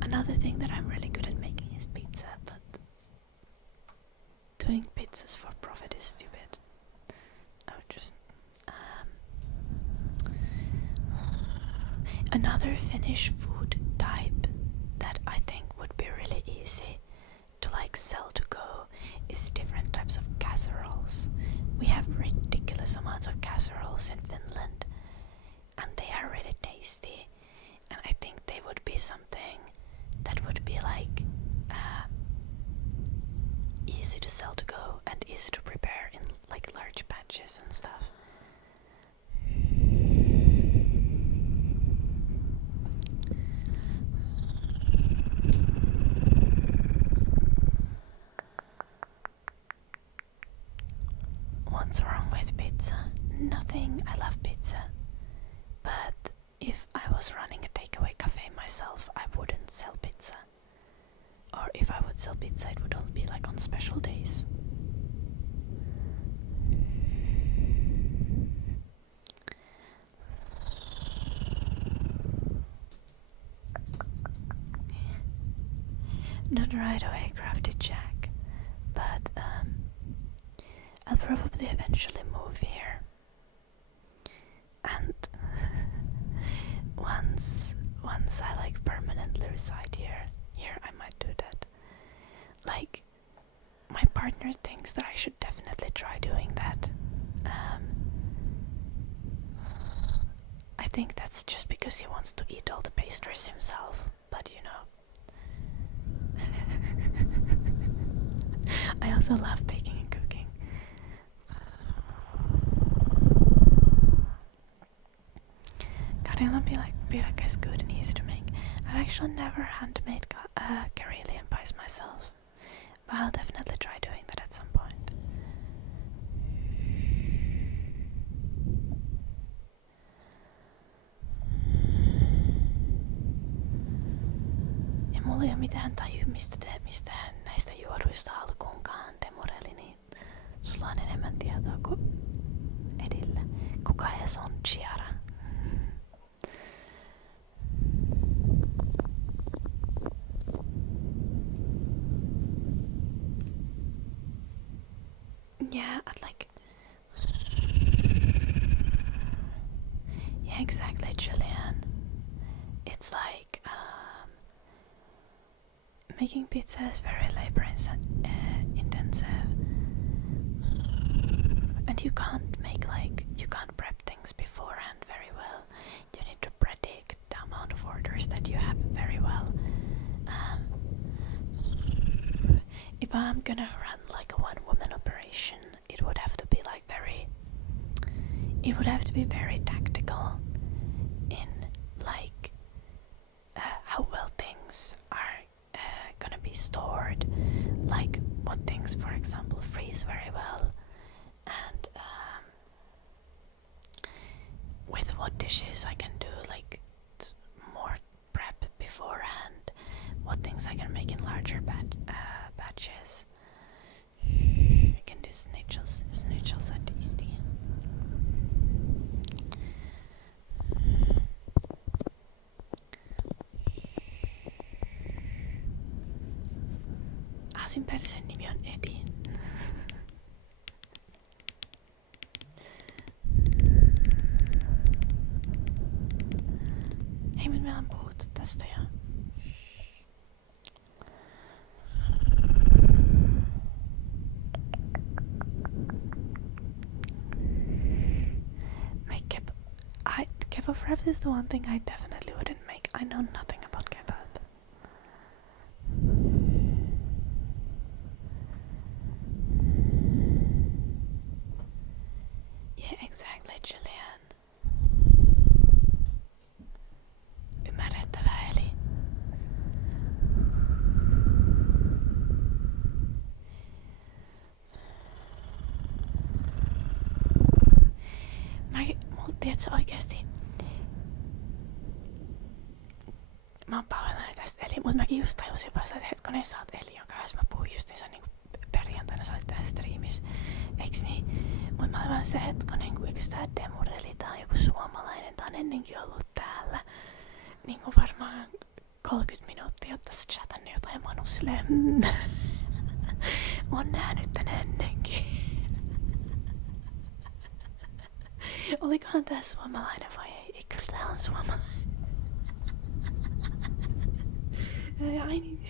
Another thing that I'm really good at making is pizza, but doing pizzas for profit is stupid. I would just another Finnish food type that I think would be really easy to like sell to go is different types of casseroles. We have ridiculous amounts of casseroles in Finland, and they are really tasty, and I think they would be something that would be like easy to sell to go and easy to prepare in like large batches and stuff. What's wrong with pizza? Nothing. I love pizza. But if I was running a takeaway cafe myself, I wouldn't sell pizza. Or if I would sell pizza, it would only be like on special days. Not right away, Crafty Jack, but I'll probably eventually move here, and once I like permanently reside here, here I might do that. Like, my partner thinks that I should definitely try doing that. I think that's just because he wants to eat all the pastries himself, but you know. I also love baking and cooking. Karjalan is good and easy to make. I've actually never handmade Karelian pies myself, but I'll definitely try doing that at some point. Ja mulla ei oo mitään tajua, mistä näistä juoruista alkuunkaan demoreli, niin sulla on enemmän tietoa kuin Edillä. Kuka edes on Chiara? Yeah, yeah, exactly, Julian. It's like making pizza is very labor intensive, and you can't prep things beforehand very well. You need to predict the amount of orders that you have very well. If I'm gonna run like a one-woman operation, it would have to be very tactical in like how well things are gonna be stored, like what things, for example, freeze very well, and with what dishes I can do like more prep beforehand, what things I can make in larger batches. I can do schnitzels. Schnitzels are tasty. Aasinpärseen nimi on Edi. Hei, mutta me ollaan puhuttu tästä jo. Kebab wraps is the one thing I definitely wouldn't make. I know nothing about kebab. Yeah, exactly, Julian. Ymmärrettävä eli. Tiedätkö oikeesti? Mä oon pahoillani tästä Eli, mut mäkin just tajusin vasta, että hetkonen sä oot Eli, jonka kanssa mä puhuin justiinsa niinku perjantaina sä olit tässä striimissä. Eiks niin? Mut mä olin vaan se hetkonen, kun eiks tää Demureli, tää on joku suomalainen, tää on ennenkin ollut täällä. Niinku varmaan 30 minuuttia, jotta sä chatannut jotain, mä oon silleen mä oon nähnyt tän ennenkin. Olikohan tää suomalainen vai ei? Kyllä tää on suomalainen. Ai niin.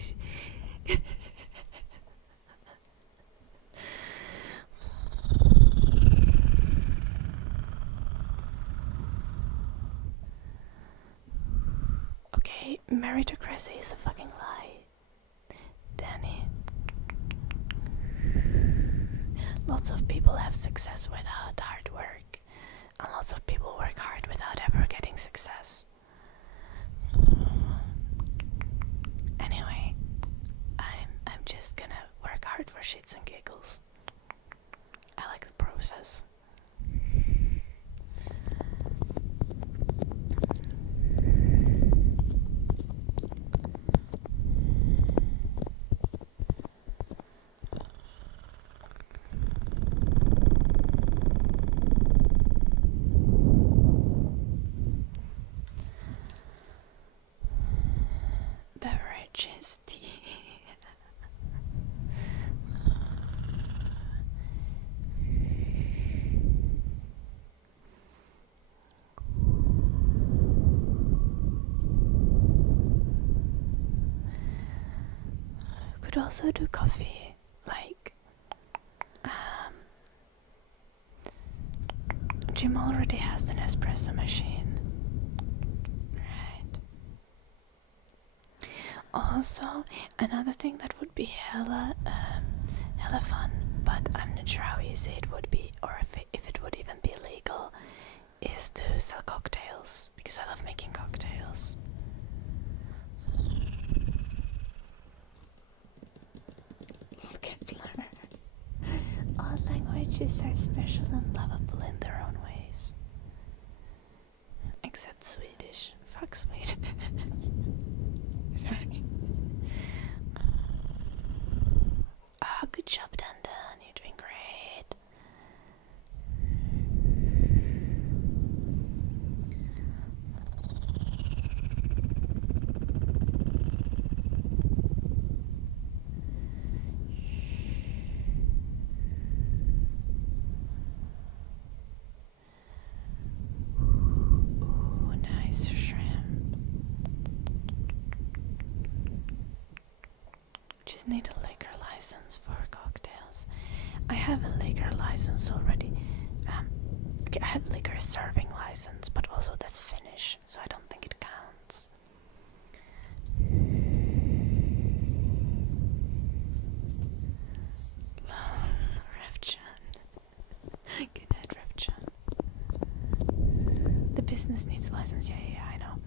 Okay, meritocracy is a fucking lie. Danny. Lots of people have success without hard work, and lots of people work hard without ever getting success. Anyway, I'm just gonna work hard for shits and giggles. I like the process. Beverages, tea. also do coffee. Like, Jim already has an espresso machine. Right. Also, another thing that would be hella fun, but I'm not sure how easy it would be, or if it would even be legal, is to sell cocktails, because I love making cocktails. Kepler. All languages are special and lovable in their own ways. Except Swedish. Fuck Sweden. Sorry. Oh, good job, Dandan. You're doing great. Ooh, nice shrimp. Just need a liquor license for cocktails. I have a liquor license already. Okay, I have a liquor serving license, but also that's Finnish, so I don't think it counts. Revchan. Good night, Revchan. The business needs license. Yeah, I know.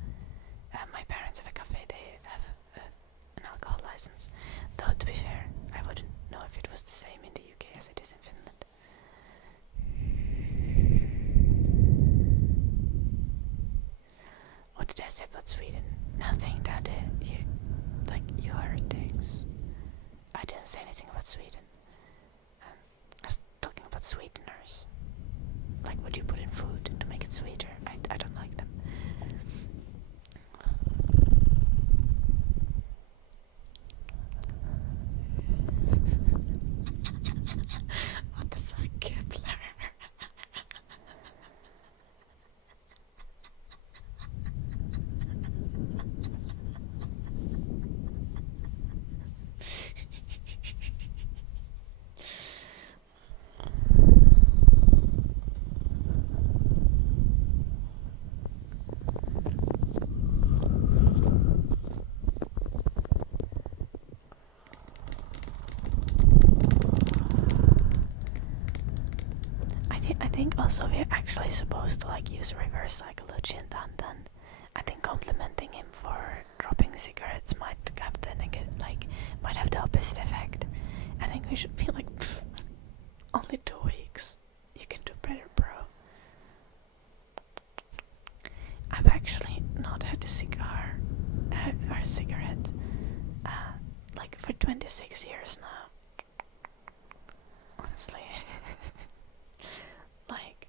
My parents have a cafe. They have an alcohol license. Though, to be fair, I wouldn't know if it was the same in the UK as it is in Finland. What did I say about Sweden? Nothing, Daddy. You heretics. I didn't say anything about Sweden. I was talking about sweeteners. Like what you put in food to make it sweeter. I don't like them. What the fuck, Kepler? I think also we're actually supposed to like use reverse psychology in Dandan. I think complimenting him for dropping cigarettes might have the opposite effect. I think we should be like, only 2 weeks. You can do better, bro. I've actually not had a cigar or a cigarette like for 26 years now. Honestly. Like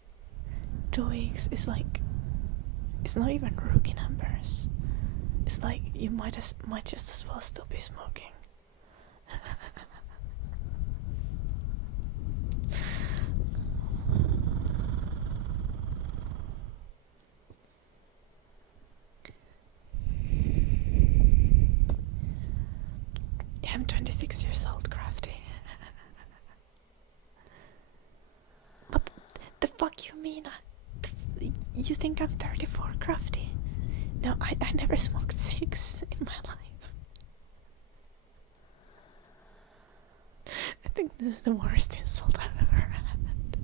2 weeks is like, it's not even rookie numbers. It's like you might just as well still be smoking. Yeah, I'm 26 years old, Crafty. What the fuck you mean? You think I'm 34, Crafty? No, I never smoked 6 in my life. I think this is the worst insult I've ever had.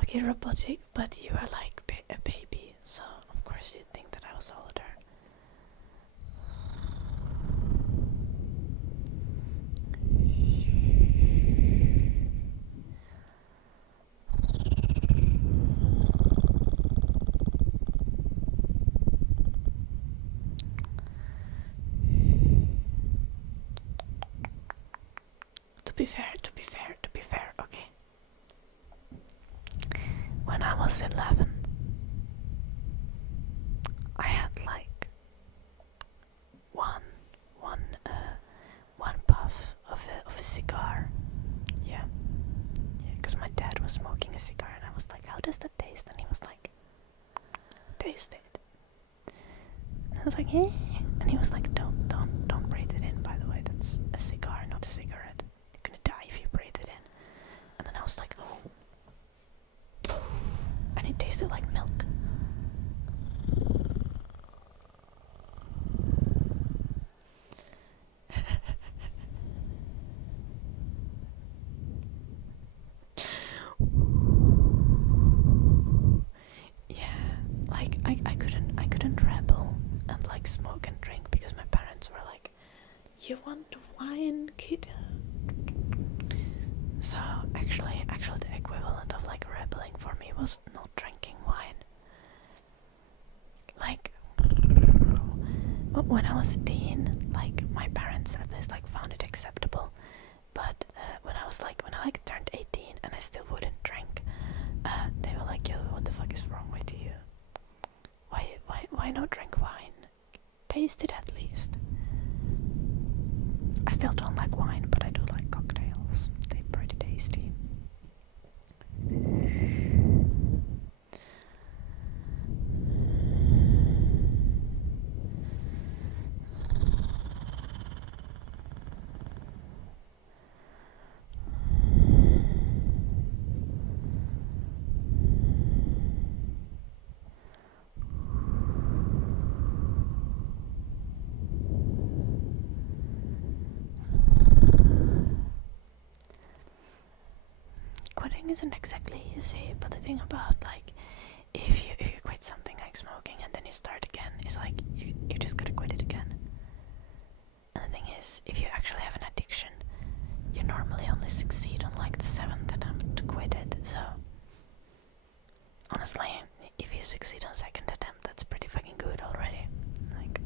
Okay, robotic, but you are like a baby, so of course you'd think that I was older. To be fair, okay. When I was 11, I had like one puff of a cigar. Yeah, because my dad was smoking a cigar, and I was like, "How does that taste?" And he was like, "Taste it." And I was like, "Eh," and he was like, "Don't You want wine, kid? So actually the equivalent of like rebelling for me was not drinking wine. Like when I was a teen, like my parents at least like found it acceptable. But when I turned 18 and I still wouldn't drink, they were like, "Yo, what the fuck is wrong with you? Why not drink wine? Taste it at least." I still don't like wine, but I do like cocktails. They're pretty tasty. Quitting isn't exactly easy, but the thing about like if you quit something like smoking and then you start again, it's like you just gotta quit it again. And the thing is, if you actually have an addiction, you normally only succeed on like the 7th attempt to quit it. So honestly, if you succeed on 2nd attempt, that's pretty fucking good already. Like,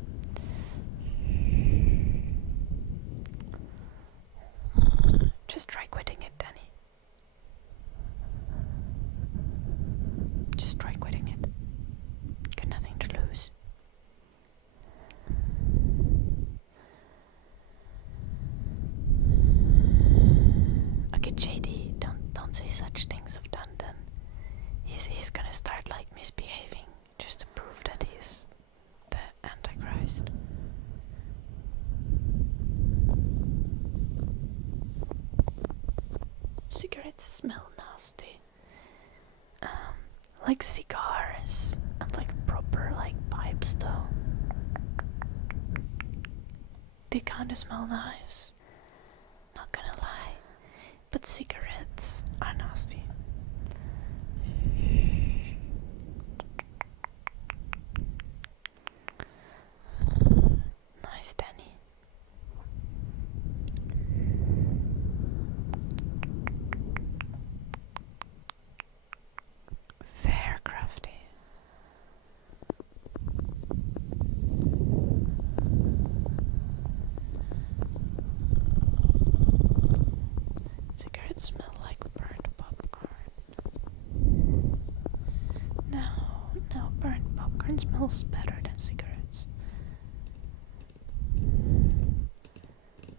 just try quitting it, Danny. Just try quitting it. Got nothing to lose. Okay, JD, don't say such things of Dundon. He's gonna start like misbehaving just to prove that he's the Antichrist. Cigarettes smell nasty. Like cigars and like proper like pipes though. They kinda smell nice. Not gonna lie. But cigarettes are nasty. Nice, Danny. Fair crafty. Cigarettes smell like burnt popcorn. No, burnt popcorn smells better than cigarettes.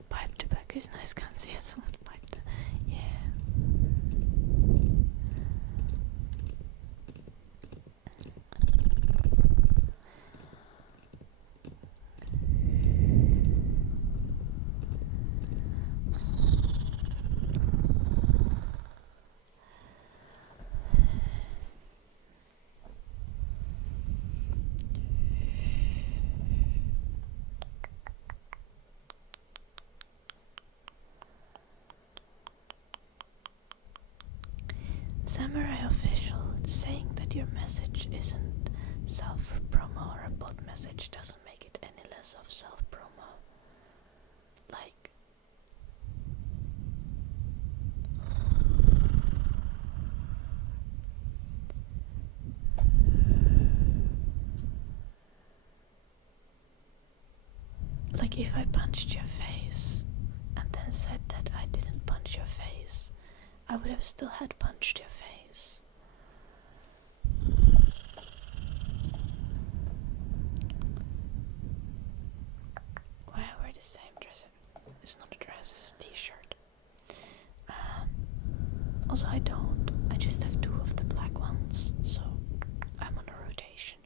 Pipe tobacco is nice, can't see it on pipe. Yeah. Samurai official saying that your message isn't self-promo or a bot message doesn't make it any less of self-promo. Like, if I punched your face and then said that I didn't punch your face, I would have still had punched your face. Why I wear the same dress? It's not a dress, it's a t-shirt. Also, I don't. I just have 2 of the black ones, so I'm on a rotation.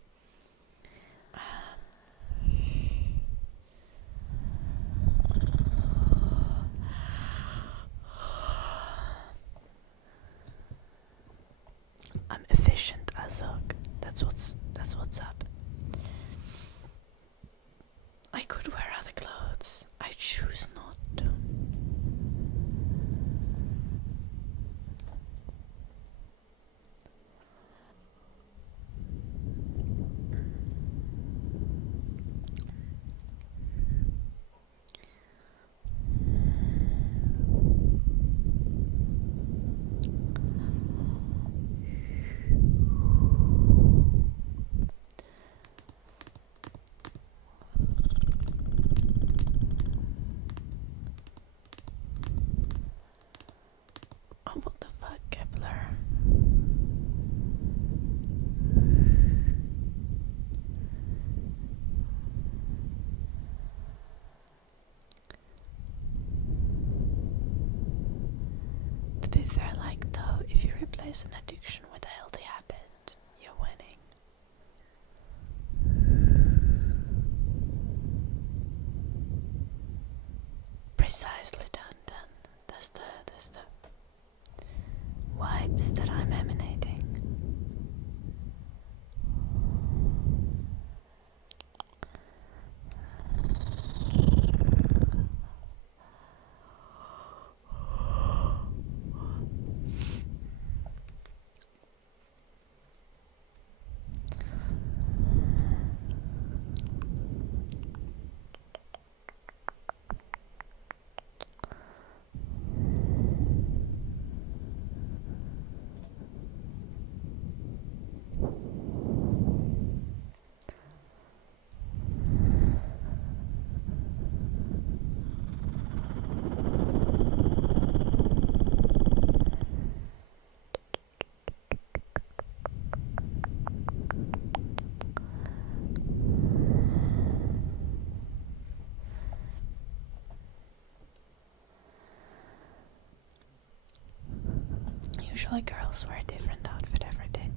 I'm efficient as fuck. That's what's up. I could wear other clothes. I choose not to. is an addiction with a healthy habit, you're winning. Precisely done then. That's the vibes that I'm emanating. Usually girls wear a different outfit every day.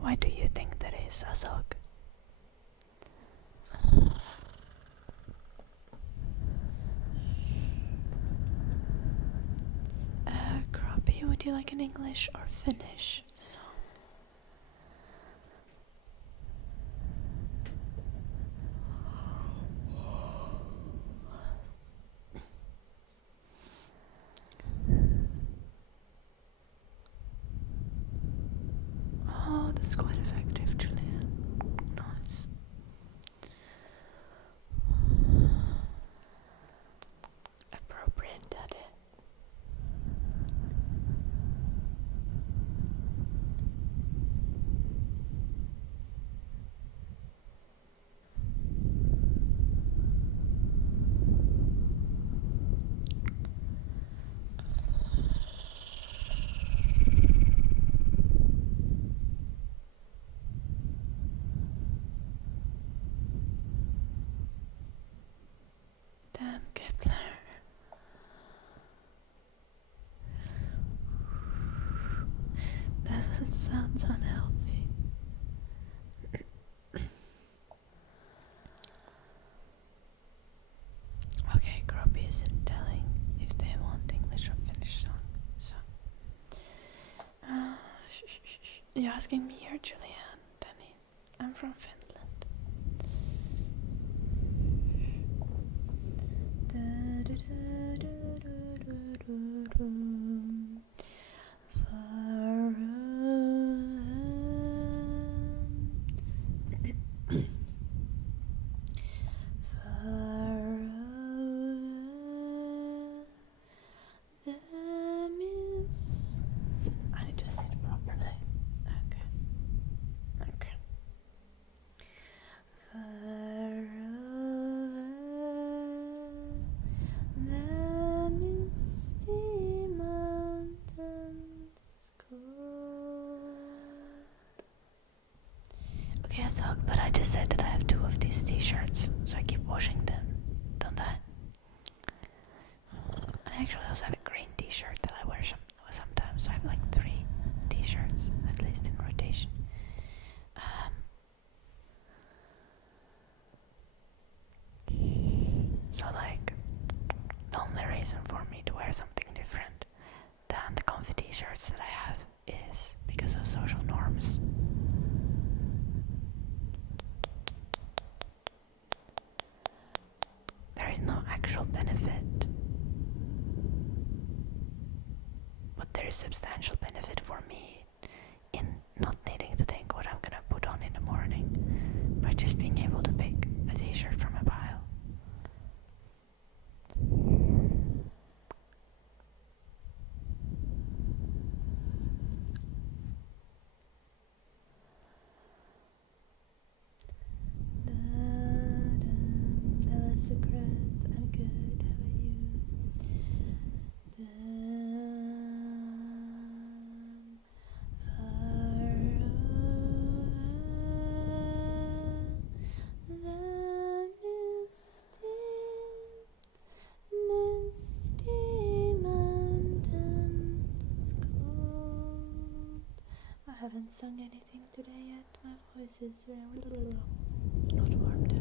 Why do you think that is, Azog? Crappie, would you like an English or Finnish song? Oh, that's quite effective, Julian. Nice. Appropriate, daddy. Damn, Kepler. That sounds unhealthy. Okay, Crappie isn't telling if they want English or Finnish song, so you're asking me here, Julian, Danny. I'm from Finland. I need to sit properly. Okay. The misty mountains cold. Okay, I suck, but I just said that I have 2 of these t-shirts, so I keep washing them, don't I? I actually also have a green t-shirt that I wear sometimes, so I have like 3 t-shirts, at least in rotation. So like, the only reason for me to wear something different than the comfy t-shirts that I have is because of social norms. There is no actual benefit, but there is substantial benefit for me in not needing to think what I'm gonna put on in the morning by just being able to pick a t-shirt from a pile. That was a crap. I'm good. How are you? sung anything today yet. My voice is not warmed up.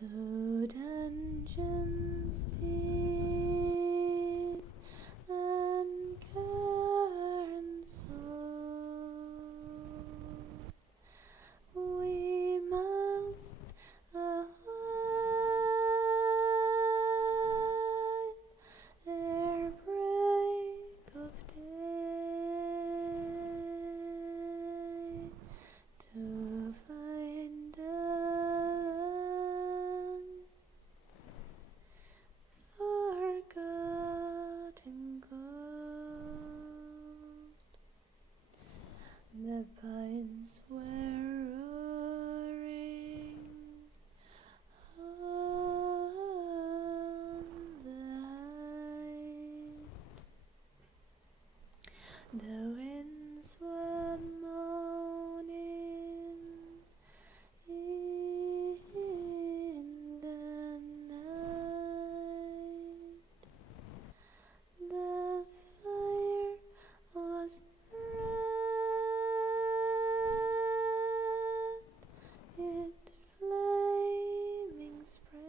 To dungeons deep and caverns old, we must abide ere break of day to find the forgotten gold. The pines were roaring on the height. The winds were moaning in the night. The fire was red, it flaming spread.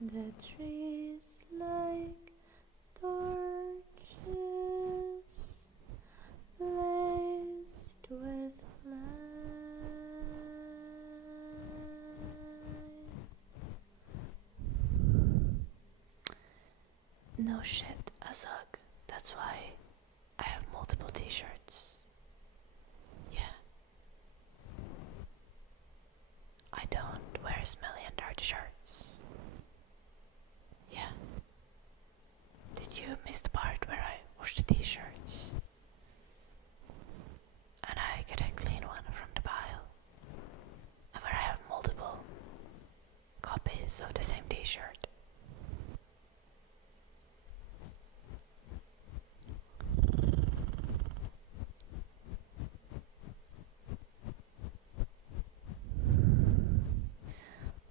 The trees like torches blazed with light. No shit, Azog. That's why I have multiple t-shirts. Yeah. I don't wear smelly and dirty shirts. Yeah. Did you miss the part where I wash the t-shirts? And I get a clean one from the pile. And where I have multiple copies of the same t-shirt.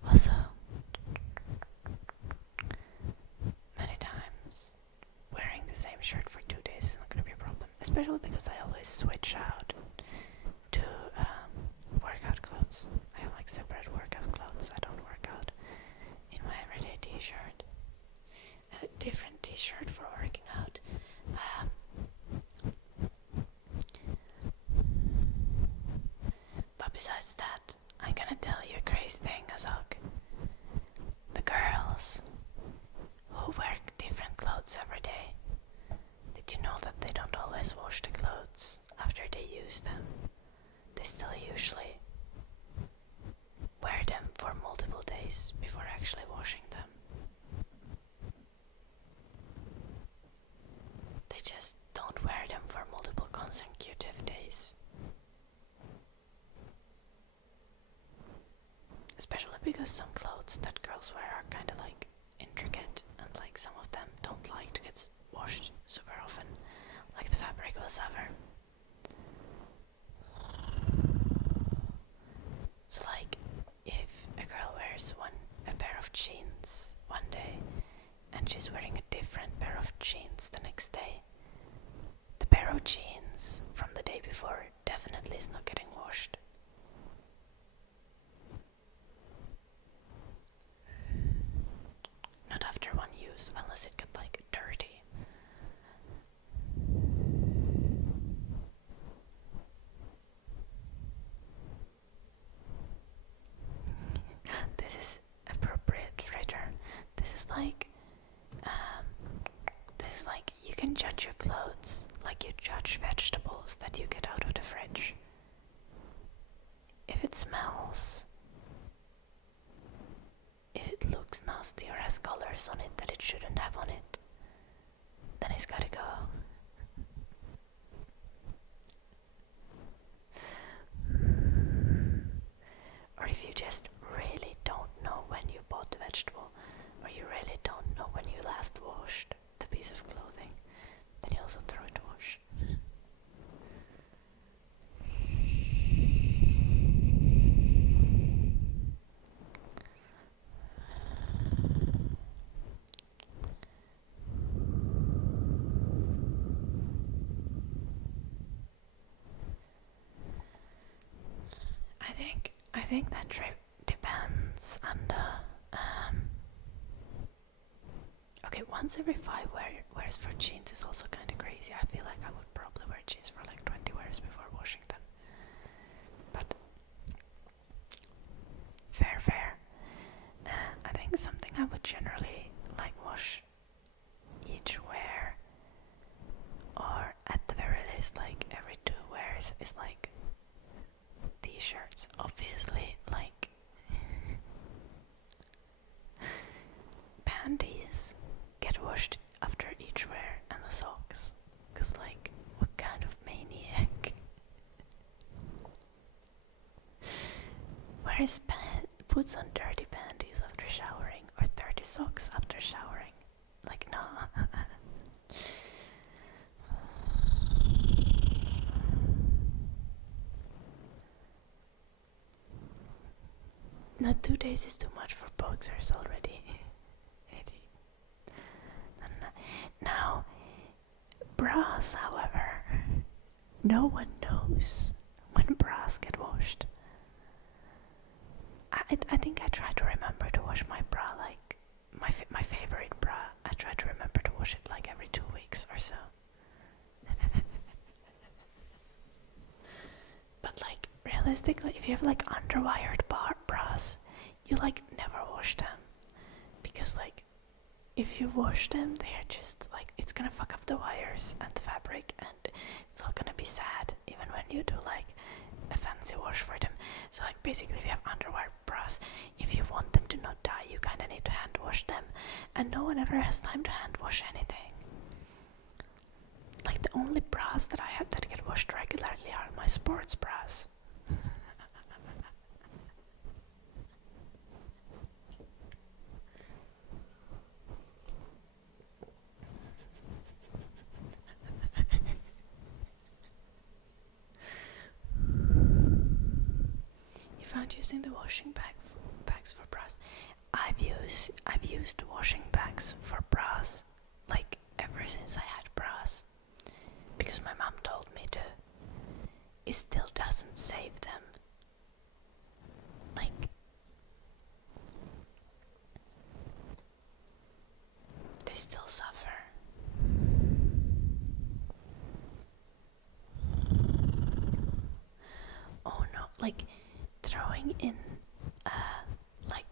Also, many times wearing the same shirt for 2 days is not going to be a problem, especially because I always switch out to workout clothes. I have like separate workout clothes. I don't work out in my everyday t-shirt. A different t-shirt for working out. But besides that, I'm gonna tell you a crazy thing, Azog. The girls who wear different clothes every day, did you know that they don't always wash the clothes after they use them? They still usually wear them for multiple days before actually washing them. They just don't wear them for multiple consecutive days. Especially because some clothes that girls wear are kind of like intricate, and like some of them don't like to get washed super often, like the fabric will suffer. So like, if a girl wears a pair of jeans one day, and she's wearing a different pair of jeans the next day, the pair of jeans from the day before definitely is not getting washed. Not after one use, unless it got like dirty. This is appropriate, Fritter. This is like you can judge your clothes like you judge vegetables that you get out of the fridge. If it smells, if it looks nasty or has colors on it that it shouldn't have on it, then it's gotta go. or if you just really don't know when you bought the vegetable, or you really don't know when you last washed the piece of clothing, then you also throw it to wash. I think that depends on the okay, once every 5 wears for jeans is also kind of crazy. I feel like I would probably wear jeans for like 20 wears before washing them. But fair. I think something I would generally like wash each wear, or at the very least like every 2 wears, is like t-shirts. Obviously, like panties get washed after each wear, and the socks, cause like what kind of maniac wears puts on dirty panties after showering, or dirty socks after showering? Like, nah. No, 2 days is too much for boxers already. Now, bras, however, no one knows when bras get washed. I think I try to remember to wash my bra, like my favorite bra. I try to remember to wash it like every 2 weeks or so. But like realistically, if you have like underwired bras, you like never wash them, because like if you wash them, they're just like, it's gonna fuck up the wires and the fabric, and it's all gonna be sad even when you do like a fancy wash for them. So like basically, if you have underwire bras, if you want them to not die, you kinda need to hand wash them, and no one ever has time to hand wash anything. Like the only bras that I have that get washed regularly are my sports bras. You found using the washing bags for bras. I've used washing bags for bras like ever since I had bras, because my mom told me to. It still doesn't save them. Like, they still suffer. Oh no, like throwing in like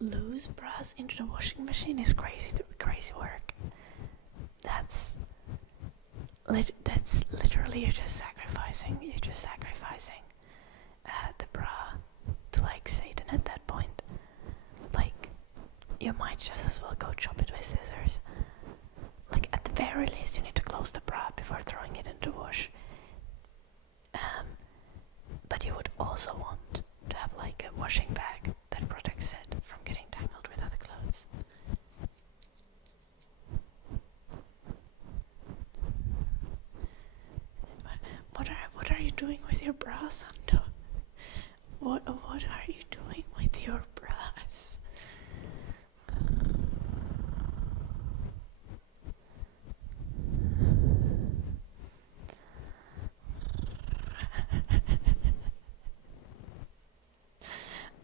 loose bras into the washing machine is crazy work. That's literally you're just sacrificing the bra to like Satan at that point. Like, you might just as well go chop it with scissors. Like, at the very least you need to close the bra before throwing it into wash. But you would also want to have like a washing bag that protects it from getting tangled with other clothes. What are you doing with your bra, Santo? What are you doing with your bras?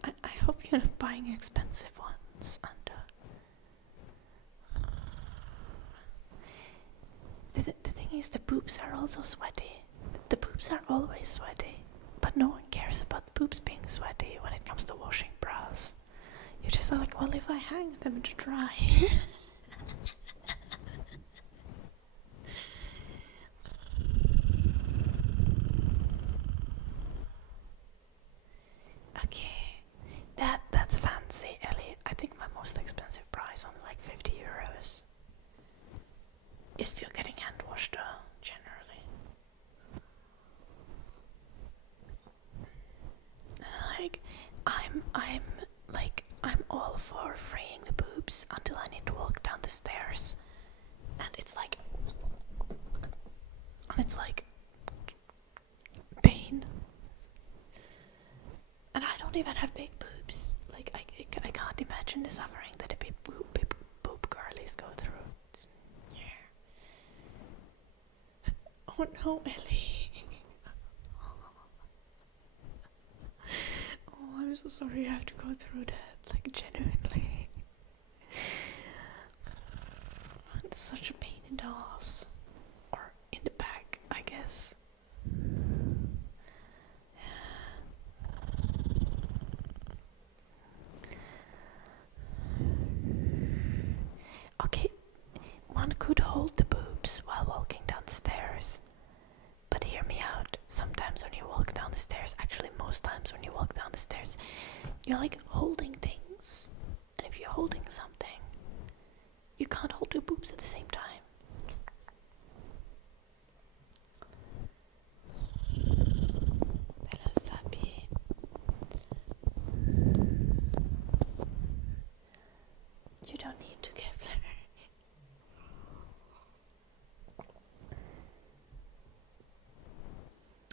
I hope you're not buying expensive ones, Santo. The thing is, the boobs are also sweaty. The boobs are always sweaty, but no one cares about the boobs being sweaty when it comes to washing bras. You're just like, well, if I hang them to dry. Okay, that's fancy, Ellie. I think my most expensive bra is only like 50 euros. It's still getting hand washed though, generally. Like, I the stairs, and it's like pain. And I don't even have big boobs. Like I can't imagine the suffering that a big boob girlies go through. Yeah. Oh no, Ellie. Oh, I'm so sorry you have to go through that. Like genuinely. It's such a pain in the ass. Or in the back, I guess. Okay, one could hold the boobs while walking down the stairs. But hear me out, sometimes when you walk down the stairs, actually most times when you walk down the stairs, you're like holding things. And if you're holding something, you can't hold your boobs at the same time. Hello, Sabi. You don't need to get flared.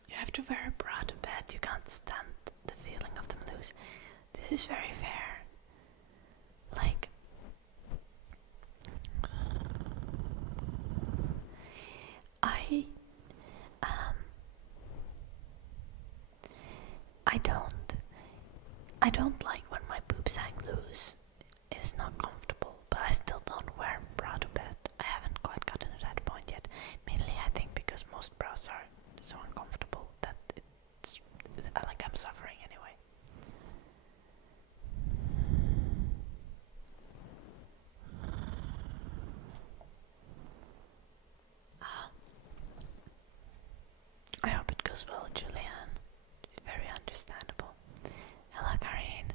You have to wear a bra to bed. You can't stand the feeling of them loose. This is very fair. Like, I don't like when my boobs hang loose. It's not comfortable, but I still don't wear bra to bed. I haven't quite gotten to that point yet. Mainly I think because most bras are so uncomfortable that it's like I'm suffering anyway. I hope it goes well, Julianne. Very understandable. Hello, Karine.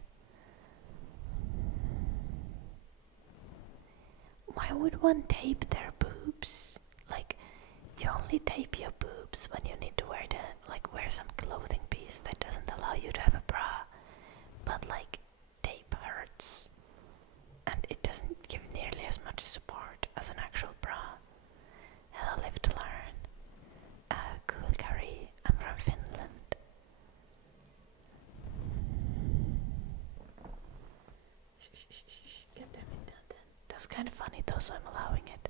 Why would one tape their boobs? Like, you only tape your boobs when you need to wear some clothing piece that doesn't allow you to have a bra. But like, tape hurts, and it doesn't give nearly as much support as an actual bra. Hello, Live to Learn. Cool, Kari. I'm from Finland. Get them in that. That's kind of funny though, so I'm allowing it.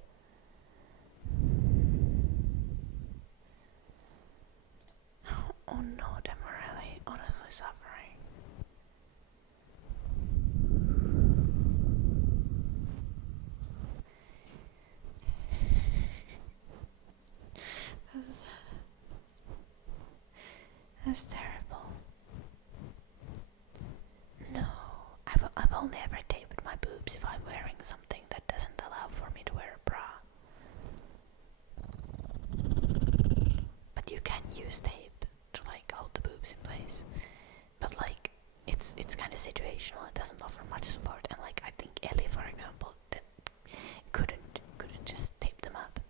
Oh no, Demarelli, honestly suffering. That's terrible. No, I've only ever taped my boobs if I'm wearing something that doesn't allow for me to wear a bra. But you can use tape to like hold the boobs in place. But like it's kind of situational. It doesn't offer much support. And like I think Ellie, for example, that couldn't just tape them up.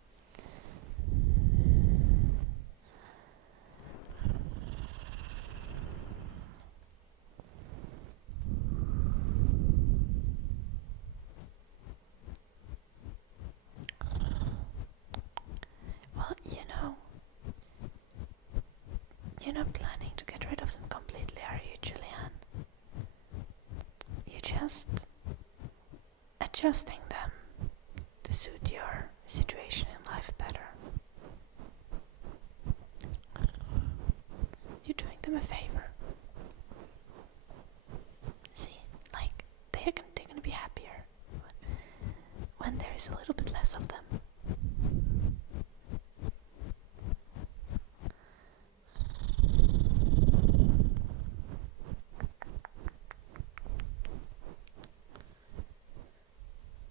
Well, you're not planning to get rid of them completely, are you, Julianne? You're just adjusting them to suit your situation in life better. You're doing them a favor. See, like, they're gonna be happier when there is a little bit less of them.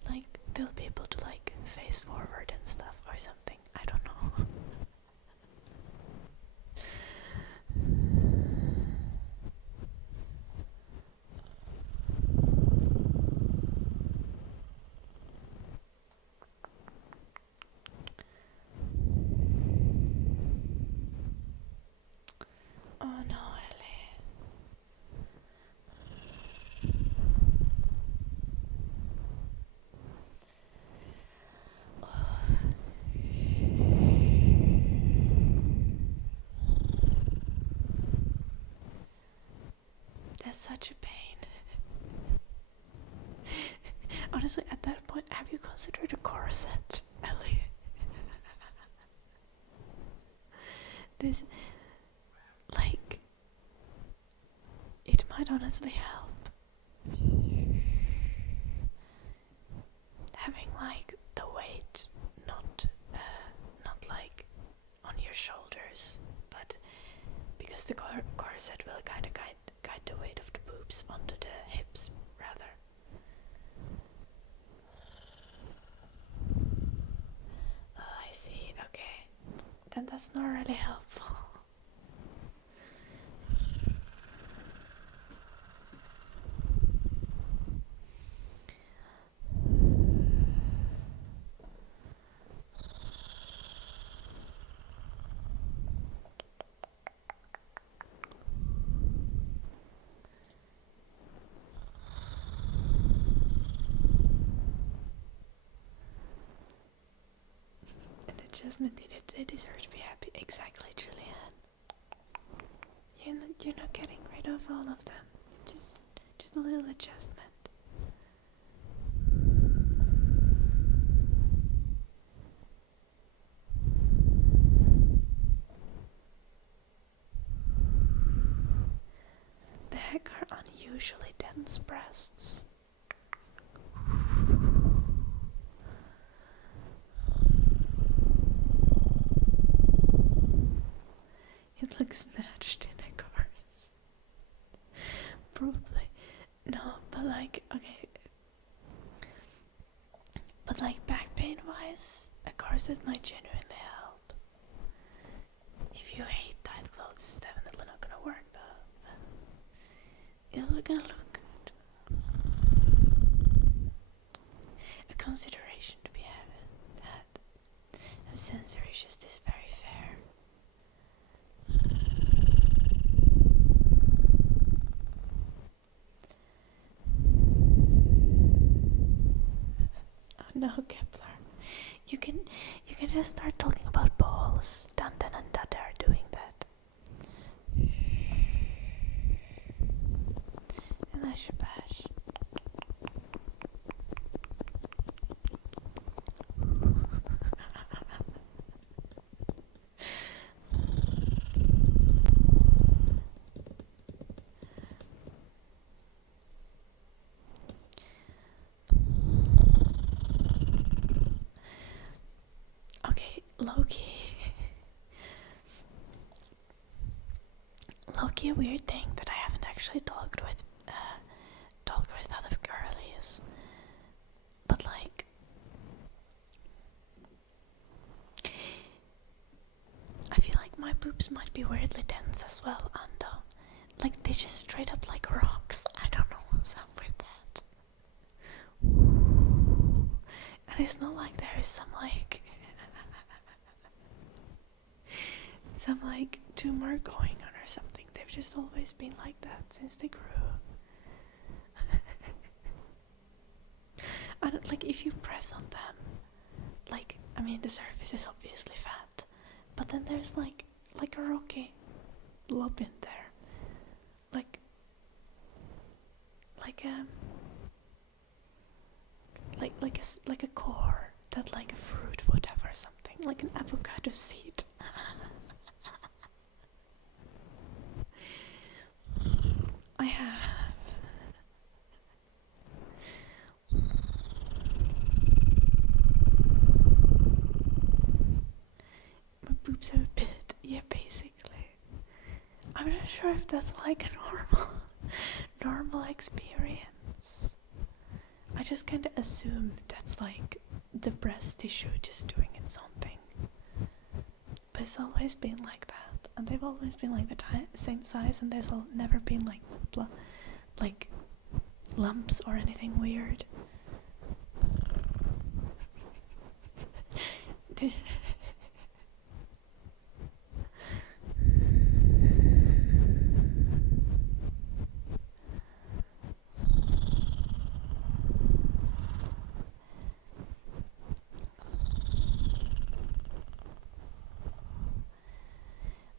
Like, they'll be able to like face forward and stuff or something. I don't know. Oh no, Ellie. such a pain. Honestly, at that point, have you considered a corset, Ellie? This, like, it might honestly help. Having like the weight not like on your shoulders, but because the corset will kind of guide the weight of the boobs onto the hips rather. Oh, I see. Okay, then that's not really helpful. Adjustment needed. They deserve to be happy. Exactly, Julianne. You're not getting rid of all of them. Just a little adjustment. The heck are unusually dense breasts. It looks snatched in a chorus. Probably. No, but like, okay. But like back pain wise, a corset might genuinely help. If you hate tight clothes, it's definitely not gonna work though. But it's gonna look good. A consideration to be had. And sensory just is very fair. No, Kepler. You can just start talking about balls. Dandan and Dada are doing that. And I should bash. Low-key a weird thing that I haven't actually talked with other girlies, but like I feel like my boobs might be weirdly dense as well, and like they just straight up like rocks. I don't know what's up with that. And it's not like there is some tumor going on or something. They've just always been like that since they grew. And like if you press on them, like I mean the surface is obviously fat, but then there's like a rocky blob in there, like a core that like a fruit would have or something, like an avocado seed. I have. My boobs have a bit, yeah, basically. I'm not sure if that's like a normal experience. I just kind of assume that's like the breast tissue just doing its own thing. But it's always been like that, and they've always been like the same size, and there's never been like lumps or anything weird.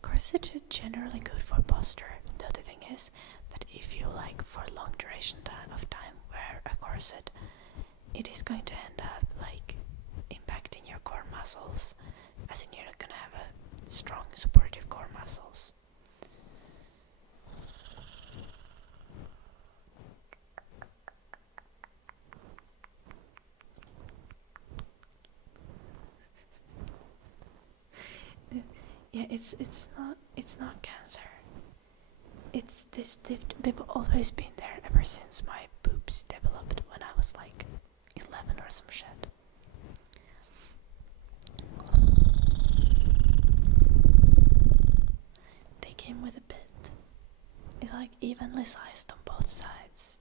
Corsets are generally good for posture. The other thing is that that if you like for a long duration of time wear a corset, it is going to end up like impacting your core muscles, as in you're not gonna have a strong supportive core muscles. Yeah, it's not cancer. It's this. They've always been there ever since my boobs developed when I was like 11 or some shit. They came with a bit. It's like evenly sized on both sides.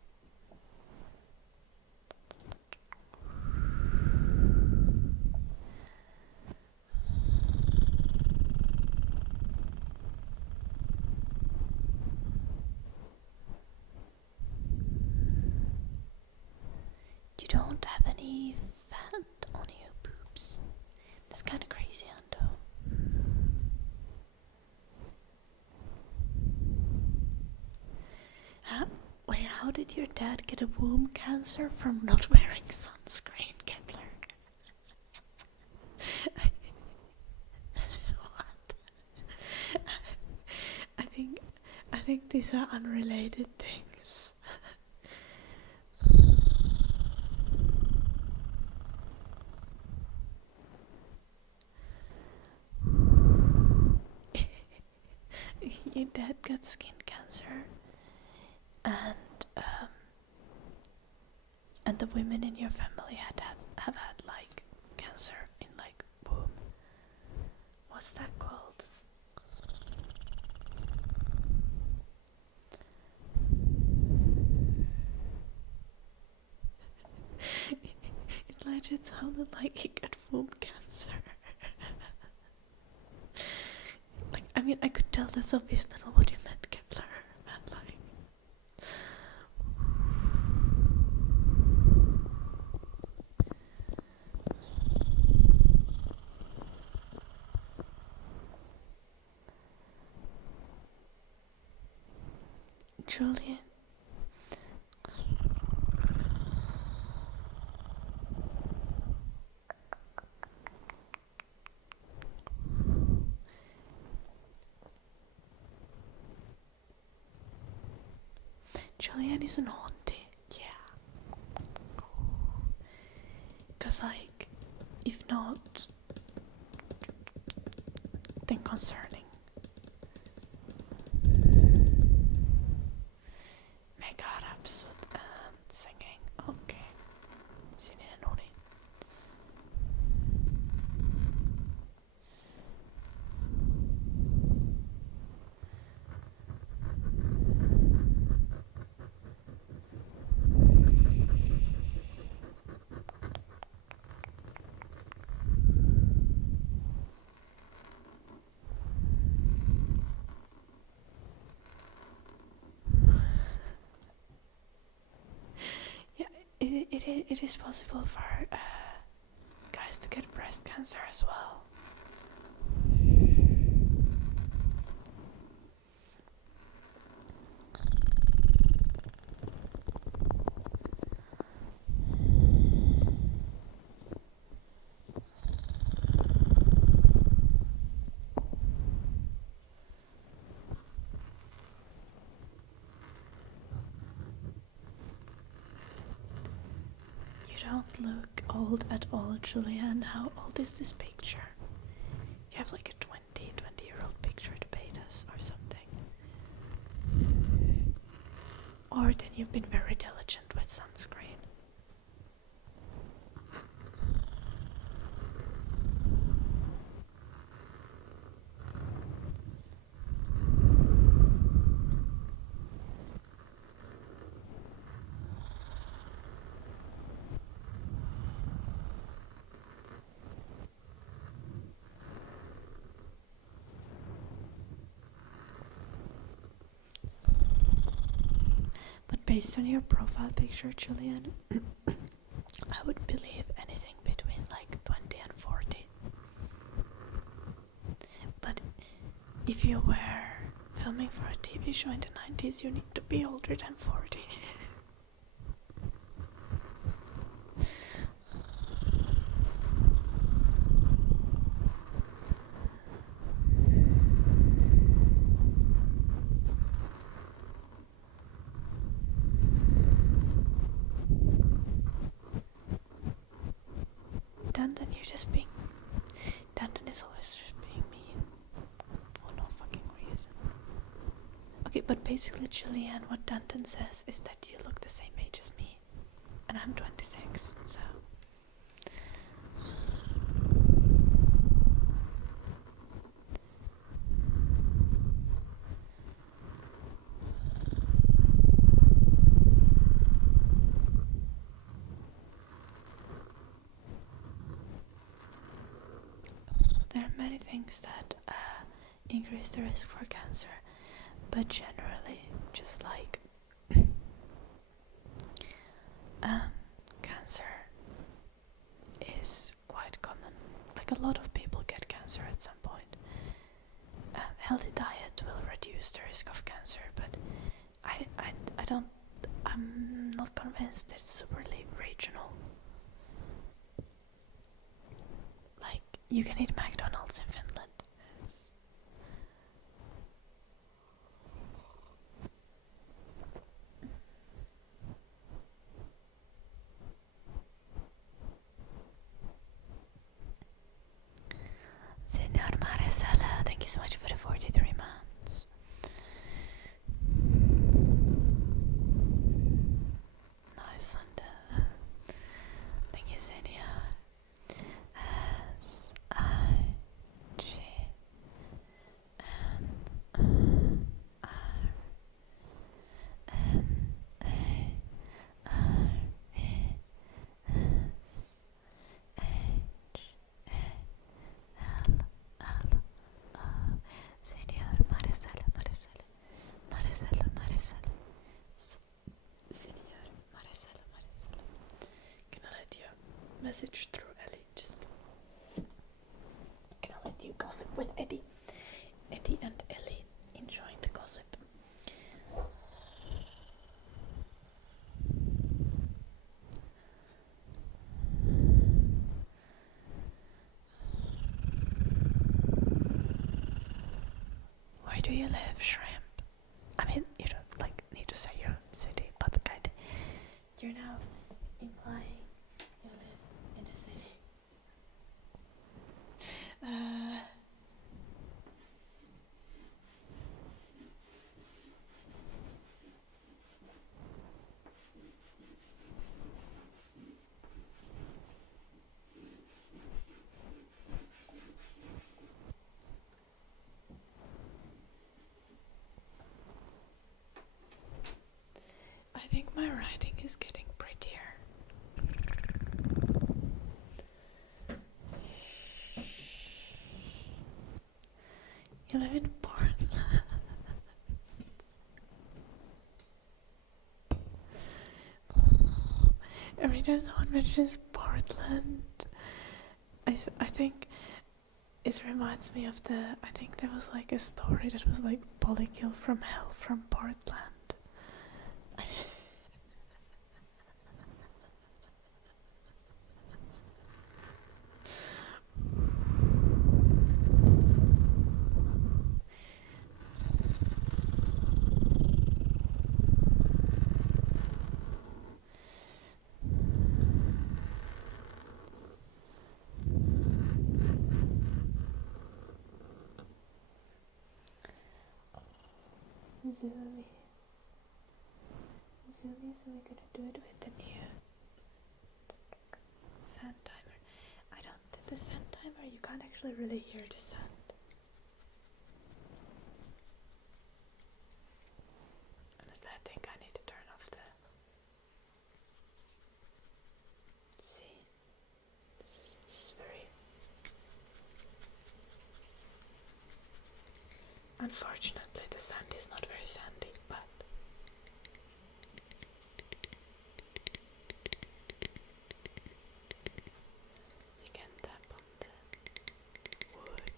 You don't have any fat on your boobs. That's kind of crazy, Ando. Wait, how did your dad get a womb cancer from not wearing sunscreen, Kepler? What? I think these are unrelated things. Your dad got skin cancer, and the women in your family have had like cancer in like womb. What's that called? It legit sounded like he got womb cancer. Like, I mean, I could tell that's obviously not what you meant, Kepler. But like, Julian. Julian is an auntie, yeah. Cause like, if not, then concerning. Mega absurd singing. Okay. Sininen uni. It is possible for guys to get breast cancer as well. You don't look old at all, Julian. How old is this picture? You have like a 20-year-old picture to bait us or something. Or then you've been very diligent with sunscreen. But based on your profile picture, Julian, I would believe anything between like 20 and 40. But if you wear filming for a TV show in the 90s, you need to be older than 40. Danton, you're just being... Danton is always just being mean. For no fucking reason. Okay, but basically, Julianne, what Danton says is that you look the same age as me. And I'm 26, so... There are many things that increase the risk for cancer, but generally, just like cancer is quite common. Like a lot of people get cancer at some point. Healthy diet will reduce the risk of cancer, but I'm not convinced it's super regional. Like, you can eat McDonald's in Finland. Senor Maricela, thank you so much for the 43 months. Nice, and thank you, Senor. Message through Ellie. Just can I let you gossip with Eddie? Eddie and Ellie enjoying the gossip. Where do you live, Shrimp? I mean, you don't like need to say your city, but kind you're now implying you live in a city. I think my writing is getting prettier. You live in Portland. Every time someone mentions Portland, I think it reminds me of I think there was like a story that was like Polykill from Hell from Portland. Zoomies, so we're gonna do it with the new sound timer. The sound timer, you can't actually really hear the sound. Honestly, I think I need to turn off the... See? This is very... Unfortunately, the sound is not very sandy, but... You can tap on the wood.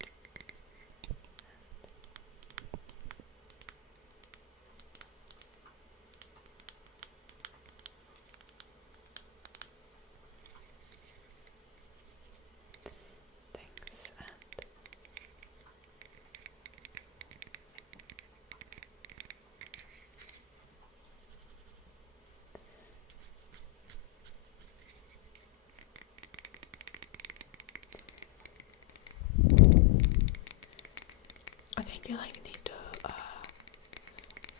feel like I need to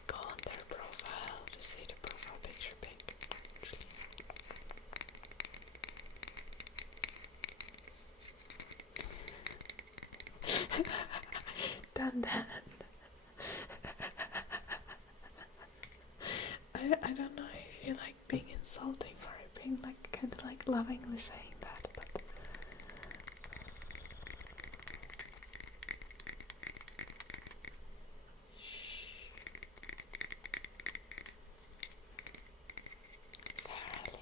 go on their profile to see the profile picture pic. Done that. I don't know if you like being insulting or being like kind of like lovingly saying that, but fairly.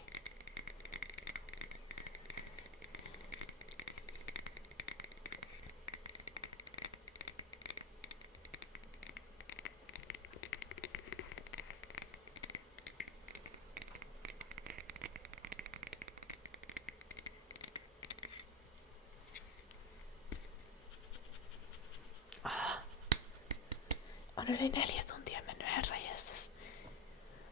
On yli 4 tuntia mennyt, herranjestas.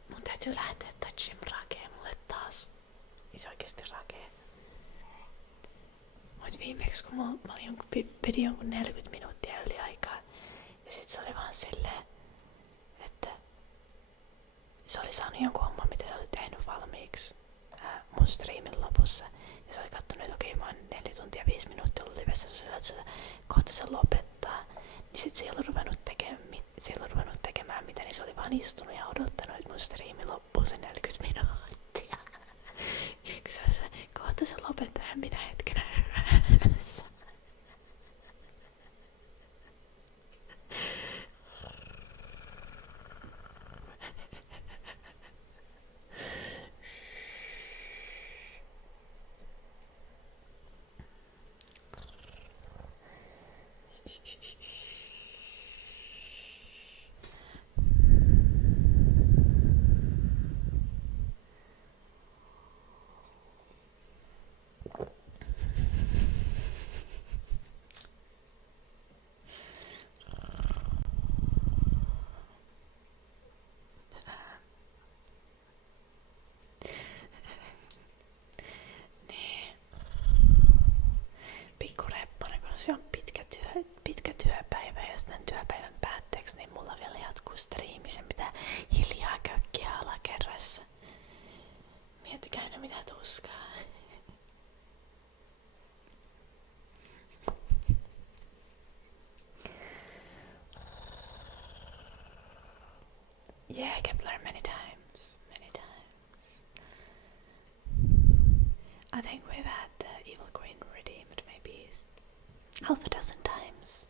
Mun täytyy lähteä tai gym rakee mulle taas. Se oikeesti rakee. Mut viimeksi kun mä olin pidin jonkun 40 minuuttia yli aikaa. Ja sit se oli vaan silleen, että se oli saanut jonkun homman, mitä se oli tehnyt valmiiksi mun striimin lopussa. Ja se oli kattonut, että okei, mä oon 4 tuntia 5 minuuttia ollut livessä. Se oli että kohta se lopettaa. Niin sit se ei ollut ruvennut tekemään mitä, niin se oli vaan istunut ja odottanut, että mun striimi loppuu se 40 minuuttia. Kun se oli se, kohta se lopettaa ja minä hetkenä hyvänsä. Se on pitkä työpäivä ja sitten työpäivän päätteeksi niin mulla vielä jatkuu striimi. Sen pitää hiljaa kökkiä alakerrassa. Miettikää aina mitä tuskaa. Yeah, Kepler many times. I think we've had the Evil Queen redeemed maybe half a dozen times.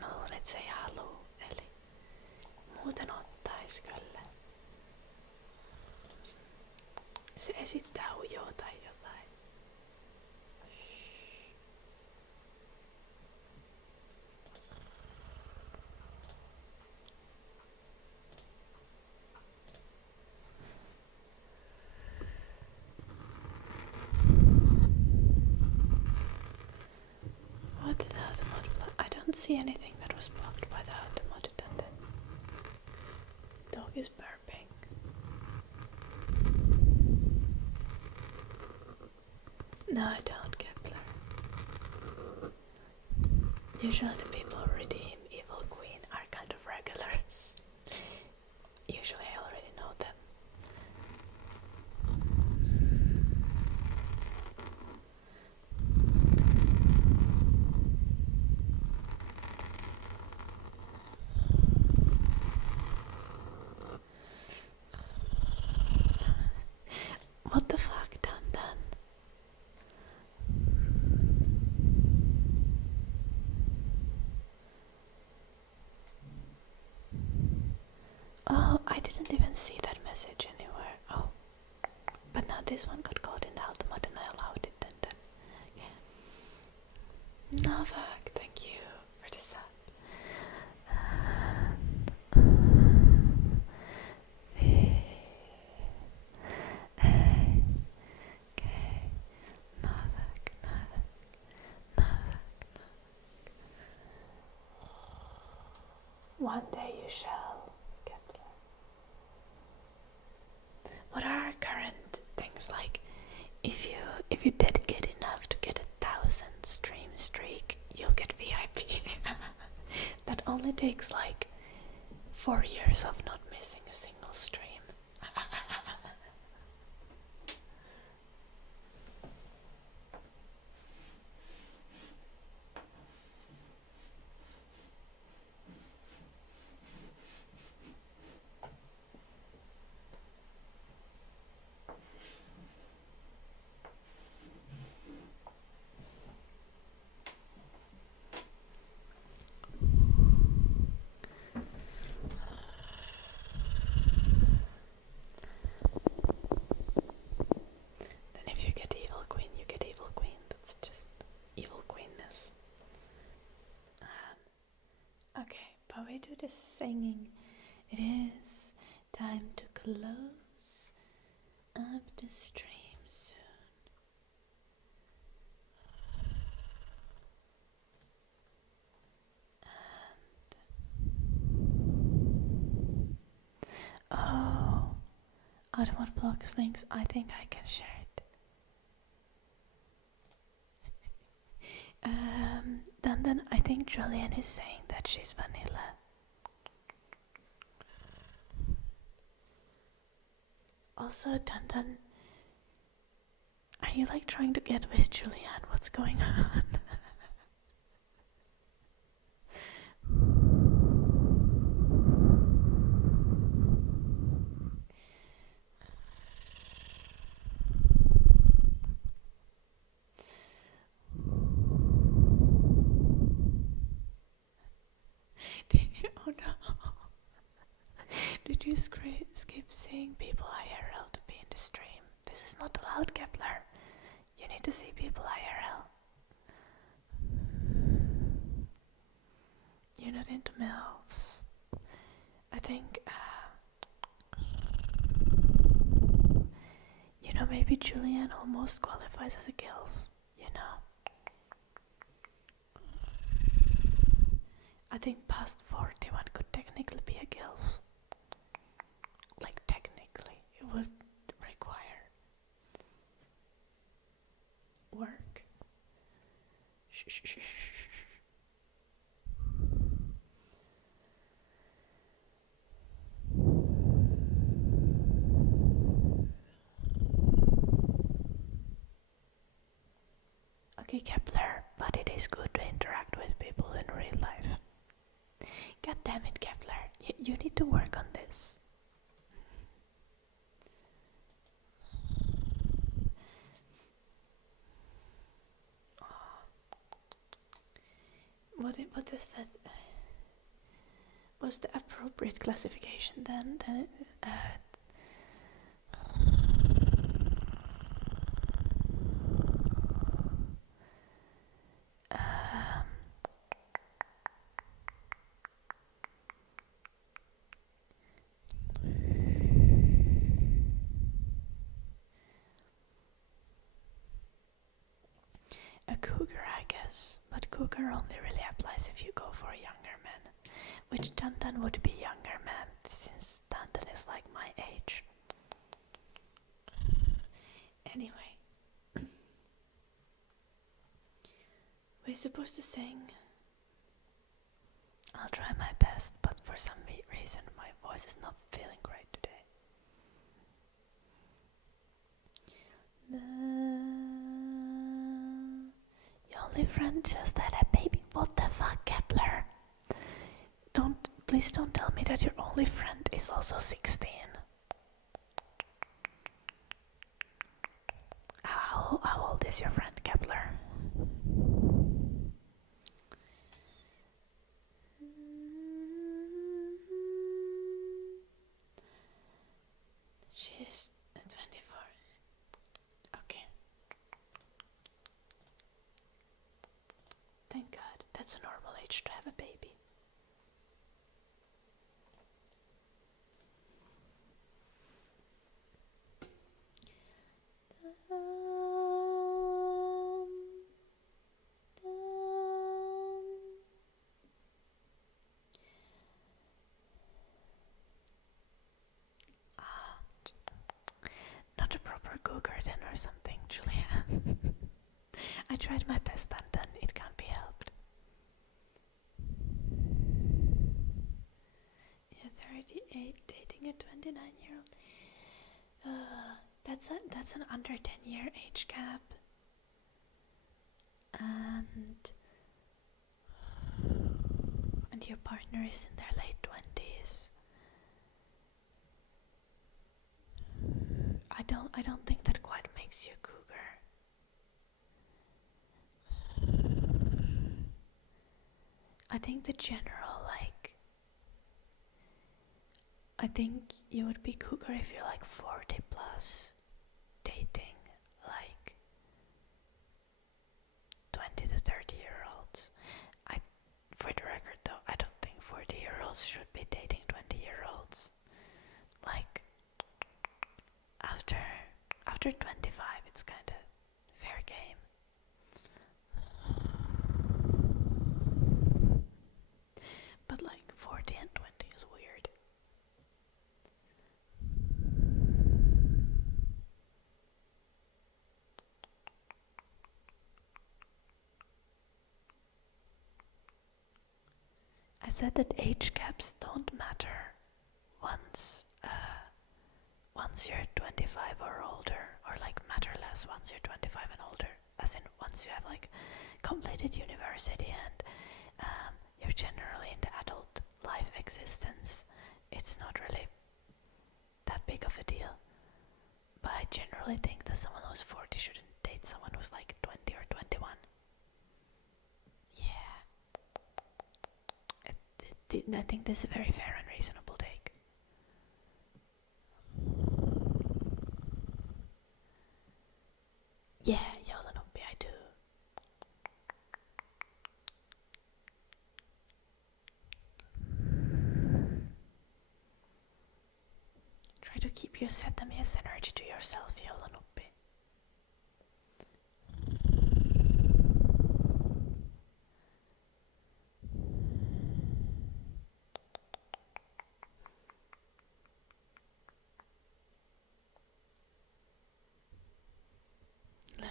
Mä luulen, että se ei haluu, eli muuten ottais kyllä. Se esittää ujoa tai jotain. What did the other mod block? I don't see anything that was blocked by the other mod attendant. Dog is burping. No, I don't, Kepler. Usually the people who redeem Evil Queen are kind of regulars. Usually I already know them. What the fuck, done? Oh, I didn't even see that message anywhere. Oh, but now this one got caught in the ultimate and I allowed it, didn't I? Yeah. No, fuck, thank you for the sub. One day you shall, Kepler. What are our current things if you dedicate enough to get 1,000 stream streak, you'll get VIP. That only takes like 4 years of not missing a single stream. Then if you get evil queen, you get evil queen. That's just evil queenness. Okay, but we do this singing. It is time to close up the stream soon. Oh, Automat blocks links. I think I can share it. Then I think Julian is saying that she's vanilla. Also, Dandan, are you like trying to get with Julian? What's going on? Oh no. Did you skip seeing people IRL to be in the stream? This is not allowed, Kepler. You need to see people IRL. You're not into MILFs. I think, you know, maybe Julian almost qualifies as a GILF, you know? I think past 41 could technically be a GILF. Like, technically, it would require work. Shh. Okay, Kepler, but it is good to interact with people in real life. God damn it, Kepler, you need to work on this. What is that? What's the appropriate classification then? A cougar, I guess, but cougar only really applies if you go for a younger man, which Dandan would be younger man, since Dandan is like my age. Anyway, we're supposed to sing. I'll try my best, but for some reason my voice is not feeling great today. Your only friend just had a baby. What the fuck, Kepler? Please don't tell me that your only friend is also 16. How old is your friend, Kepler? She's 24. Okay. Thank God. That's a normal age to have a baby. Not a proper cougar then or something, Julia. I tried my best and then it can't be helped. Yeah, 38 dating a 29-year-old. That's an under 10-year age gap. And your partner is in their late 20s. I don't think that quite makes you a cougar. I think the general, like, I think you would be cougar if you're like 40 plus, dating like 20 to 30-year-olds. For the record though, I don't think 40-year-olds should be dating 20-year-olds. Like, after 25, it's kind of fair game. But like 40 and 20 is weird. I said that age gaps don't matter once you're 25 or older, or like matter less once you're 25 and older, as in once you have like completed university and you're generally in the adult life existence. It's not really that big of a deal. But I generally think that someone who's 40 shouldn't date someone who's like 20 or 21. Yeah. I think this is a very fair and reasonable take. Yeah, Jolanoppi, I do. Try to keep your Setamies energy to yourself, Jolanoppi.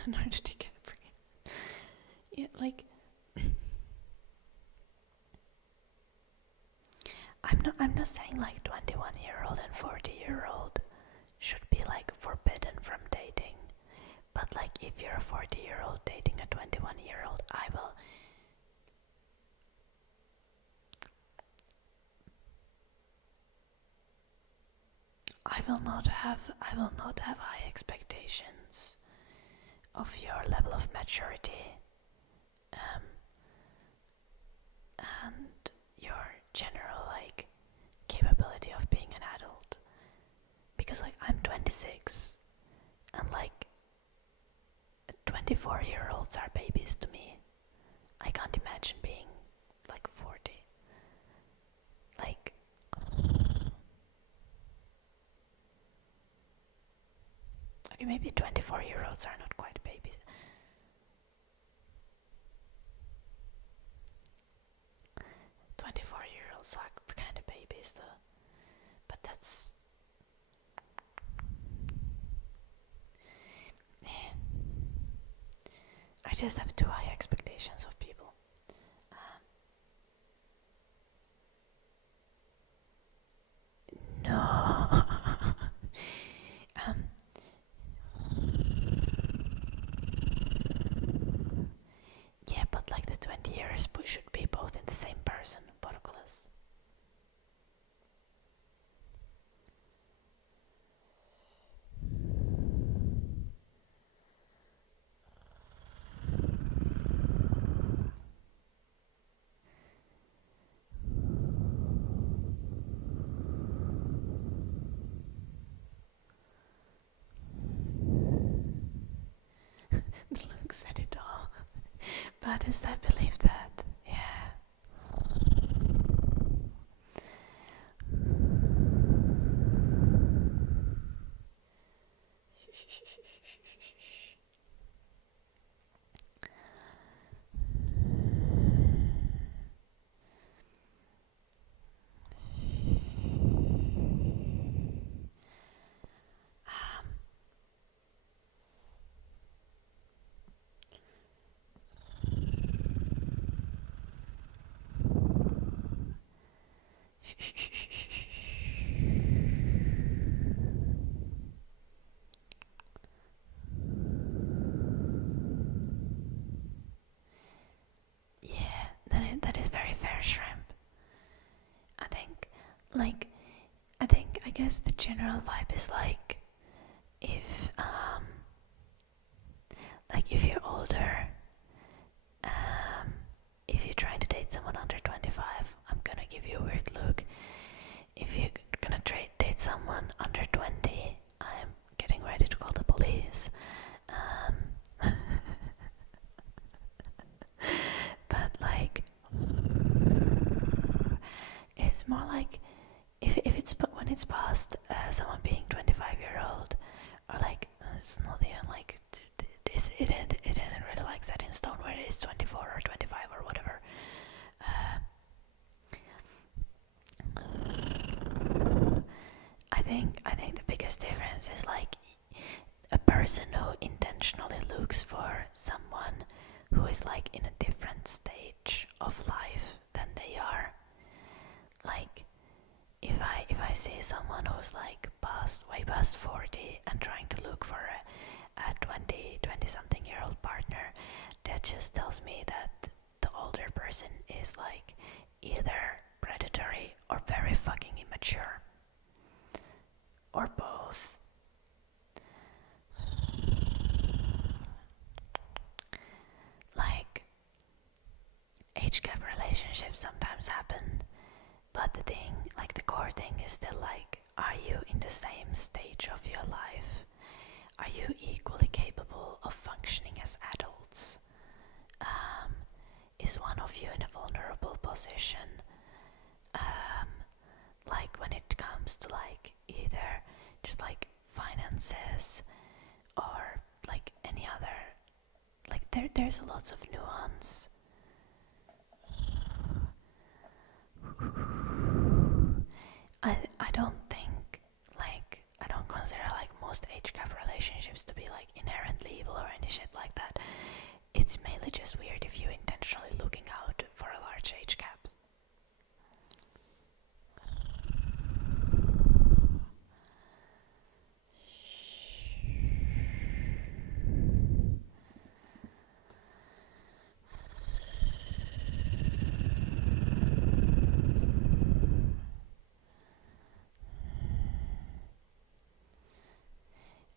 Leonardo DiCaprio. Yeah, like I'm not saying like 21-year-old and 40-year-old should be like forbidden from dating. But like if you're a 40-year-old dating a 21-year-old, I will not have high expectations of your level of maturity and your general like capability of being an adult, because like I'm 26 and like 24-year-olds are babies to me. I can't imagine being like 40. Like okay, maybe 24-year-olds are not quite babies. 24-year-olds are kind of babies though. But that's... I just have too high expectations of people. No. Yeah, but like the 20 years should be both in the same person, Porculas. Luke said it all. Buddhists, I believe that. Yeah. Yeah, that is very fair, Shrimp. I think, like, I guess the general vibe is like, if, if you're older, if you're trying to date someone under 25, I'm gonna give you a weird look. If you're gonna date someone under 20, I'm getting ready to call the police. But like, it's more like if it's when it's past someone being 25-year-old, or like it's not even like it isn't really like set in stone where it is 24 or 25 or whatever. I think the biggest difference is like a person who intentionally looks for someone who is like in a different stage of life than they are. Like, if I see someone who's like way past 40 and trying to look for a 20 something year old partner, that just tells me that the older person is like either predatory or very fucking immature, or both. Like, age gap relationships sometimes happen, but the thing, like the core thing is still like, are you in the same stage of your life? Are you equally capable of functioning as adults? Is one of you in a vulnerable position? Like when it comes to like either just like finances or like any other, like there's lots of nuance. I don't think, like, I don't consider like most age gap relationships to be like inherently evil or any shit like that. It's mainly just weird if you're intentionally looking out for a large age gap.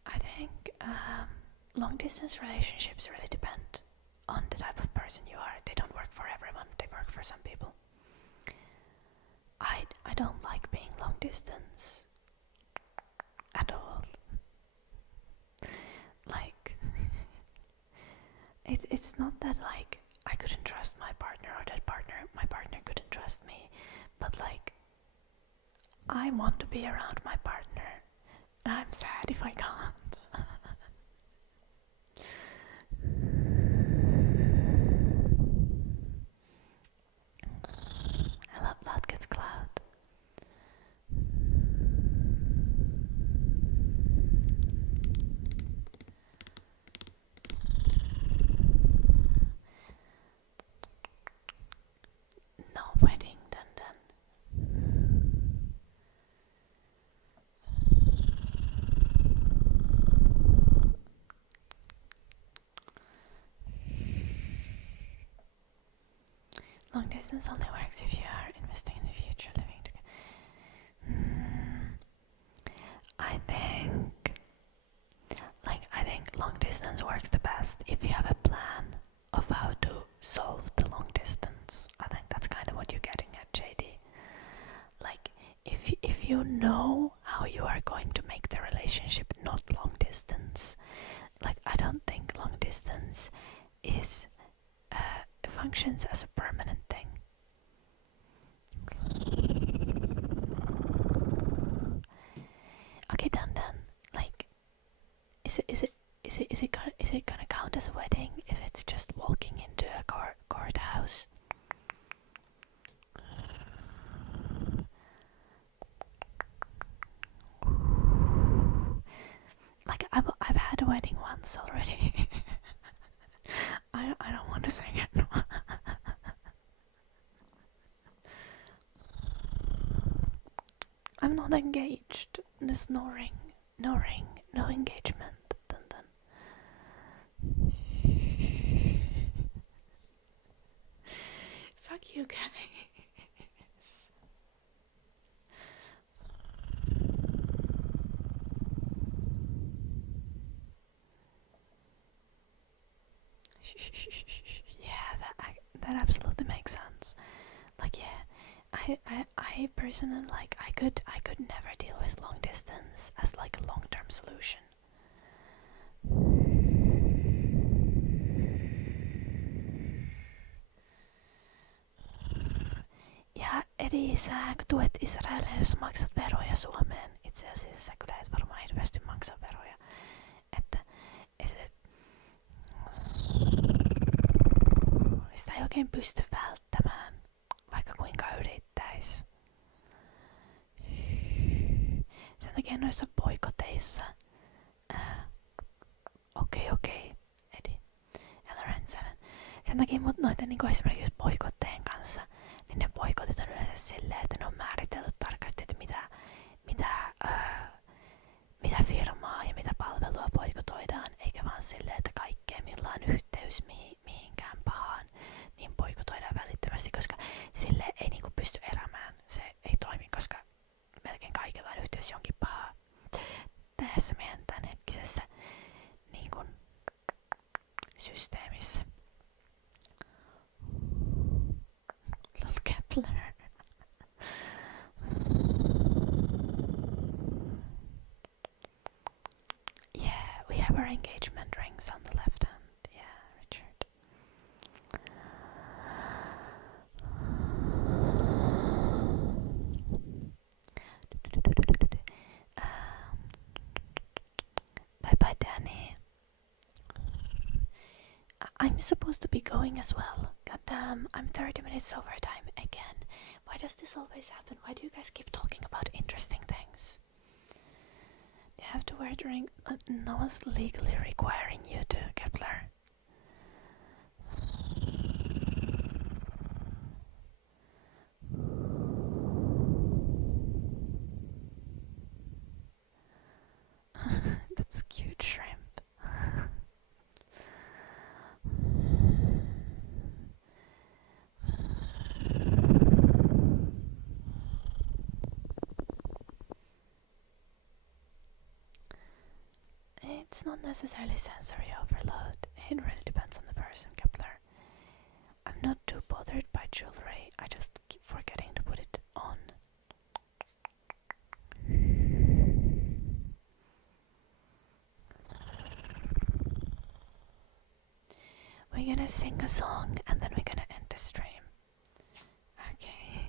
I think long distance relationships really depend on the type of person you are. They don't work for everyone, they work for some people. I don't like being long distance at all. Like, it's not that like I couldn't trust my partner or my partner couldn't trust me, but like, I want to be around my partner and I'm sad if I can't. I love Blood Gets Cloud. No wedding, dun. Long distance only works if you are investing in the future, living together. I think long distance works the best if you have a plan of how to solve the long distance. I think that's kind of what you're getting at, JD. Like, if you know how you are going to make the relationship not long distance, like, I don't think long distance is functions as a permanent thing. Okay, done. Like, is it gonna count as a wedding if it's just walking into a courthouse? Like, I've had a wedding once already. I don't want to sing it. not engaged. There's no ring, no engagement. Dun, dun. Fuck you guys. Yeah, that absolutely makes sense. Like, yeah, I personally, like, I could never deal with long distance as like a long-term solution. Ja eri sä tuet Israelia, jos maksat veroja Suomeen. Itse asiassa sä kyllä et varmaan hirveästi maksa veroja. Että sitä ei oikein pysty välttämään, vaikka kuinka yrittäis. Sen takia noissa boikoteissa okei, Edi. LRN7. Sen takia mut noita niinku esimerkiksi boikotteen kanssa, niin ne boikotit on yleensä silleen, että ne on määritelty tarkasti, että mitä firmaa ja mitä palvelua boikotoidaan, eikä vaan silleen, että kaikkea millä on yhteys mihinkään pahaan, niin boikotoidaan välittömästi, koska sille ei niinku pysty elämään. Se ei toimi, koska melkein kaikilla on yhteys jonkin pahaan. Tässä meidän tämänhetkisessä niin kuin systeemissä. Little Kepler. Yeah, we have our engagement rings on the left hand. Yeah, Richard. Bye, Danny. I'm supposed to be going as well. Goddamn, I'm 30 minutes over time again. Why does this always happen? Why do you guys keep talking about interesting things? You have to wear the ring. No one's legally requiring you to, Kepler. That's cute, shrimp. It's not necessarily sensory overload. It really depends on the person, Kepler. I'm not too bothered by jewelry. I just keep forgetting to put it on. We're gonna sing a song and then we're gonna end the stream. Okay.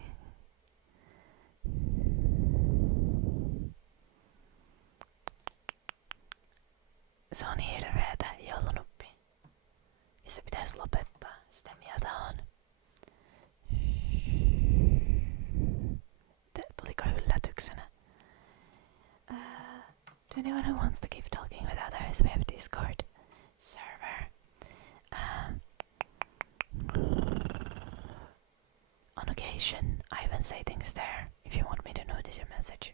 Se on hirveetä, joulunuppi. Ja se pitäisi lopettaa. Sitä mieltä on. Tuliko yllätyksenä? To anyone who wants to keep talking with others, we have a Discord server. On occasion, I even say things there. If you want me to notice your message,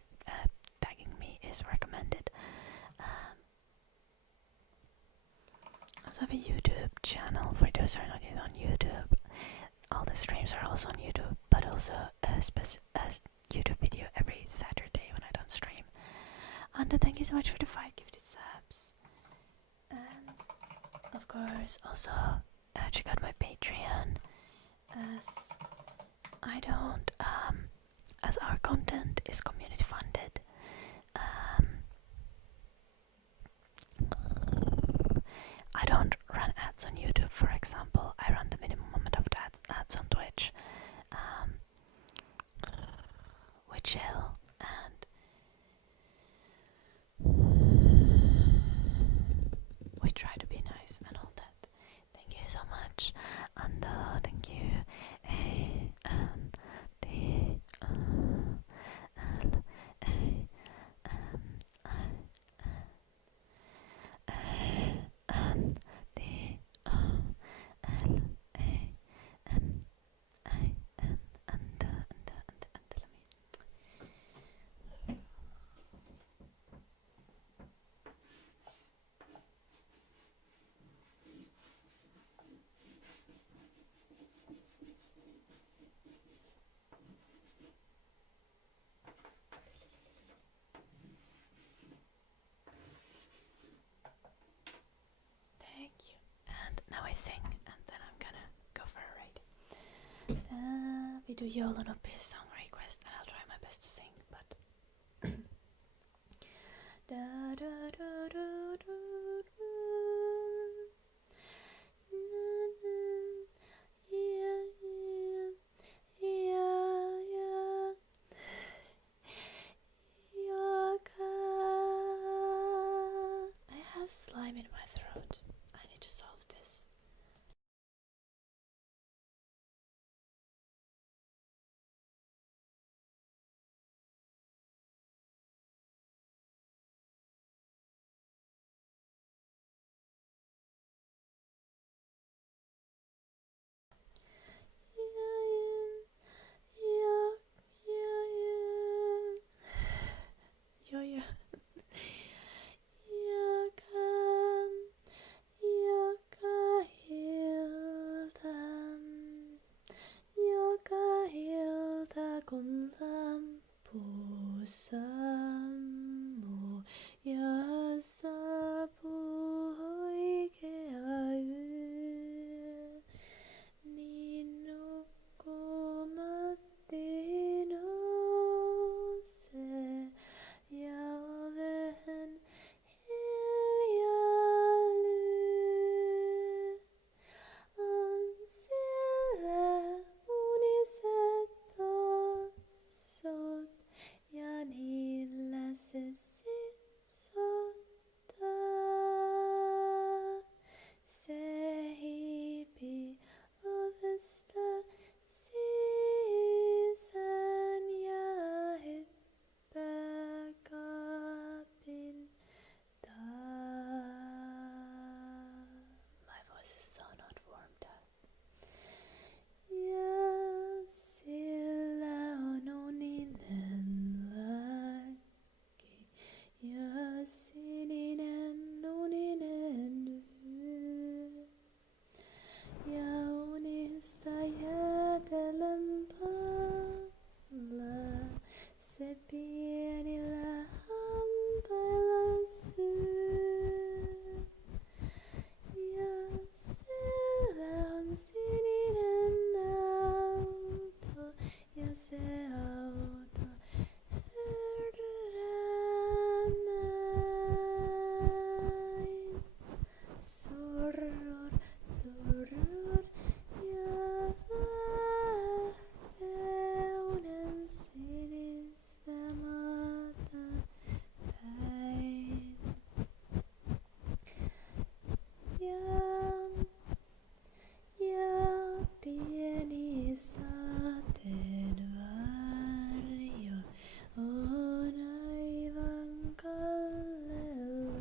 tagging me is recommended. I also have a YouTube channel for those who are not yet on YouTube. All the streams are also on YouTube, but also a YouTube video every Saturday when I don't stream. And thank you so much for the 5 gifted subs. And of course, also check out my Patreon, as I don't, as our content is community funded. I don't run ads on YouTube, for example. I run the minimum amount of ads on Twitch. We chill and we try to be nice and all that. Thank you so much. And thank you. And sing and then I'm gonna go for a ride. Vi do Joulunoppi's song request and I'll try my best to sing, but I have slime in my throat. I need to solve this. Ja. Kun lampusamu ja saapuu oikea yö, niin nukkumatti nousee ja oven hiljaa lyö. On siellä uniset tossut ja niillä se sipsottaa. Se hiipi ovesta sisään ja hyppää kaapin taa. My voice is so not warmed up. Ja sillä on uninen lakki ja sininen uninen vyö. Ja unista jäätelön palla se pienillä hampailla syö. Ja siellä on sininen auto ja se auto hörrää näin. Surrur, surrur ja lähtee unen sinistä maata päin. Ja pieni sateenvarjo on aivan kallellaan.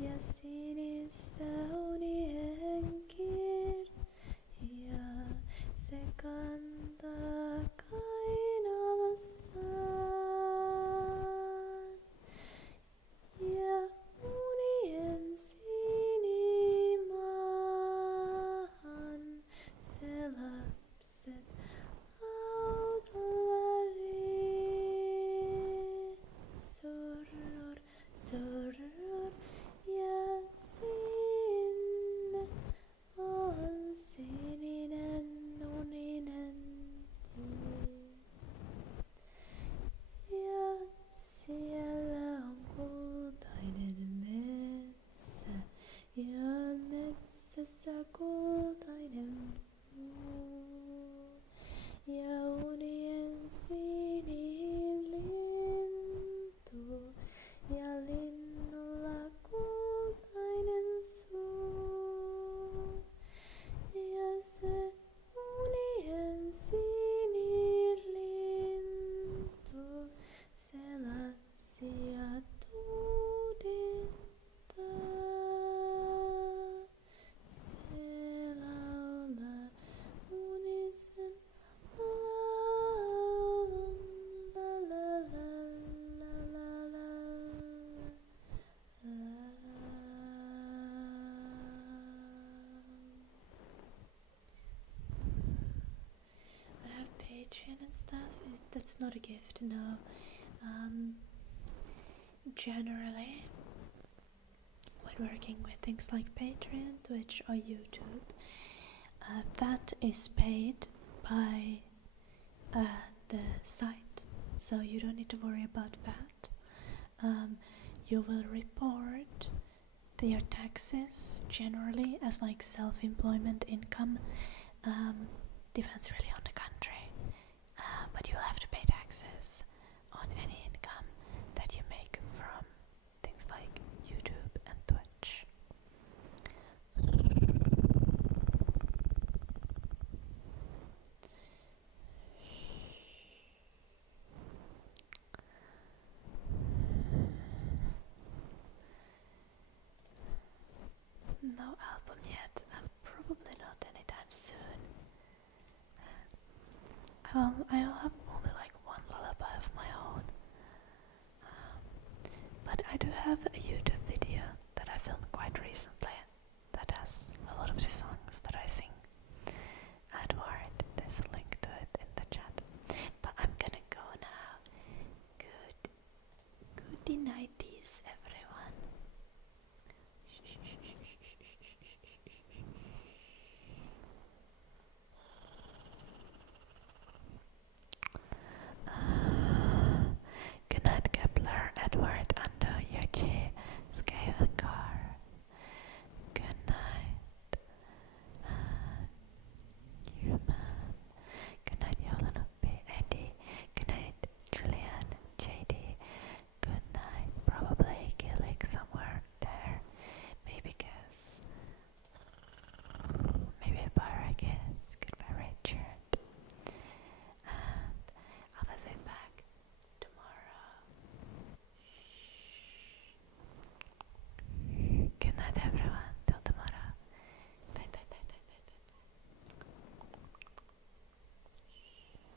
Ja sinistä unien kirjaa se kantaa kainalossaan. Ja unien sinimaahan se lapset autolla vie. Surrur, surrur ja sinne on sininen uninen tie. Ja siellä on kultainen metsä ja metsässä kultainen puu. Ja unien siniin lintu ja linnulla kultainen suu. Ja se unien siniin lintu se lapsia tuudittaa. Se laulaa unisen laulun. La la la la la la la. I have Patreon and stuff. That's not a gift, no. Generally, when working with things like Patreon, Twitch, or YouTube, that is paid by the site, so you don't need to worry about that. You will report your taxes generally as like self-employment income. Depends really on the country, but you'll have to pay taxes,